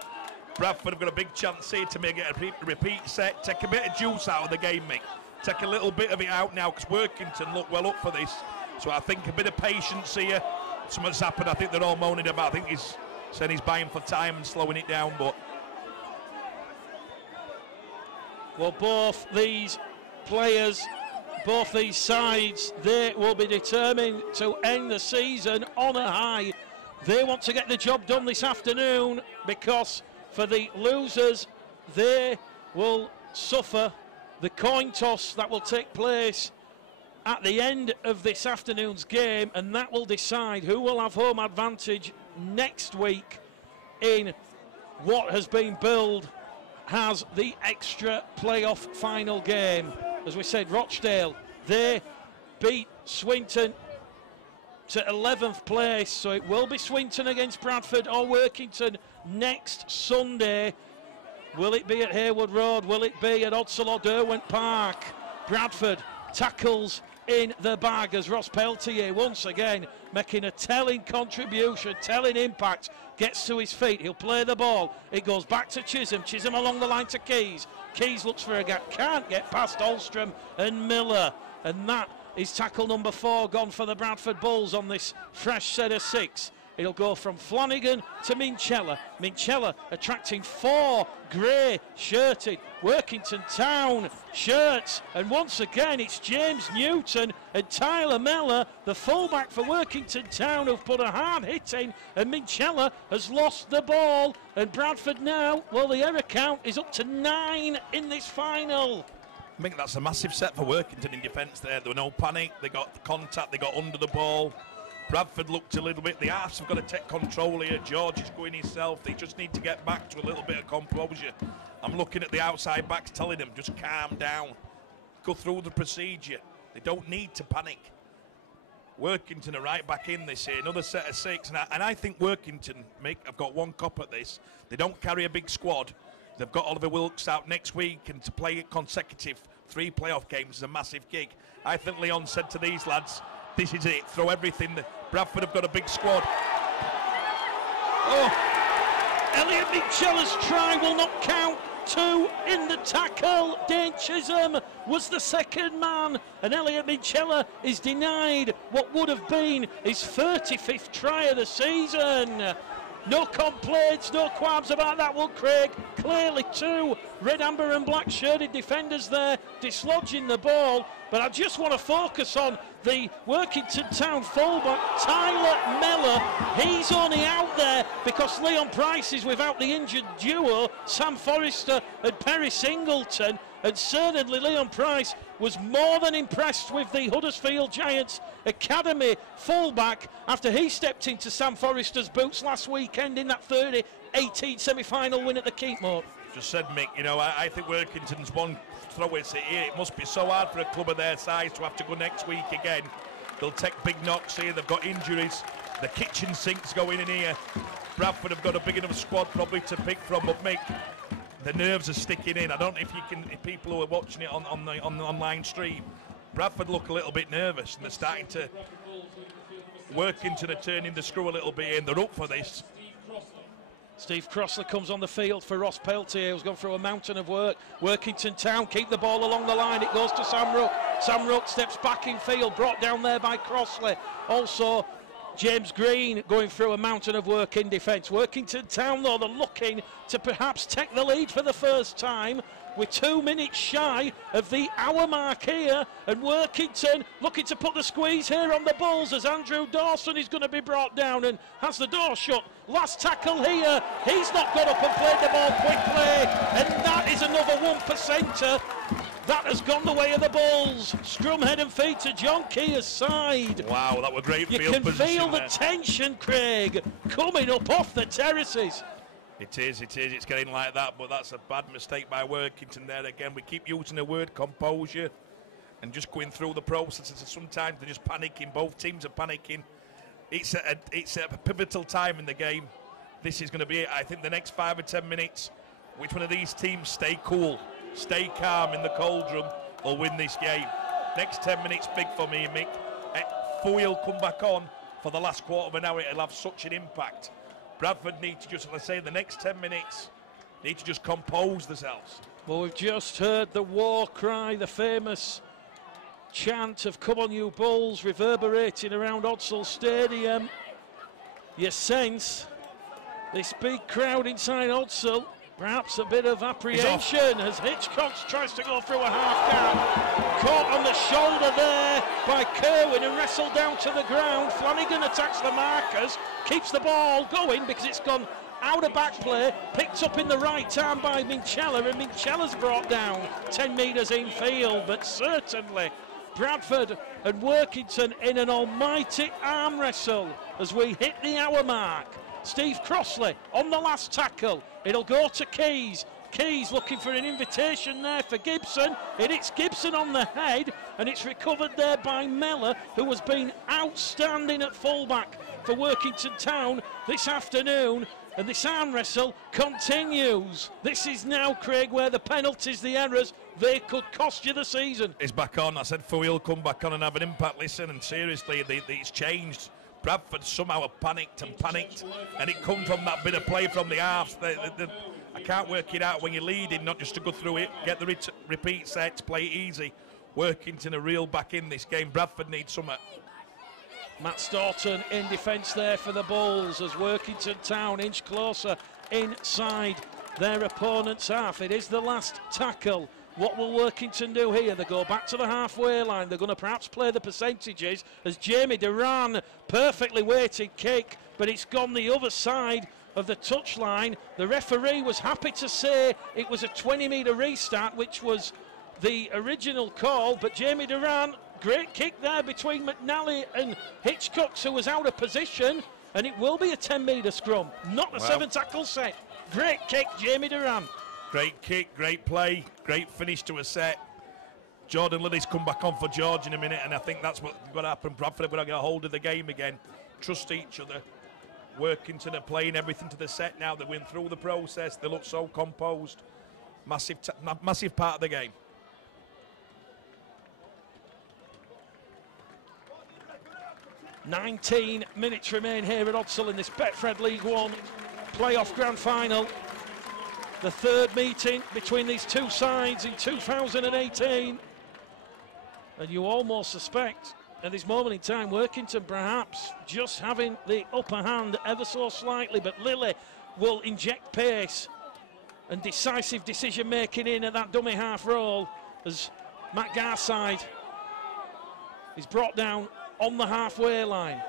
Bradford have got a big chance here to make it a repeat set. Take a bit of juice out of the game, mate. Take a little bit of it out now, because Workington look well up for this. So I think a bit of patience here. Something's happened. I think they're all moaning about. I think he's saying he's buying for time and slowing it down. But well, both these players, both these sides, they will be determined to end the season on a high. They want to get the job done this afternoon, because for the losers, they will suffer the coin toss that will take place at the end of this afternoon's game, and that will decide who will have home advantage next week in what has been billed as the extra playoff final game. As we said, Rochdale, they beat Swinton to 11th place, so it will be Swinton against Bradford or Workington next Sunday. Will it be at Haywood Road? Will it be at Odsal or Derwent Park? Bradford tackles in the bag as Ross Peltier once again making a telling contribution, telling impact, gets to his feet, he'll play the ball, it goes back to Chisholm along the line to Keys looks for a gap, can't get past Olstrom and Miller, and that is tackle number 4 gone for the Bradford Bulls on this fresh set of 6. It'll go from Flanagan to Minchella. Minchella attracting 4 grey shirted Workington Town shirts. And once again, it's James Newton and Tyler Miller, the fullback for Workington Town, who've put a hard hit in. And Minchella has lost the ball. And Bradford now, well, the error count is up to 9 in this final. I think that's a massive set for Workington in defence there. There were no panic. They got the contact. They got under the ball. Bradford looked a little bit, the Arts have got to take control here. George is going himself, they just need to get back to a little bit of composure. I'm looking at the outside backs telling them, just calm down, go through the procedure. They don't need to panic. Workington are right back in this here, another set of 6, and I think Workington have got one cop at this. They don't carry a big squad. They've got Oliver Wilkes out next week, and to play consecutive 3 playoff games is a massive gig. I think Leon said to these lads, this is it, throw everything. Bradford have got a big squad. Oh, Elliot Minchella's try will not count. 2 in the tackle. Dane Chisholm was the second man, and Elliot Minchella is denied what would have been his 35th try of the season. No complaints, no qualms about that one, Craig. Clearly 2 red, amber and black shirted defenders there dislodging the ball. But I just want to focus on the Workington Town fullback, Tyler Miller. He's only out there because Leon Price is without the injured duo, Sam Forrester and Perry Singleton. And certainly Leon Price was more than impressed with the Huddersfield Giants Academy fullback after he stepped into Sam Forrester's boots last weekend in that 30-18 semi-final win at the Keepmoat. Just said, Mick, you know, I think Workington's one throw it here. It must be so hard for a club of their size to have to go next week again. They'll take big knocks here, they've got injuries, the kitchen sink's going in here. Bradford have got a big enough squad probably to pick from, but Mick, the nerves are sticking in. I don't know if people who are watching it on the online stream, Bradford look a little bit nervous, and they're starting to Workington are turning the screw a little bit in. They're up for this. Steve Crossley comes on the field for Ross Peltier, who's gone through a mountain of work. Workington Town keep the ball along the line. It goes to Sam Rook. Sam Rook steps back in field, brought down there by Crossley. Also, James Green going through a mountain of work in defence. Workington Town, though, they're looking to perhaps take the lead for the first time. We're 2 minutes shy of the hour mark here, and Workington looking to put the squeeze here on the Bulls as Andrew Dawson is going to be brought down and has the door shut. Last tackle here, he's not got up and played the ball quickly, and that is another 1%er. That has gone the way of the Bulls. Scrum, head and feet to John Keir's side. Wow, that was great you field position. You can feel the tension, Craig, coming up off the terraces. It is, it's getting like that, but that's a bad mistake by Workington there again. We keep using the word composure and just going through the processes. Sometimes they're just panicking, both teams are panicking. It's a pivotal time in the game. This is going to be it. I think the next 5 or 10 minutes, which one of these teams stay cool, stay calm in the cauldron, will win this game. Next 10 minutes big for me, Mick. Fouille come back on for the last quarter of an hour, it'll have such an impact. Bradford need to just, let's say, the next 10 minutes, need to just compose themselves. Well, we've just heard the war cry, the famous chant of "Come on you Bulls" reverberating around Odsal Stadium. You sense this big crowd inside Odsal, perhaps a bit of apprehension as Hitchcock tries to go through a half gap. Caught on the shoulder there by Kerwin and wrestled down to the ground. Flanagan attacks the markers, keeps the ball going because it's gone out of back play, picked up in the right time by Minchella, and Minchella's brought down 10 metres infield, but certainly Bradford and Workington in an almighty arm wrestle as we hit the hour mark. Steve Crossley on the last tackle. It'll go to Keys. Keys looking for an invitation there for Gibson. It hits Gibson on the head, and it's recovered there by Mellor, who has been outstanding at fullback for Workington Town this afternoon. And this arm wrestle continues. This is now, Craig, where the penalties, the errors, they could cost you the season. It's back on. I said Fouille come back on and have an impact. Listen, and seriously, it's changed. Bradford somehow panicked, and it come from that bit of play from the halves. I can't work it out when you're leading, not just to go through it, get the repeat sets, play it easy. Workington are real back in this game. Bradford needs something. Matt Staunton in defence there for the Bulls as Workington Town inch closer inside their opponent's half. It is the last tackle. What will Workington do here? They go back to the halfway line. They're going to perhaps play the percentages as Jamie Duran, perfectly weighted kick, but it's gone the other side of the touchline. The referee was happy to say it was a 20-metre restart, which was the original call, but Jamie Duran, great kick there between McNally and Hitchcock, who was out of position, and it will be a 10-metre scrum, not a 7-tackle set. Great kick, Jamie Duran. Great kick, great play, great finish to a set. Jordan Lilly's come back on for George in a minute, and I think that's what's going to happen. Bradford are going to get a hold of the game again, trust each other. Workington are playing everything to the set now. They went through the process. They look so composed. Massive part of the game. "19 minutes remain here at Odsal in this Betfred League One playoff grand final. The third meeting between these two sides in 2018. And you almost suspect at this moment in time Workington perhaps just having the upper hand ever so slightly, but Lilly will inject pace and decisive decision making in at that dummy half roll as Matt Garside is brought down on the halfway line.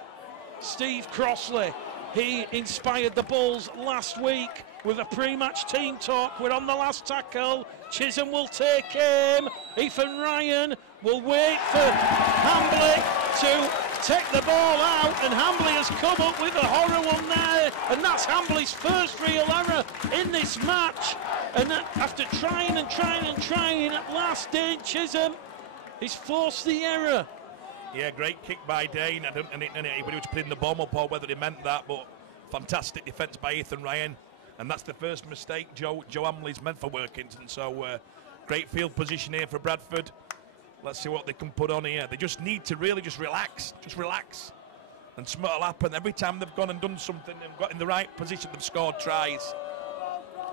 Steve Crossley, he inspired the Bulls last week with a pre-match team talk. We're on the last tackle. Chisholm will take him. Ethan Ryan will wait for Hambley to take the ball out, and Hambley has come up with a horror one there, and that's Hambley's first real error in this match. And after trying, at last Dane Chisholm, he's forced the error. Yeah, great kick by Dane. I don't know whether he was putting the bomb up or whether he meant that, but fantastic defence by Ethan Ryan. And that's the first mistake Joe Hamley's meant for Workington. So great field position here for Bradford. Let's see what they can put on here. They just need to really just relax. And something will happen. Every time they've gone and done something and got in the right position, they've scored tries.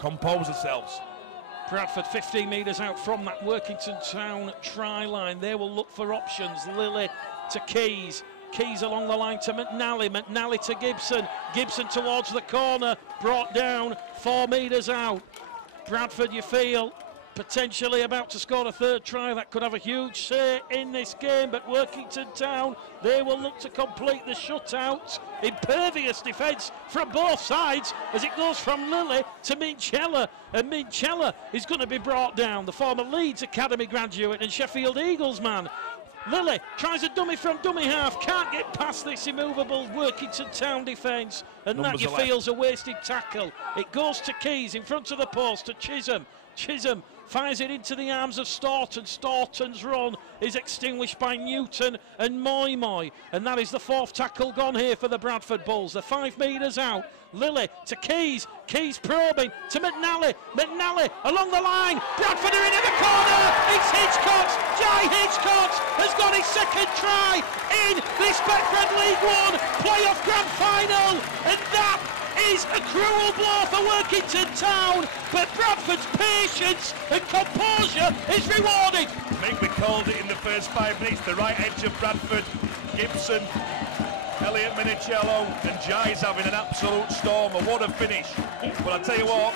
Compose themselves. Bradford 15 metres out from that Workington Town try line. They will look for options. Lilly to Keys. Keys along the line to McNally. McNally to Gibson. Gibson towards the corner. Brought down 4 metres out. Bradford, you feel, potentially about to score a third try. That could have a huge say in this game. But Workington Town, they will look to complete the shutout. Impervious defence from both sides as it goes from Lilly to Minchella. And Minchella is going to be brought down. The former Leeds Academy graduate and Sheffield Eagles man. Lilly tries a dummy from dummy half, can't get past this immovable Workington Town defence, and numbers that you feel's a wasted tackle. It goes to Keys in front of the post to Chisholm. Chisholm fires it into the arms of Staunton. Staunton's run is extinguished by Newton and Moy, and that is the fourth tackle gone here for the Bradford Bulls. They're 5 metres out. Lilly to Keys. Keys probing to McNally. McNally along the line. Bradford are into the corner. It's Hitchcock! Jai Hitchcock has got his second try in this Betfred League One playoff grand final, and that is a cruel blow for Workington Town, but Bradford's patience and composure is rewarded. I think we called it in the first 5 minutes, the right edge of Bradford, Gibson, Elliot Minicello, and Jai's having an absolute storm, and what a finish. But I tell you what,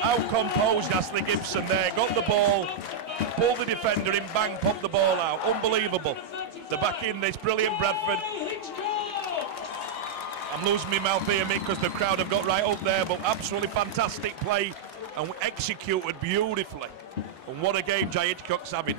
how composed Ashley Gibson there, got the ball, pulled the defender in, bang, popped the ball out, unbelievable. They're back in this, brilliant Bradford. I'm losing my mouth here, Mick, because the crowd have got right up there, but absolutely fantastic play and executed beautifully. And what a game Jai Hitchcock's having.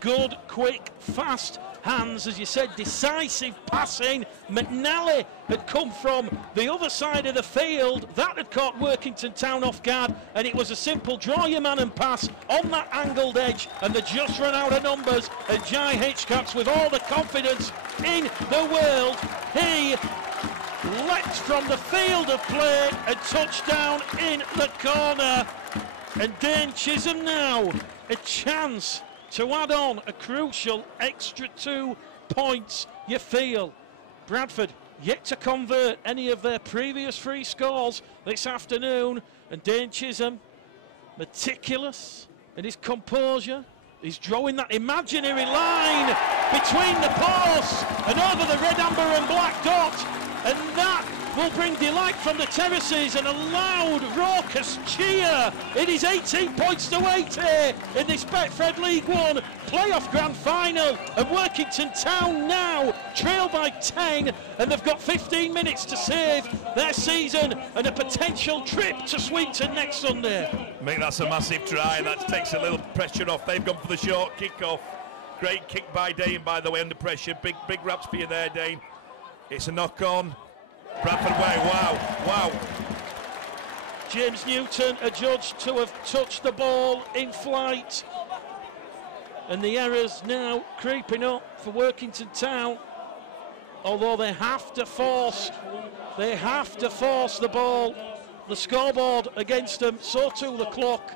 Good, quick, fast hands, as you said, decisive passing. McNally had come from the other side of the field. That had caught Workington Town off guard, and it was a simple draw your man and pass on that angled edge, and they just run out of numbers. And Jai Hitchcock, with all the confidence in the world, he leapt from the field of play and touchdown in the corner. And Dane Chisholm now a chance to add on a crucial extra 2 points. You feel Bradford yet to convert any of their previous 3 scores this afternoon, and Dane Chisholm, meticulous in his composure, he's drawing that imaginary line between the posts and over the red, amber and black dot, and that will bring delight from the terraces and a loud, raucous cheer. It is 18 points to 80 in this Betfred League One playoff grand final, and Workington Town now trail by 10, and they've got 15 minutes to save their season and a potential trip to Swinton next Sunday. Mick, that's a massive try. That takes a little pressure off. They've gone for the short kick-off. Great kick by Dane, by the way, under pressure. Big raps for you there, Dane. It's a knock-on. Bradford way, wow. James Newton adjudged to have touched the ball in flight, and the errors now creeping up for Workington Town, although they have to force the ball, the scoreboard against them, so too the clock.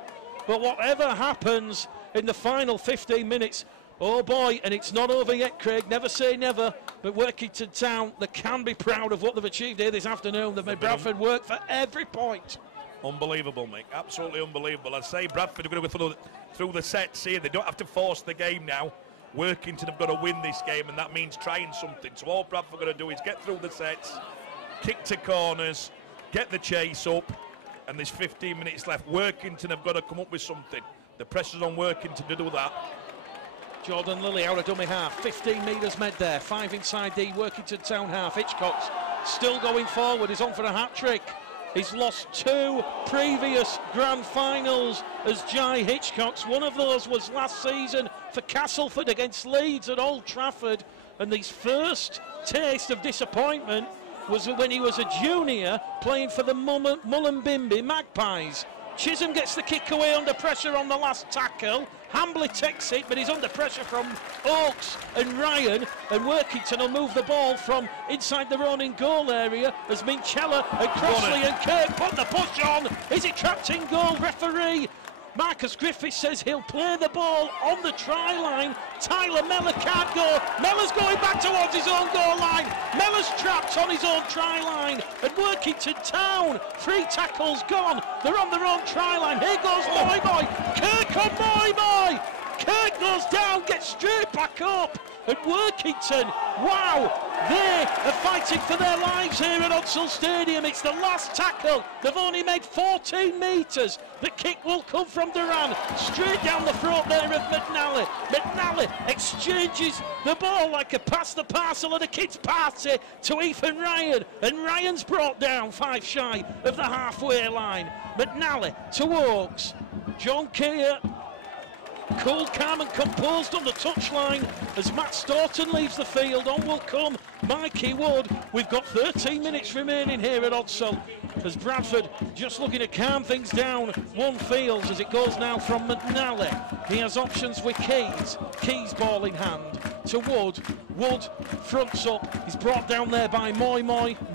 But whatever happens in the final 15 minutes, oh boy, and it's not over yet, Craig, never say never, but Workington Town, they can be proud of what they've achieved here this afternoon. They've made Bradford work for every point. Unbelievable, Mick, absolutely unbelievable. I'd say Bradford are going to go through the sets here. They don't have to force the game now. Workington have got to win this game, and that means trying something. So all Bradford are going to do is get through the sets, kick to corners, get the chase up, and there's 15 minutes left. Workington have got to come up with something. The pressure's on Workington to do that. Jordan Lilly out of dummy half, 15 metres made there, 5 inside the Workington Town half. Hitchcock's still going forward, he's on for a hat-trick. He's lost 2 previous grand finals as Jai Hitchcock's. One of those was last season for Castleford against Leeds at Old Trafford, and his first taste of disappointment was when he was a junior playing for the Mullumbimby Magpies. Chisholm gets the kick away under pressure on the last tackle. Hambley takes it, but he's under pressure from Oakes and Ryan, and Workington will move the ball from inside their own in goal area as Minchella and Crossley and Kirk put the push on. Is it trapped in goal? Referee Marcus Griffiths says he'll play the ball on the try line. Tyler Mellor can't go. Mellor's going back towards his own goal line. Mellor's trapped on his own try line. And Workington Town, 3 tackles gone. They're on their own try line. Here goes Moy Moy. Kirk on Moy Moy. Kirk goes down, gets straight back up. And Workington, wow, they are fighting for their lives here at Odsal Stadium. It's the last tackle. They've only made 14 metres. The kick will come from Duran, straight down the throat there of McNally. McNally exchanges the ball like a pass the parcel at a kid's party to Ethan Ryan, and Ryan's brought down 5 shy of the halfway line. McNally to Oakes. John Keir, cool, calm and composed on the touchline as Matt Staunton leaves the field. On will come Mikey Wood. We've got 13 minutes remaining here at Odsal as Bradford just looking to calm things down. One feels as it goes now from McNally. He has options with Keys. Keys ball in hand. to Wood. Wood fronts up. He's brought down there by Moy,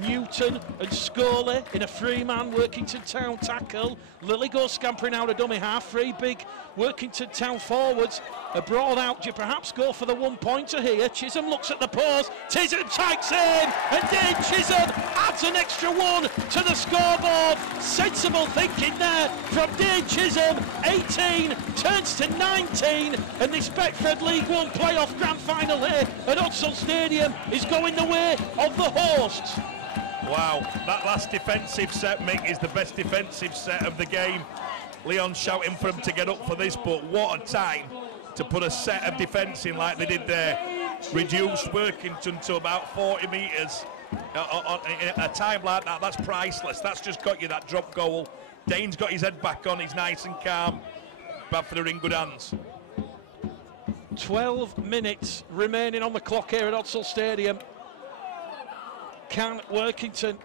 Newton and Scully in a three-man Workington Town tackle. Lily goes scampering out a dummy half. Three big Workington Town forwards are brought out. Do you perhaps go for the one-pointer here? Chisholm looks at the post. Chisholm takes in, and Dane Chisholm adds an extra one to the scoreboard. Sensible thinking there from Dane Chisholm. 18 turns to 19, and this Betfred League One playoff grand final here at Odsal Stadium is going the way of the hosts. Wow, that last defensive set, Mick, is the best defensive set of the game. Leon shouting for him to get up for this, but what a time to put a set of defence in like they did there. Reduced Workington to about 40 metres. In a time like that, that's priceless. That's just got you that drop goal. Dane's got his head back on, he's nice and calm. Bradford are in good hands. 12 minutes remaining on the clock here at Odsal Stadium. Can Workington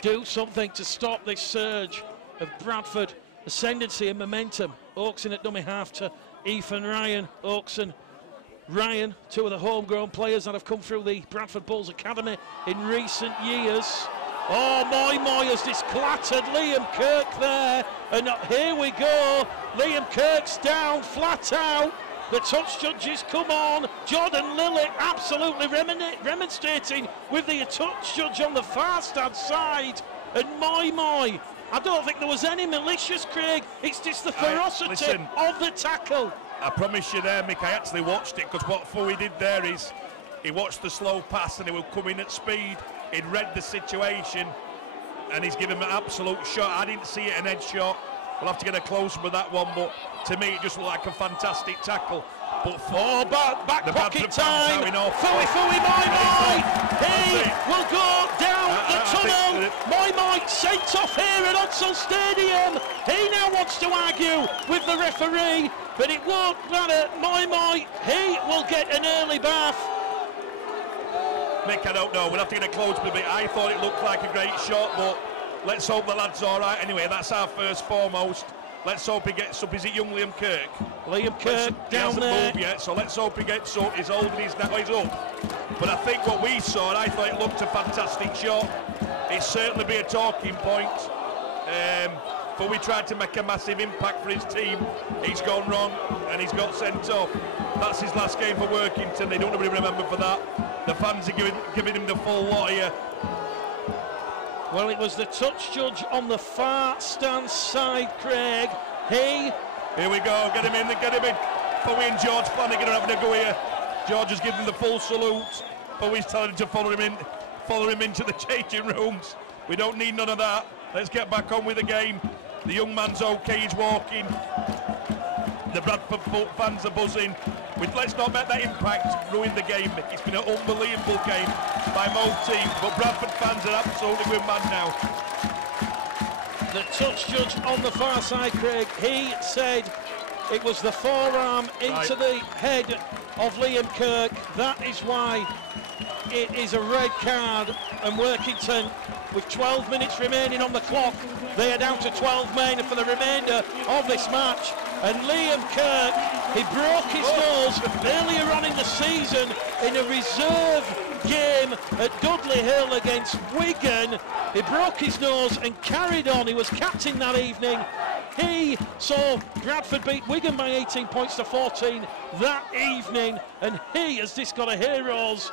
do something to stop this surge of Bradford ascendancy and momentum? Oakson at dummy half to Ethan Ryan. Oakson, Ryan, two of the homegrown players that have come through the Bradford Bulls Academy in recent years. Oh, Moy has just clattered Liam Kirk there, and here we go. Liam Kirk's down, flat out. The touch judges come on. Jordan Lilly absolutely remonstrating with the touch judge on the far stand side. And Moy, I don't think there was any malicious, Craig. It's just the ferocity of the tackle. I promise you there, Mick, I actually watched it, because what Fowey did there is he watched the slow pass and he would come in at speed. He'd read the situation and he's given him an absolute shot. I didn't see it, an head shot. We'll have to get a close up with that one, but to me it just looked like a fantastic tackle. But back pocket time. Fowey, Moy. He will go down the tunnel. Moy sent off here at Odsal Stadium. He now wants to argue with the referee, but it won't matter. Moy, he will get an early bath. Mick, I don't know. We'll have to get a close up with it. I thought it looked like a great shot, but let's hope the lad's all right. Anyway, that's our first foremost. Let's hope he gets up. Is it young Liam Kirk? Liam Kirk down there. He hasn't moved yet, so let's hope he gets up. He's holding his now. He's up. But I think what we saw, and I thought it looked a fantastic shot. It certainly be a talking point. But we tried to make a massive impact for his team. He's gone wrong and he's got sent off. That's his last game for Workington. They don't really remember for that. The fans are giving him the full lot here. Well, it was the touch judge on the far stand side, Craig. Here we go, get him in. Fowey and George Flanagan are having a go here. George has given the full salute. Fowey's telling him to follow him into the changing rooms. We don't need none of that. Let's get back on with the game. The young man's okay, he's walking. The Bradford fans are buzzing. Let's not make that impact ruin the game. It's been an unbelievable game by both teams, but Bradford fans are absolutely going mad now. The touch judge on the far side, Craig, he said it was the forearm into the head of Liam Kirk. That is why it is a red card, and Workington, with 12 minutes remaining on the clock, they are down to 12 men for the remainder of this match. And Liam Kirk, he broke his nose earlier on in the season in a reserve game at Dudley Hill against Wigan. He broke his nose and carried on. He was captain that evening. He saw Bradford beat Wigan by 18 points to 14 that evening, and he has just got a hero's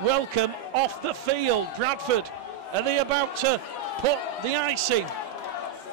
welcome off the field. Bradford, are they about to put the icing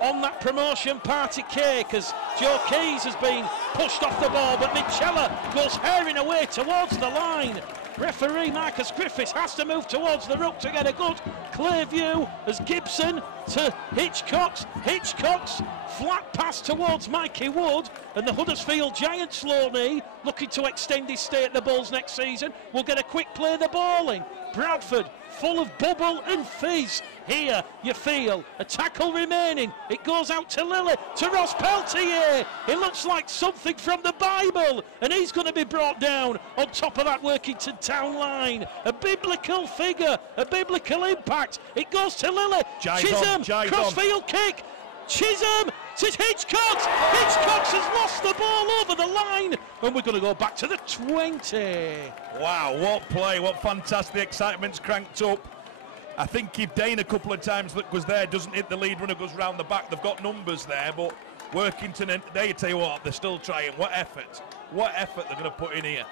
on that promotion party cake as Joe Keys has been pushed off the ball, but Minchella goes herring away towards the line. Referee Marcus Griffiths has to move towards the ruck to get a good clear view as Gibson to Hitchcox. Hitchcox flat pass towards Mikey Wood, and the Huddersfield Giants slow knee looking to extend his stay at the Bulls next season will get a quick play the ball in. Bradford full of bubble and fizz. Here you feel a tackle remaining. It goes out to Lily, to Ross Peltier. It looks like something from the Bible, and he's going to be brought down on top of that Workington Town line. A biblical figure, a biblical impact. It goes to Lily. Chisholm, crossfield kick. Chisholm It's Hitchcox! Hitchcox has lost the ball over the line, and we're going to go back to the 20. Wow, what play, what fantastic excitement's cranked up. I think if Dane a couple of times that was there doesn't hit the lead runner, goes round the back. They've got numbers there, but Workington, and they tell you what, they're still trying. What effort they're going to put in here.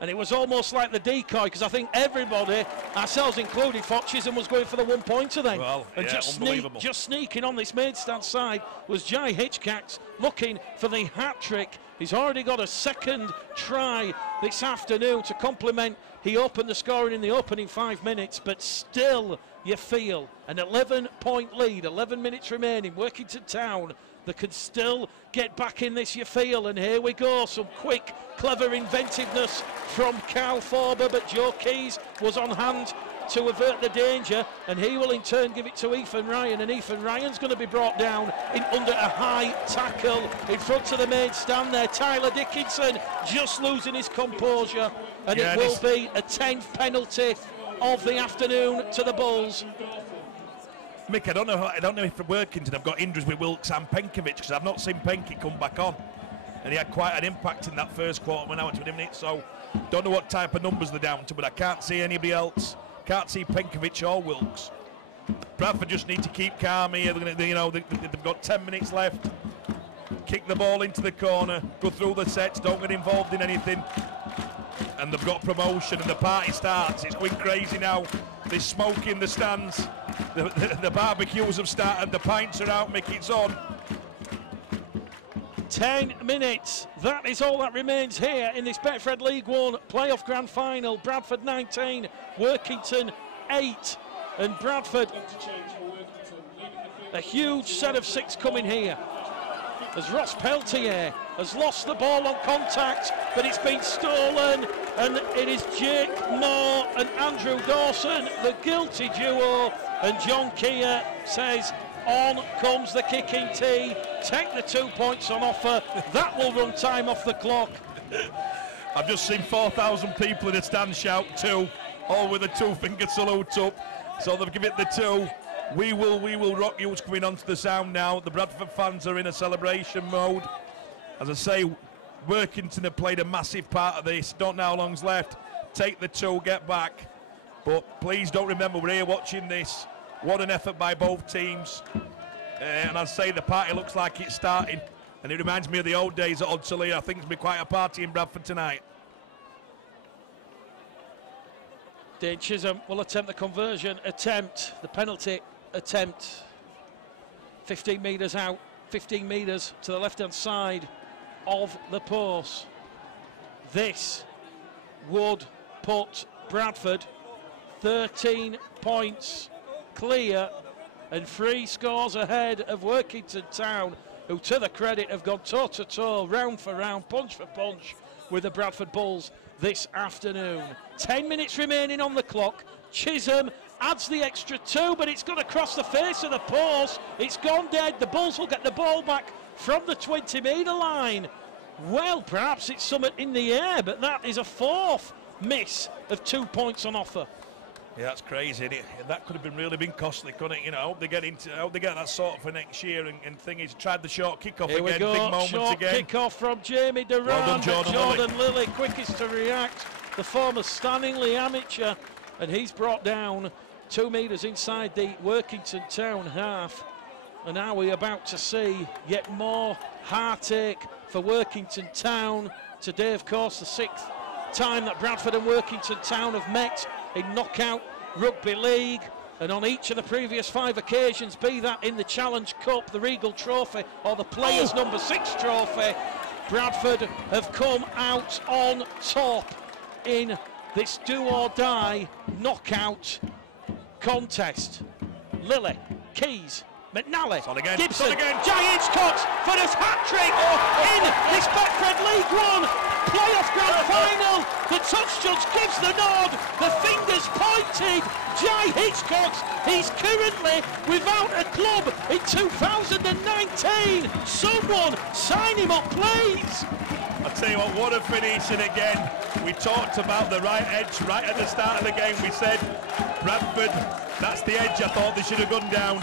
And it was almost like the decoy, because I think everybody, ourselves included, thought Chisholm was going for the one-pointer then. Well, and yeah, unbelievable. Just sneaking on this maidstand side was Jai Hitchcox, looking for the hat-trick. He's already got a second try this afternoon to complement. He opened the scoring in the opening 5 minutes, but still you feel an 11-point lead, 11 minutes remaining, Workington Town, that can still get back in this, you feel. And here we go, some quick, clever inventiveness from Carl Forber, but Joe Keys was on hand to avert the danger, and he will in turn give it to Ethan Ryan, and Ethan Ryan's going to be brought down in under a high tackle in front of the main stand there. Tyler Dickinson just losing his composure, and it will be a 10th penalty of the afternoon to the Bulls. Mick, I don't know if Workington have got injuries with Wilkes and Penkovic, because I've not seen Penky come back on, and he had quite an impact in that first quarter when I went to 20 minutes. So don't know what type of numbers they're down to, but I can't see anybody else. Can't see Penkovic or Wilkes. Bradford just need to keep calm here. They've got 10 minutes left. Kick the ball into the corner, go through the sets, don't get involved in anything. And they've got promotion, and the party starts. It's going crazy now. There's smoke in the stands. The barbecues have started. The pints are out. Mick, it's on. 10 minutes. That is all that remains here in this Betfred League One playoff grand final. Bradford 19, Workington 8, and Bradford a huge set of 6 coming here, as Ross Peltier has lost the ball on contact, but it's been stolen, and it is Jake Moore and Andrew Dawson, the guilty duo, and John Keir says, on comes the kicking tee. Take the 2 points on offer. That will run time off the clock. I've just seen 4,000 people in the stand shout 2, all with a 2-finger salute up. So they've given it the 2. We will rock you's coming onto the sound now. The Bradford fans are in a celebration mode. As I say, Workington have played a massive part of this. Don't know how long's left. Take the 2, get back. But please don't remember, we're here watching this. What an effort by both teams. And I'd say the party looks like it's starting. And it reminds me of the old days at Oddsley. I think it's been quite a party in Bradford tonight. Dane Chisholm will attempt the conversion attempt, the penalty attempt. 15 metres out, 15 metres to the left-hand side of the post. This would put Bradford 13 points clear and 3 scores ahead of Workington Town, who to the credit have gone toe-to-toe, round for round, punch for punch with the Bradford Bulls this afternoon. 10 minutes remaining on the clock. Chisholm adds the extra 2, but it's gone across the face of the post. It's gone dead. The Bulls will get the ball back from the 20-metre line. Well, perhaps it's something in the air, but that is a 4th miss of 2 points on offer. Yeah, that's crazy. That could have really been costly, couldn't it? I hope they get that sort for next year. And thing is, tried the short kick-off again. Big moment short again. Kick-off from Jamie Duran. Well done, Jordan Lilly, quickest to react. The former Stanley amateur, and he's brought down 2 metres inside the Workington Town half. And now we're about to see yet more heartache for Workington Town. Today, of course, the 6th time that Bradford and Workington Town have met in knockout rugby league, and on each of the previous 5 occasions, be that in the Challenge Cup, the Regal Trophy, or the Players number 6 trophy, Bradford have come out on top in this do-or-die knockout contest. Lilly, Keys, McNally, Gibson, Jai Hitchcox for his hat-trick in this Betfred League One playoff grand final. The touch judge gives the nod, the fingers pointed. Jai Hitchcox, he's currently without a club in 2019. Someone sign him up, please. I'll tell you what a finish, and again, we talked about the right edge right at the start of the game. We said, Bradford, that's the edge I thought they should have gone down.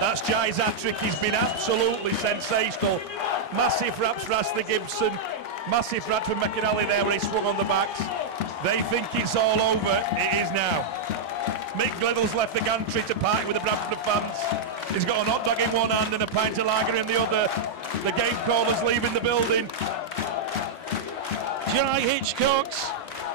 That's Jai's hat-trick. He's been absolutely sensational. Massive raps for Ashley Gibson. Massive raps for McInally there where he swung on the backs. They think it's all over. It is now. Mick Gliddle's left the gantry to party with the Bradford fans. He's got an hot dog in one hand and a pint of lager in the other. The game caller's leaving the building. Jai Hitchcock's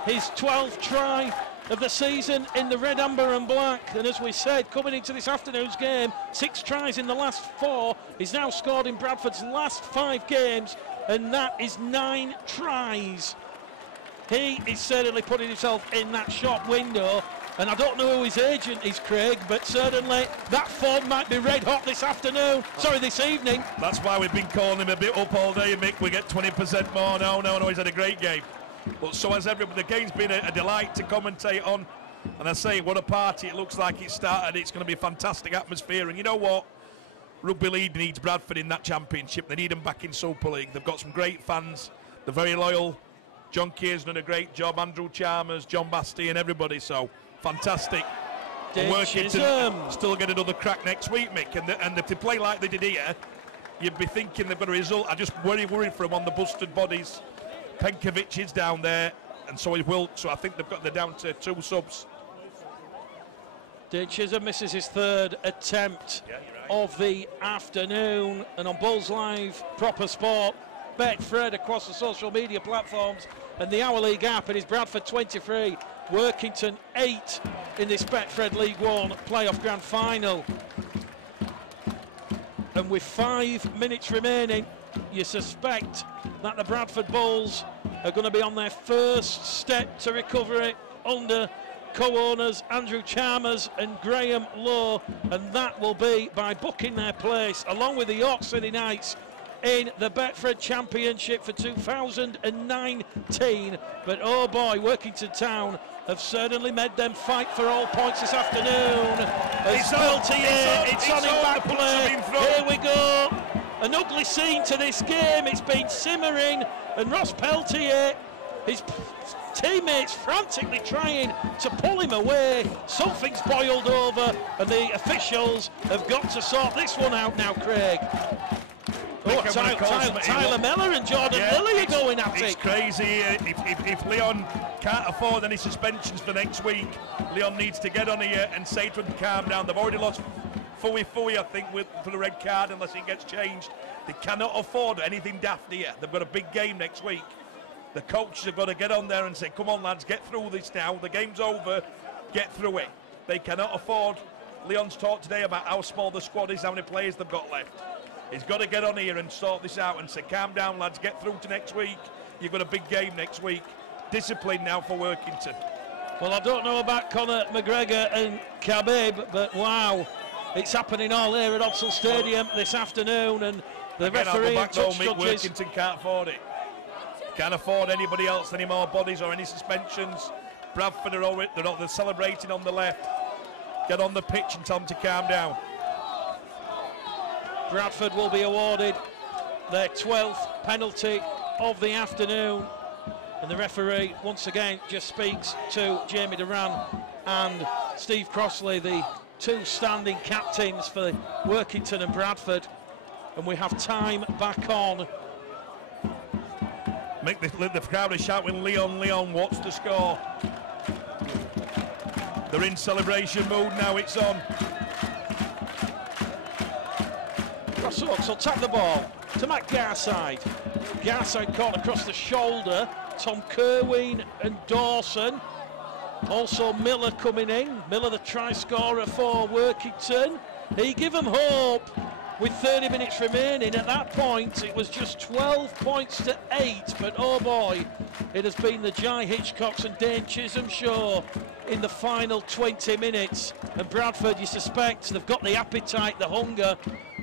his 12th try of the season in the red, amber and black, and as we said, coming into this afternoon's game, 6 tries in the last 4. He's now scored in Bradford's last 5 games, and that is 9 tries. He is certainly putting himself in that shop window, and I don't know who his agent is, Craig, but certainly that form might be red hot this afternoon, sorry, this evening. That's why we've been calling him a bit up all day, Mick. We get 20% more. No, he's had a great game. But so has everybody. The game's been a delight to commentate on, and I say, what a party it looks like it started. It's going to be a fantastic atmosphere, and you know what? Rugby League needs Bradford in that championship. They need them back in Super League. They've got some great fans. They're very loyal. John Keir's done a great job, Andrew Chalmers, John Basti and everybody, so fantastic. Workington still get another crack next week, Mick, and if they play like they did here, you'd be thinking they've got a result. I just worried for them on the busted bodies. Penkovic is down there, and so is Wilk, so I think they're down to 2 subs. Dave Chisholm misses his 3rd attempt of the afternoon, and on Bulls Live, Proper Sport, Betfred across the social media platforms, and the hourly gap, it is Bradford 23, Workington 8 in this Betfred League One playoff grand final. And with 5 minutes remaining, you suspect that the Bradford Bulls are going to be on their first step to recovery under co-owners Andrew Chalmers and Graham Lowe, and that will be by booking their place along with the York City Knights in the Betfred Championship for 2019. But oh boy, Workington Town have certainly made them fight for all points this afternoon. It's on in back play. Here we go. An ugly scene to this game. It's been simmering, and Ross Peltier, his teammates frantically trying to pull him away. Something's boiled over, and the officials have got to sort this one out now, Craig. Tyler Mellor and Jordan Lilly are going at it. It's crazy. If Leon can't afford any suspensions for next week, Leon needs to get on here and say to him to calm down. They've already lost Fui, I think, for the red card unless it gets changed. They cannot afford anything daft here. They've got a big game next week. The coaches have got to get on there and say, come on lads, get through this now. The game's over, get through it. They cannot afford. Leon's talked today about how small the squad is, how many players they've got left. He's got to get on here and sort this out and say, calm down lads, get through to next week. You've got a big game next week. Discipline now for Workington. Well, I don't know about Conor McGregor and Khabib, but wow, it's happening all here at Odsal Stadium this afternoon, and the referee and touch judges. Workington can't afford it. Can't afford anybody else, any more bodies or any suspensions. Bradford they're celebrating on the left. Get on the pitch and tell them to calm down. Bradford will be awarded their 12th penalty of the afternoon, and the referee once again just speaks to Jamie Duran and Steve Crossley, the 2 standing captains for Workington and Bradford, and we have time back on. Make the crowd is shouting, Leon, what's the score? They're in celebration mode now, it's on. Ross Oakes will tap the ball to Matt Garside. Garside caught across the shoulder. Tom Kerwin and Dawson. Also Miller coming in. Miller, the try scorer for Workington. He give them hope with 30 minutes remaining. At that point, it was just 12 points to 8. But oh boy, it has been the Jai Hitchcocks and Dane Chisholm show in the final 20 minutes. And Bradford, you suspect, they've got the appetite, the hunger.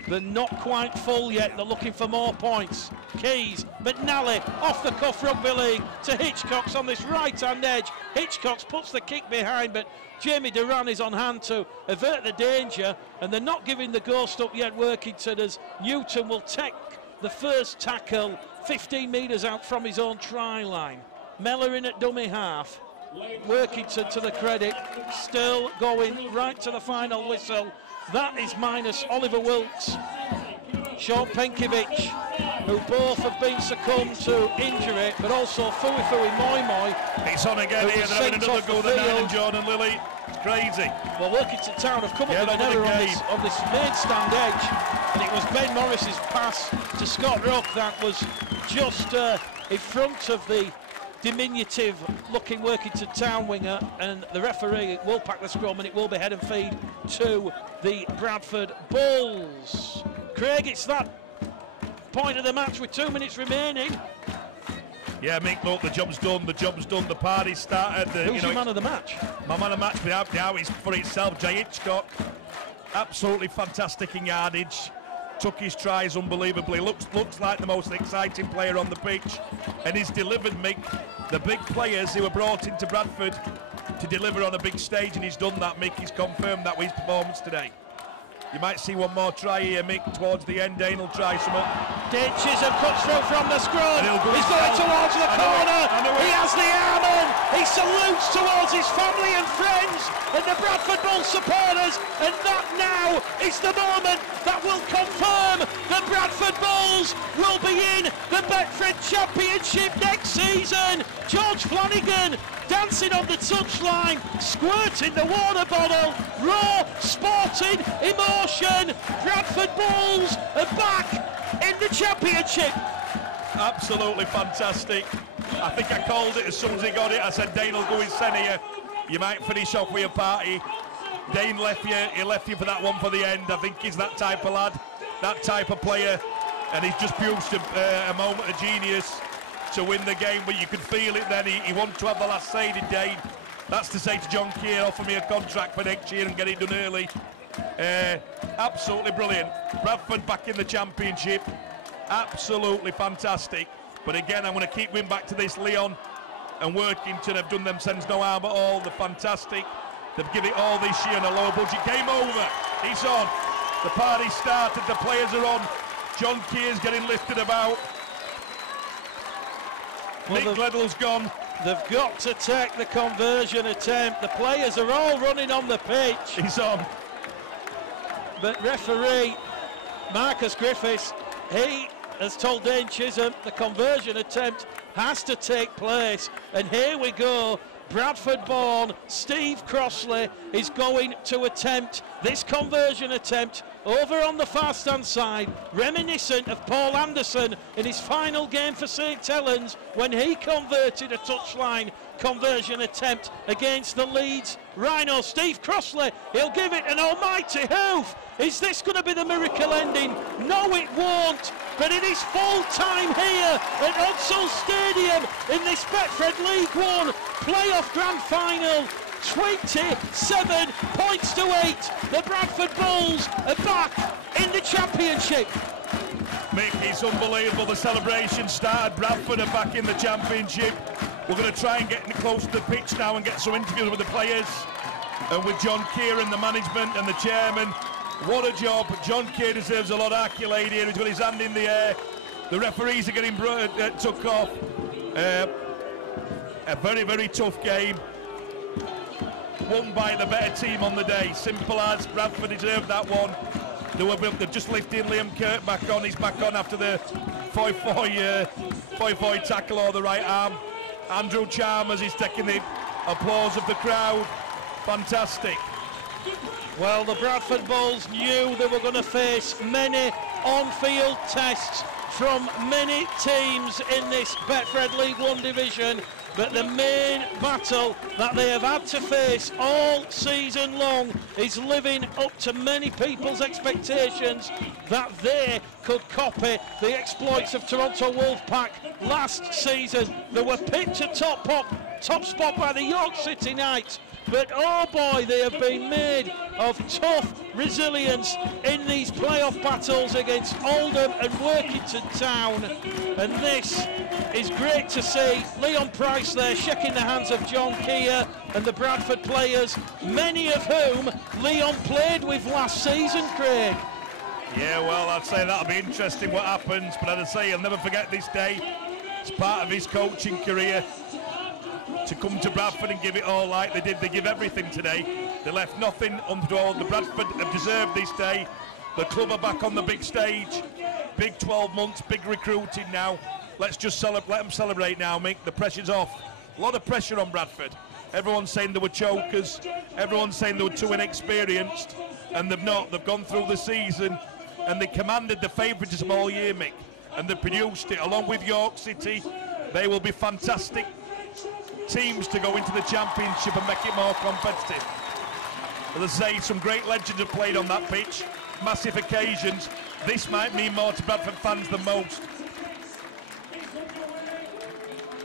They're not quite full yet. They're looking for more points. Keys, McNally, off the cuff rugby league to Hitchcocks on this right-hand edge. Hitchcocks puts the kick behind, but Jamie Duran is on hand to avert the danger, and they're not giving the ghost up yet, Workington, as Newton will take the first tackle 15 metres out from his own try line. Mellor in at dummy half. Workington, to the credit, still going right to the final whistle That is minus Oliver Wilkes, Sean Penkiewicz, who both have been succumbed to injury, but also Fui Moi. It's on again here. They're having another go than Nine and Jordan Lilly. It's crazy. Well, Workington Town have come up with an error on this main stand edge, and it was Ben Morris's pass to Scott Rock that was just in front of the diminutive-looking Workington Town winger, and the referee will pack the scrum, and it will be head and feed to the Bradford Bulls. Craig, it's that point of the match with 2 minutes remaining. Yeah, Mick, look, the job's done. The party started. Who's your man of the match? My man of the match now is for itself, Jay Hitchcock. Absolutely fantastic in yardage. Took his tries unbelievably. Looks like the most exciting player on the pitch, and he's delivered, Mick. The big players who were brought into Bradford to deliver on a big stage, and he's done that, Mick. He's confirmed that with his performance today. You might see one more try here, Mick, towards the end. Dane will try some up. Dane Chisholm cuts through from the scrum. He's going towards the corner. He has the arm in. He salutes towards his family and friends and the Bradford Bulls supporters. And that now is the moment that will confirm the Bradford Bulls will be in the Betfred Championship next season. George Flanagan dancing on the touchline, squirting the water bottle, raw, sporting emotion. Bradford Bulls are back in the championship. Absolutely fantastic. I think I called it as soon as he got it. I said, Dane will go in centre. You might finish off with a party. Dane left you. He left you for that one for the end. I think he's that type of lad, that type of player, and he's just produced a moment of genius to win the game, but you could feel it then. He wanted to have the last say, did Dane. That's to say to John Keir, offer me a contract for next year and get it done early. Absolutely brilliant. Bradford back in the championship. Absolutely fantastic. But again, I'm going to keep going back to this. Leon and Workington have done themselves no harm at all. They're fantastic. They've given it all this year in a low budget. Game over. It's on. The party started. The players are on. John Keir's getting lifted about. Nick Gledell's gone. They've got to take the conversion attempt. The players are all running on the pitch. He's on. But referee Marcus Griffiths, he has told Dane Chisholm the conversion attempt has to take place. And here we go. Bradford-born Steve Crossley is going to attempt this conversion attempt over on the far stand side, reminiscent of Paul Anderson in his final game for St Helens when he converted a touchline conversion attempt against the Leeds Rhinos. Steve Crossley, he'll give it an almighty hoof. Is this going to be the miracle ending? No, it won't. But it is full time here at Odsal Stadium in this Betfred League One playoff grand final. 27 points to 8. The Bradford Bulls are back in the championship. Mick, it's unbelievable. The celebration started. Bradford are back in the championship. We're going to try and get close to the pitch now and get some interviews with the players and with John Keir and the management and the chairman. What a job. John Keir deserves a lot of accolade here. He's got his hand in the air. The referees are getting took off. A very, very tough game. Won by the better team on the day. Simple as. Bradford deserved that one. They're just lifting Liam Kirk back on. He's back on after the 5-4 tackle or the right arm. Andrew Chalmers is taking the applause of the crowd. Fantastic. Well, the Bradford Bulls knew they were going to face many on-field tests from many teams in this Betfred League One division, but the main battle that they have had to face all season long is living up to many people's expectations that they could copy the exploits of Toronto Wolfpack last season. They were picked to top spot by the York City Knights, but oh boy, they have been made of tough resilience in these playoff battles against Oldham and Workington Town, and this is great to see. Leon Price there shaking the hands of John Keir and the Bradford players, many of whom Leon played with last season, Craig. Yeah, well, I'd say that'll be interesting what happens, but I'd say he'll never forget this day. It's part of his coaching career to come to Bradford and give it all like they did. They give everything today. They left nothing undone. The Bradford have deserved this day. The club are back on the big stage. Big 12 months, big recruiting now. Let's just let them celebrate now, Mick. The pressure's off. A lot of pressure on Bradford. Everyone's saying they were chokers. Everyone's saying they were too inexperienced. And they've not. They've gone through the season and they commanded the favouritism all year, Mick. And they produced it along with York City. They will be fantastic teams to go into the Championship and make it more competitive. As I say, some great legends have played on that pitch. Massive occasions. This might mean more to Bradford fans than most.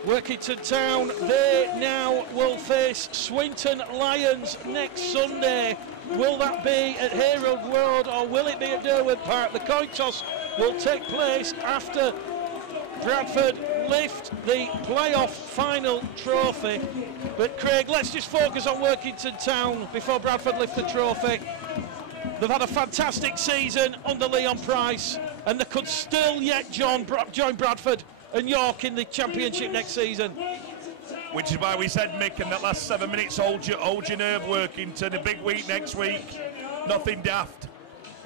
Workington Town, they now will face Swinton Lions next Sunday. Will that be at Harold Road or will it be at Derwent Park? The coin toss will take place after Bradford lift the playoff final trophy. But Craig, let's just focus on Workington Town before Bradford lift the trophy. They've had a fantastic season under Leon Price and they could still yet join Bradford and York in the Championship next season. Which is why we said, Mick, in that last 7 minutes, hold your nerve, Workington. A big week next week, nothing daft.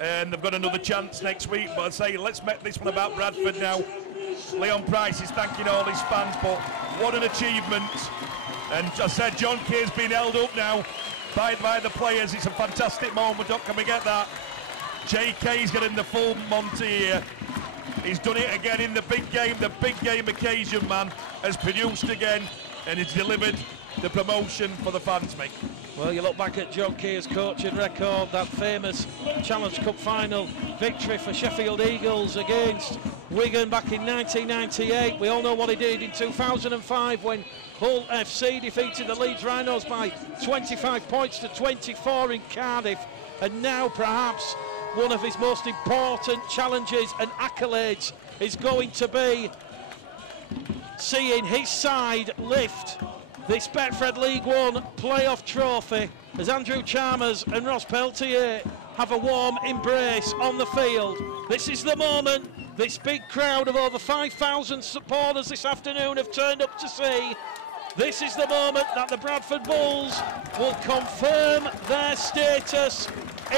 And they've got another chance next week. But I'd say, let's make this one about Bradford now. Leon Price is thanking all his fans, but what an achievement. And I said, John Kay's been held up now by the players. It's a fantastic moment, don't can we get that? JK's getting the full Monty here. He's done it again in the big game occasion, man, has produced again and he's delivered the promotion for the fans, mate. Well, you look back at John Kay's coaching record, that famous Challenge Cup final victory for Sheffield Eagles against Wigan back in 1998. We all know what he did in 2005 when Hull FC defeated the Leeds Rhinos by 25 points to 24 in Cardiff. And now perhaps one of his most important challenges and accolades is going to be seeing his side lift this Betfred League One playoff trophy as Andrew Chalmers and Ross Peltier have a warm embrace on the field. This is the moment this big crowd of over 5,000 supporters this afternoon have turned up to see. This is the moment that the Bradford Bulls will confirm their status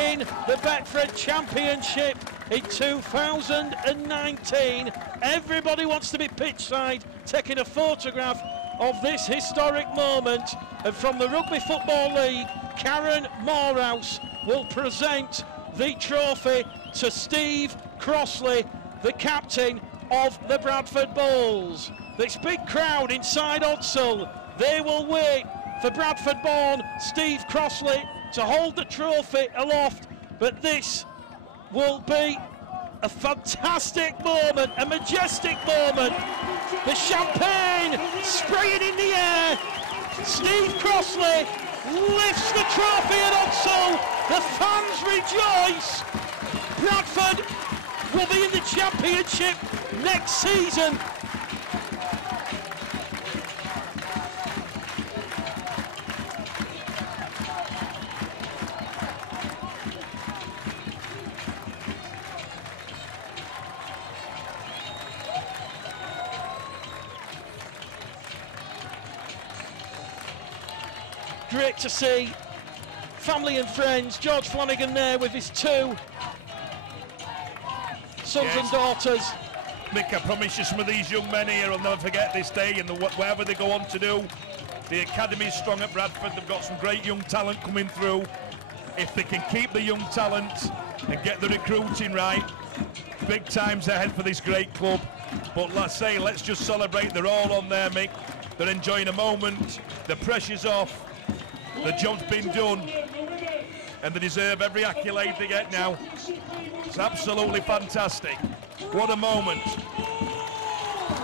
in the Betfred Championship in 2019. Everybody wants to be pitchside taking a photograph of this historic moment, and from the Rugby Football League, Karen Morehouse will present the trophy to Steve Crossley, the captain of the Bradford Bulls. This big crowd inside Odsall, they will wait for Bradford-born Steve Crossley to hold the trophy aloft, but this will be a fantastic moment, a majestic moment. The champagne spraying in the air. Steve Crossley lifts the trophy at Odsall. The fans rejoice. Bradford will be in the Championship next season. Great to see family and friends. George Flanagan there with his two sons and daughters. Mick, I promise you, some of these young men here will never forget this day and whatever they go on to do. The academy is strong at Bradford. They've got some great young talent coming through. If they can keep the young talent and get the recruiting right, big times ahead for this great club. But let's just celebrate. They're all on there, Mick. They're enjoying a moment. The pressure's off. The job's been done, and they deserve every accolade they get now. It's absolutely fantastic. What a moment.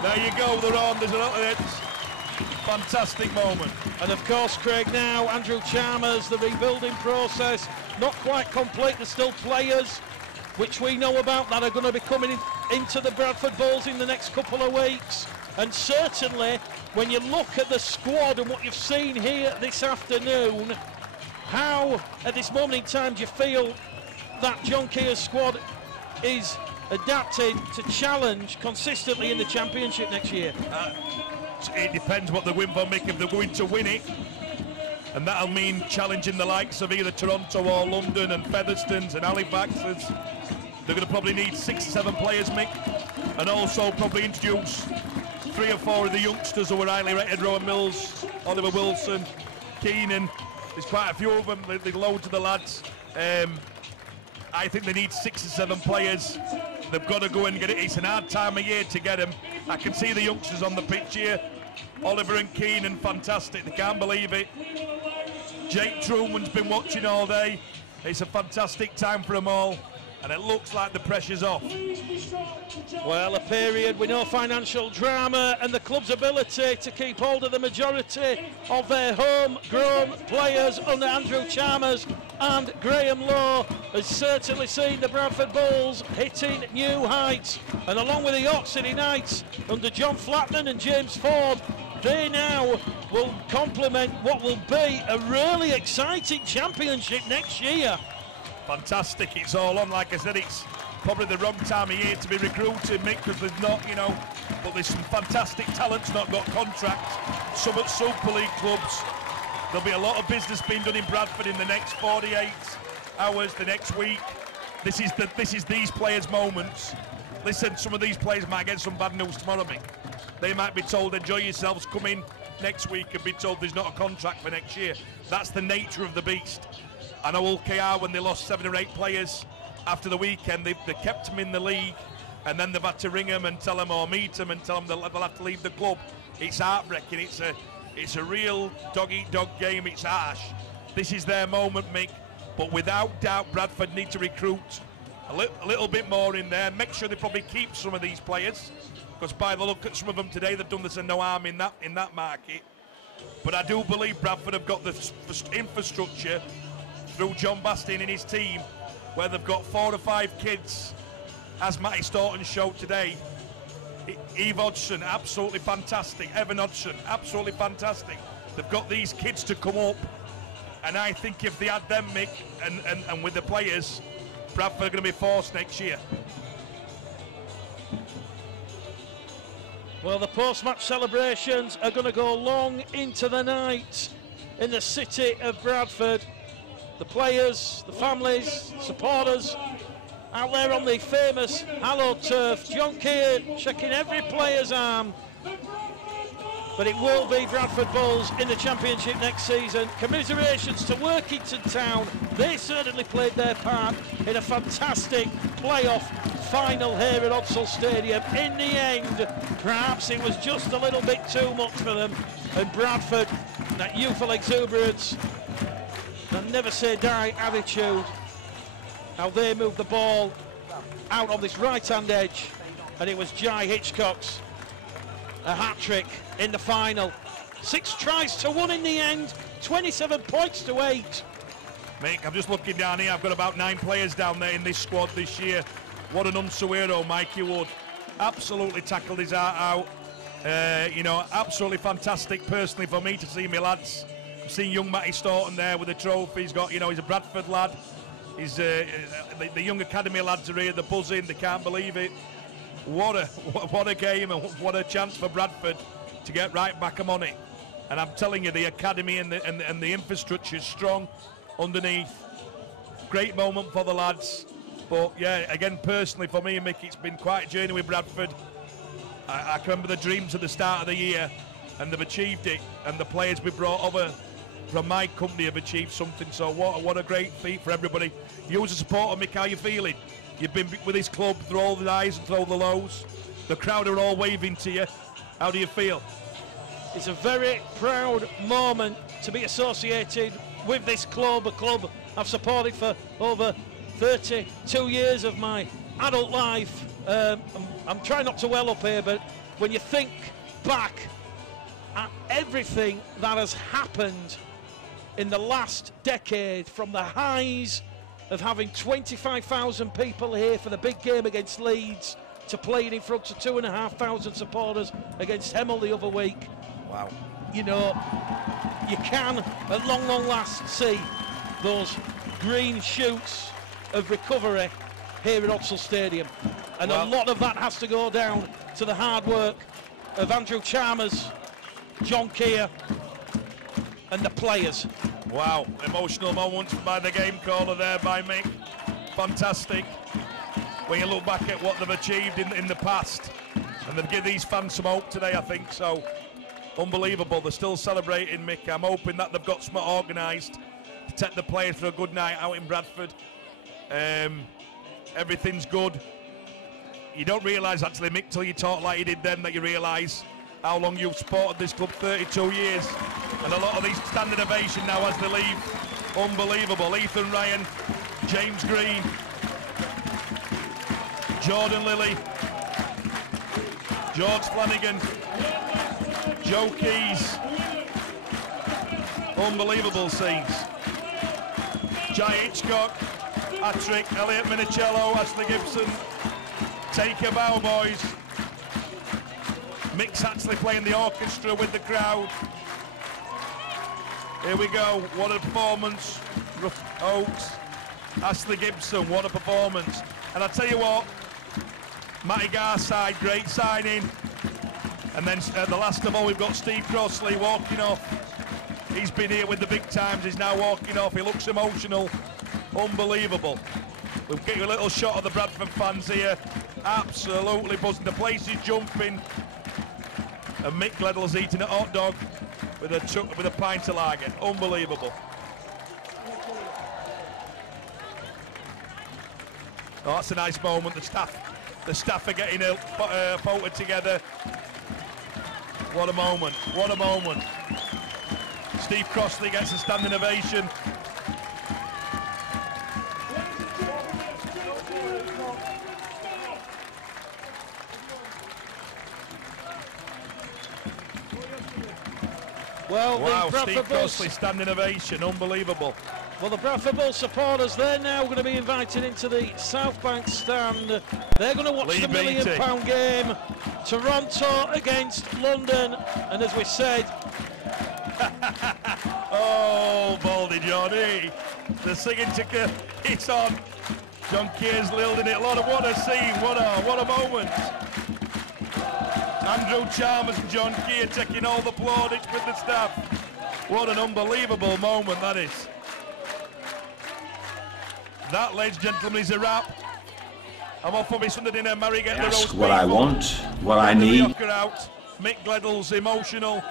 There you go, they're on. There's a fantastic moment. And of course, Craig, now Andrew Chalmers, the rebuilding process, not quite complete. There's still players which we know about that are going to be coming into the Bradford Bulls in the next couple of weeks. And certainly, when you look at the squad and what you've seen here this afternoon, how at this moment in time do you feel that John Keir's squad is adapted to challenge consistently in the Championship next year? It depends what they win for, Mick. If they're going to win it, and that'll mean challenging the likes of either Toronto or London and Featherstones and Halifaxes. They're going to probably need 6 or 7 players, Mick, and also probably introduce 3 or 4 of the youngsters who were highly rated: Rowan Mills, Oliver Wilson, Keenan. There's quite a few of them. There's loads of the lads. I think they need 6 or 7 players. They've got to go and get it. It's an hard time of year to get them. I can see the youngsters on the pitch here. Oliver and Keenan, fantastic. They can't believe it. Jake Truman's been watching all day. It's a fantastic time for them all, and it looks like the pressure's off. Well, a period with no financial drama, and the club's ability to keep hold of the majority of their homegrown players under Andrew Chalmers and Graham Lowe has certainly seen the Bradford Bulls hitting new heights. And along with the York City Knights under John Flatman and James Ford, they now will complement what will be a really exciting championship next year. Fantastic, it's all on. Like I said, it's probably the wrong time of year to be recruiting, Mick, because there's not, you know, but there's some fantastic talents not got contracts, some at Super League clubs. There'll be a lot of business being done in Bradford in the next 48 hours, the next week. This is these players' moments. Listen, some of these players might get some bad news tomorrow, Mick. They might be told, enjoy yourselves, come in next week, and be told there's not a contract for next year. That's the nature of the beast. I know OKR, when they lost 7 or 8 players after the weekend, they kept them in the league, and then they've had to ring them and tell them, or meet them and tell them they'll have to leave the club. It's heartbreaking. It's a real dog-eat-dog game. It's harsh. This is their moment, Mick, but without doubt Bradford need to recruit a little bit more in there. Make sure they probably keep some of these players, because by the look at some of them today, they've done this in no harm in that market. But I do believe Bradford have got the infrastructure through John Bastien and his team, where they've got 4 or 5 kids, as Matty Staunton showed today. Eve Hodgson, absolutely fantastic. Evan Hodgson, absolutely fantastic. They've got these kids to come up, and I think if they had them, Mick, and with the players, Bradford are going to be forced next year. Well, the post-match celebrations are going to go long into the night in the city of Bradford. The players, the families, supporters out there on the famous hallowed turf. John Keir checking every player's arm. But it will be Bradford Bulls in the Championship next season. Commiserations to Workington Town. They certainly played their part in a fantastic playoff final here at Odsal Stadium. In the end, perhaps it was just a little bit too much for them. And Bradford, that youthful exuberance, that never say die attitude, how they moved the ball out on this right-hand edge, and it was Jai Hitchcock's a hat-trick in the final. 6 tries to 1 in the end, 27 points to 8. Mick, I'm just looking down here, I've got about 9 players down there in this squad this year. What an unsung hero, Mikey Wood. Absolutely tackled his heart out. You know, absolutely fantastic personally for me to see my lads. I've seen young Matty Staunton there with a trophy. He's got, you know, he's a Bradford lad. He's the young academy lads are here, they're buzzing, they can't believe it. What a game, and what a chance for Bradford to get right back on it. And I'm telling you, the academy and the infrastructure is strong underneath. Great moment for the lads. But yeah, again, personally for me and Mick, it's been quite a journey with Bradford. I can remember the dreams at the start of the year, and they've achieved it. And the players we brought over from my company have achieved something. So what a great feat for everybody. You as a supporter, Mick, how are you feeling? You've been with this club through all the highs and through all the lows. The crowd are all waving to you. How do you feel? It's a very proud moment to be associated with this club, a club I've supported for over 32 years of my adult life. I'm trying not to well up here, but when you think back at everything that has happened in the last decade, from the highs of having 25,000 people here for the big game against Leeds, to playing in front of 2,500 supporters against Hemel the other week. Wow. You know, you can at long last see those green shoots of recovery here at Odsal Stadium. And a lot of that has to go down to the hard work of Andrew Chalmers, John Keir, and the players. Wow, emotional moments by the game caller there by Mick. Fantastic. When you look back at what they've achieved in the past, and they've given these fans some hope today, I think. So, unbelievable. They're still celebrating, Mick. I'm hoping that they've got something organised to take the players for a good night out in Bradford. Everything's good. You don't realise, actually, Mick, till you talk like you did then, that you realise how long you've supported this club, 32 years. And a lot of these standing ovation now as they leave. Unbelievable. Ethan Ryan, James Green, Jordan Lilly, George Flanagan, Joe Keys. Unbelievable scenes. Jai Hitchcock, Patrick, Elliot Minicello, Ashley Gibson. Take a bow, boys. Mick's actually playing the orchestra with the crowd. Here we go. What a performance. Rough Oaks, Ashley Gibson, what a performance. And I tell you what, Matty Garside, great signing. And then at the last of all, we've got Steve Crossley walking off. He's been here with the big times, he's now walking off. He looks emotional. Unbelievable. We'll get you a little shot of the Bradford fans here. Absolutely buzzing. The place is jumping. And Mick Gledell's eating a hot dog with a pint of lager. Unbelievable. Oh, that's a nice moment. The staff are getting a photo together. What a moment. What a moment. Steve Crossley gets a standing ovation. Well, wow, the Bradford Steve Crossley standing ovation, unbelievable. Well, the Bradford Bulls supporters, they're now going to be invited into the South Bank stand. They're going to watch Lee the £1 Beattie. million game, Toronto against London, and as we said... Oh, Baldy Johnny, the singing ticker, it's on. John Keir's lilding it. What a scene, what a moment. Andrew Chalmers and John Keir taking all the plaudits with the staff. What an unbelievable moment that is. That, ladies and gentlemen, is a wrap. I'm off for my Sunday dinner. Mary getting the roast Ask what I beef. want, what I Get the need. Oscar out. Mick Gledell's emotional.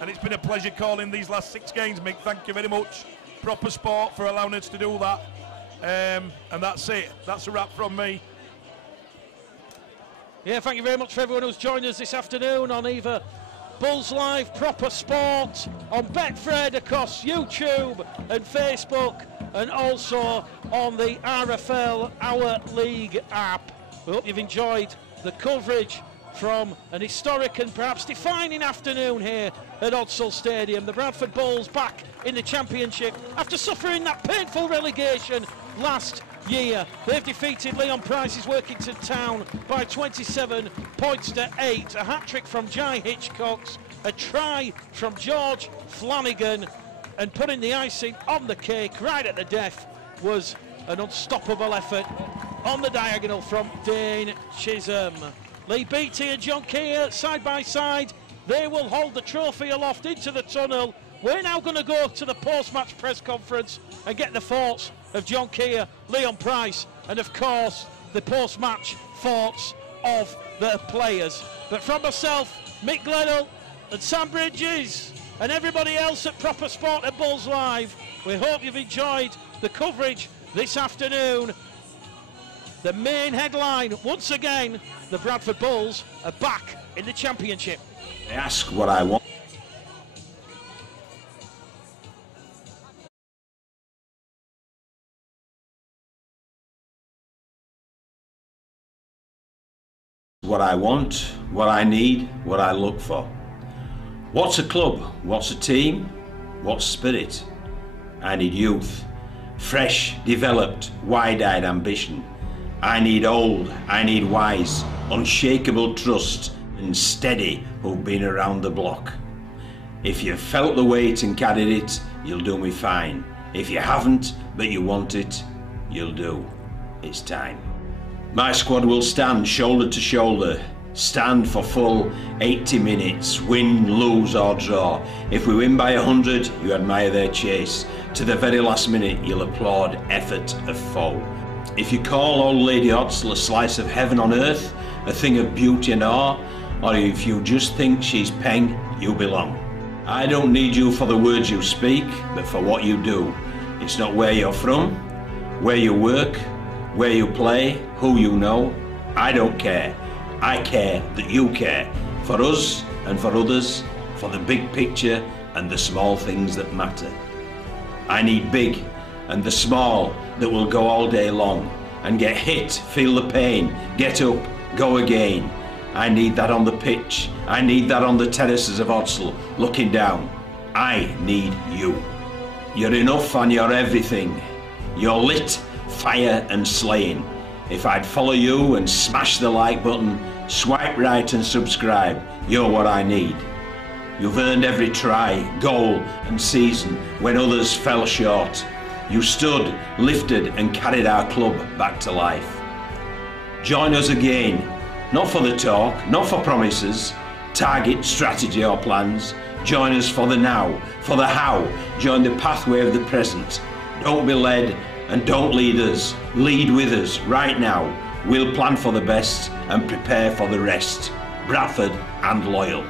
And it's been a pleasure calling these last 6 games, Mick. Thank you very much. Proper Sport for allowing us to do that. And that's it. That's a wrap from me. Yeah, thank you very much for everyone who's joined us this afternoon on either Bulls Live, Proper Sport, on Betfred, across YouTube and Facebook, and also on the RFL Our League app. We hope you've enjoyed the coverage from an historic and perhaps defining afternoon here at Odsal Stadium. The Bradford Bulls back in the Championship after suffering that painful relegation last year. They've defeated Leon Price's Workington Town by 27 points to 8. A hat-trick from Jai Hitchcock, a try from George Flanagan, and putting the icing on the cake right at the death was an unstoppable effort on the diagonal from Dane Chisholm. Lee Beattie and John Keir side by side. They will hold the trophy aloft into the tunnel. We're now going to go to the post-match press conference and get the thoughts of John Keir, Leon Price, and of course the post-match thoughts of the players. But from myself, Mick Gledell and Sam Bridges and everybody else at Proper Sport and Bulls Live, we hope you've enjoyed the coverage this afternoon. The main headline, once again, the Bradford Bulls are back in the Championship. Ask what I want. What I want, what I need, what I look for. What's a club? What's a team? What's spirit? I need youth, fresh, developed, wide-eyed ambition. I need old, I need wise, unshakable trust and steady who've been around the block. If you've felt the weight and carried it, you'll do me fine. If you haven't, but you want it, you'll do. It's time. My squad will stand shoulder to shoulder, Stand for full 80 minutes, win, lose or draw. If we win by 100, you admire their chase. To the very last minute, you'll applaud effort of foe. If you call old Lady Otzel a slice of heaven on earth, a thing of beauty and awe, or if you just think she's peng, you belong. I don't need you for the words you speak, but for what you do. It's not where you're from, where you work, where you play, who you know. I don't care. I care that you care, for us and for others, for the big picture and the small things that matter. I need big and the small that will go all day long and get hit, feel the pain, get up, go again. I need that on the pitch. I need that on the terraces of Odsal, looking down. I need you. You're enough and you're everything. You're lit, fire and slaying. If I'd follow you and smash the like button, swipe right and subscribe, you're what I need. You've earned every try, goal and season when others fell short. You stood, lifted and carried our club back to life. Join us again, not for the talk, not for promises, target, strategy or plans. Join us for the now, for the how. Join the pathway of the present. Don't be led and don't lead us. Lead with us right now. We'll plan for the best and prepare for the rest. Bradford and loyal.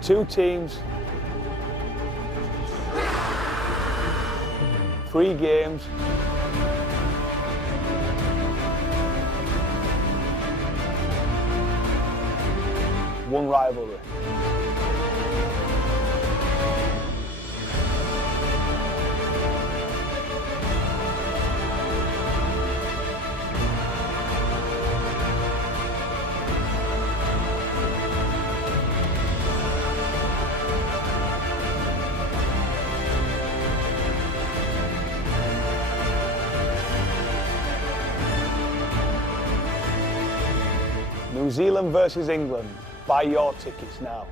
Two teams, 3 games, one rivalry. New Zealand versus England. Buy your tickets now.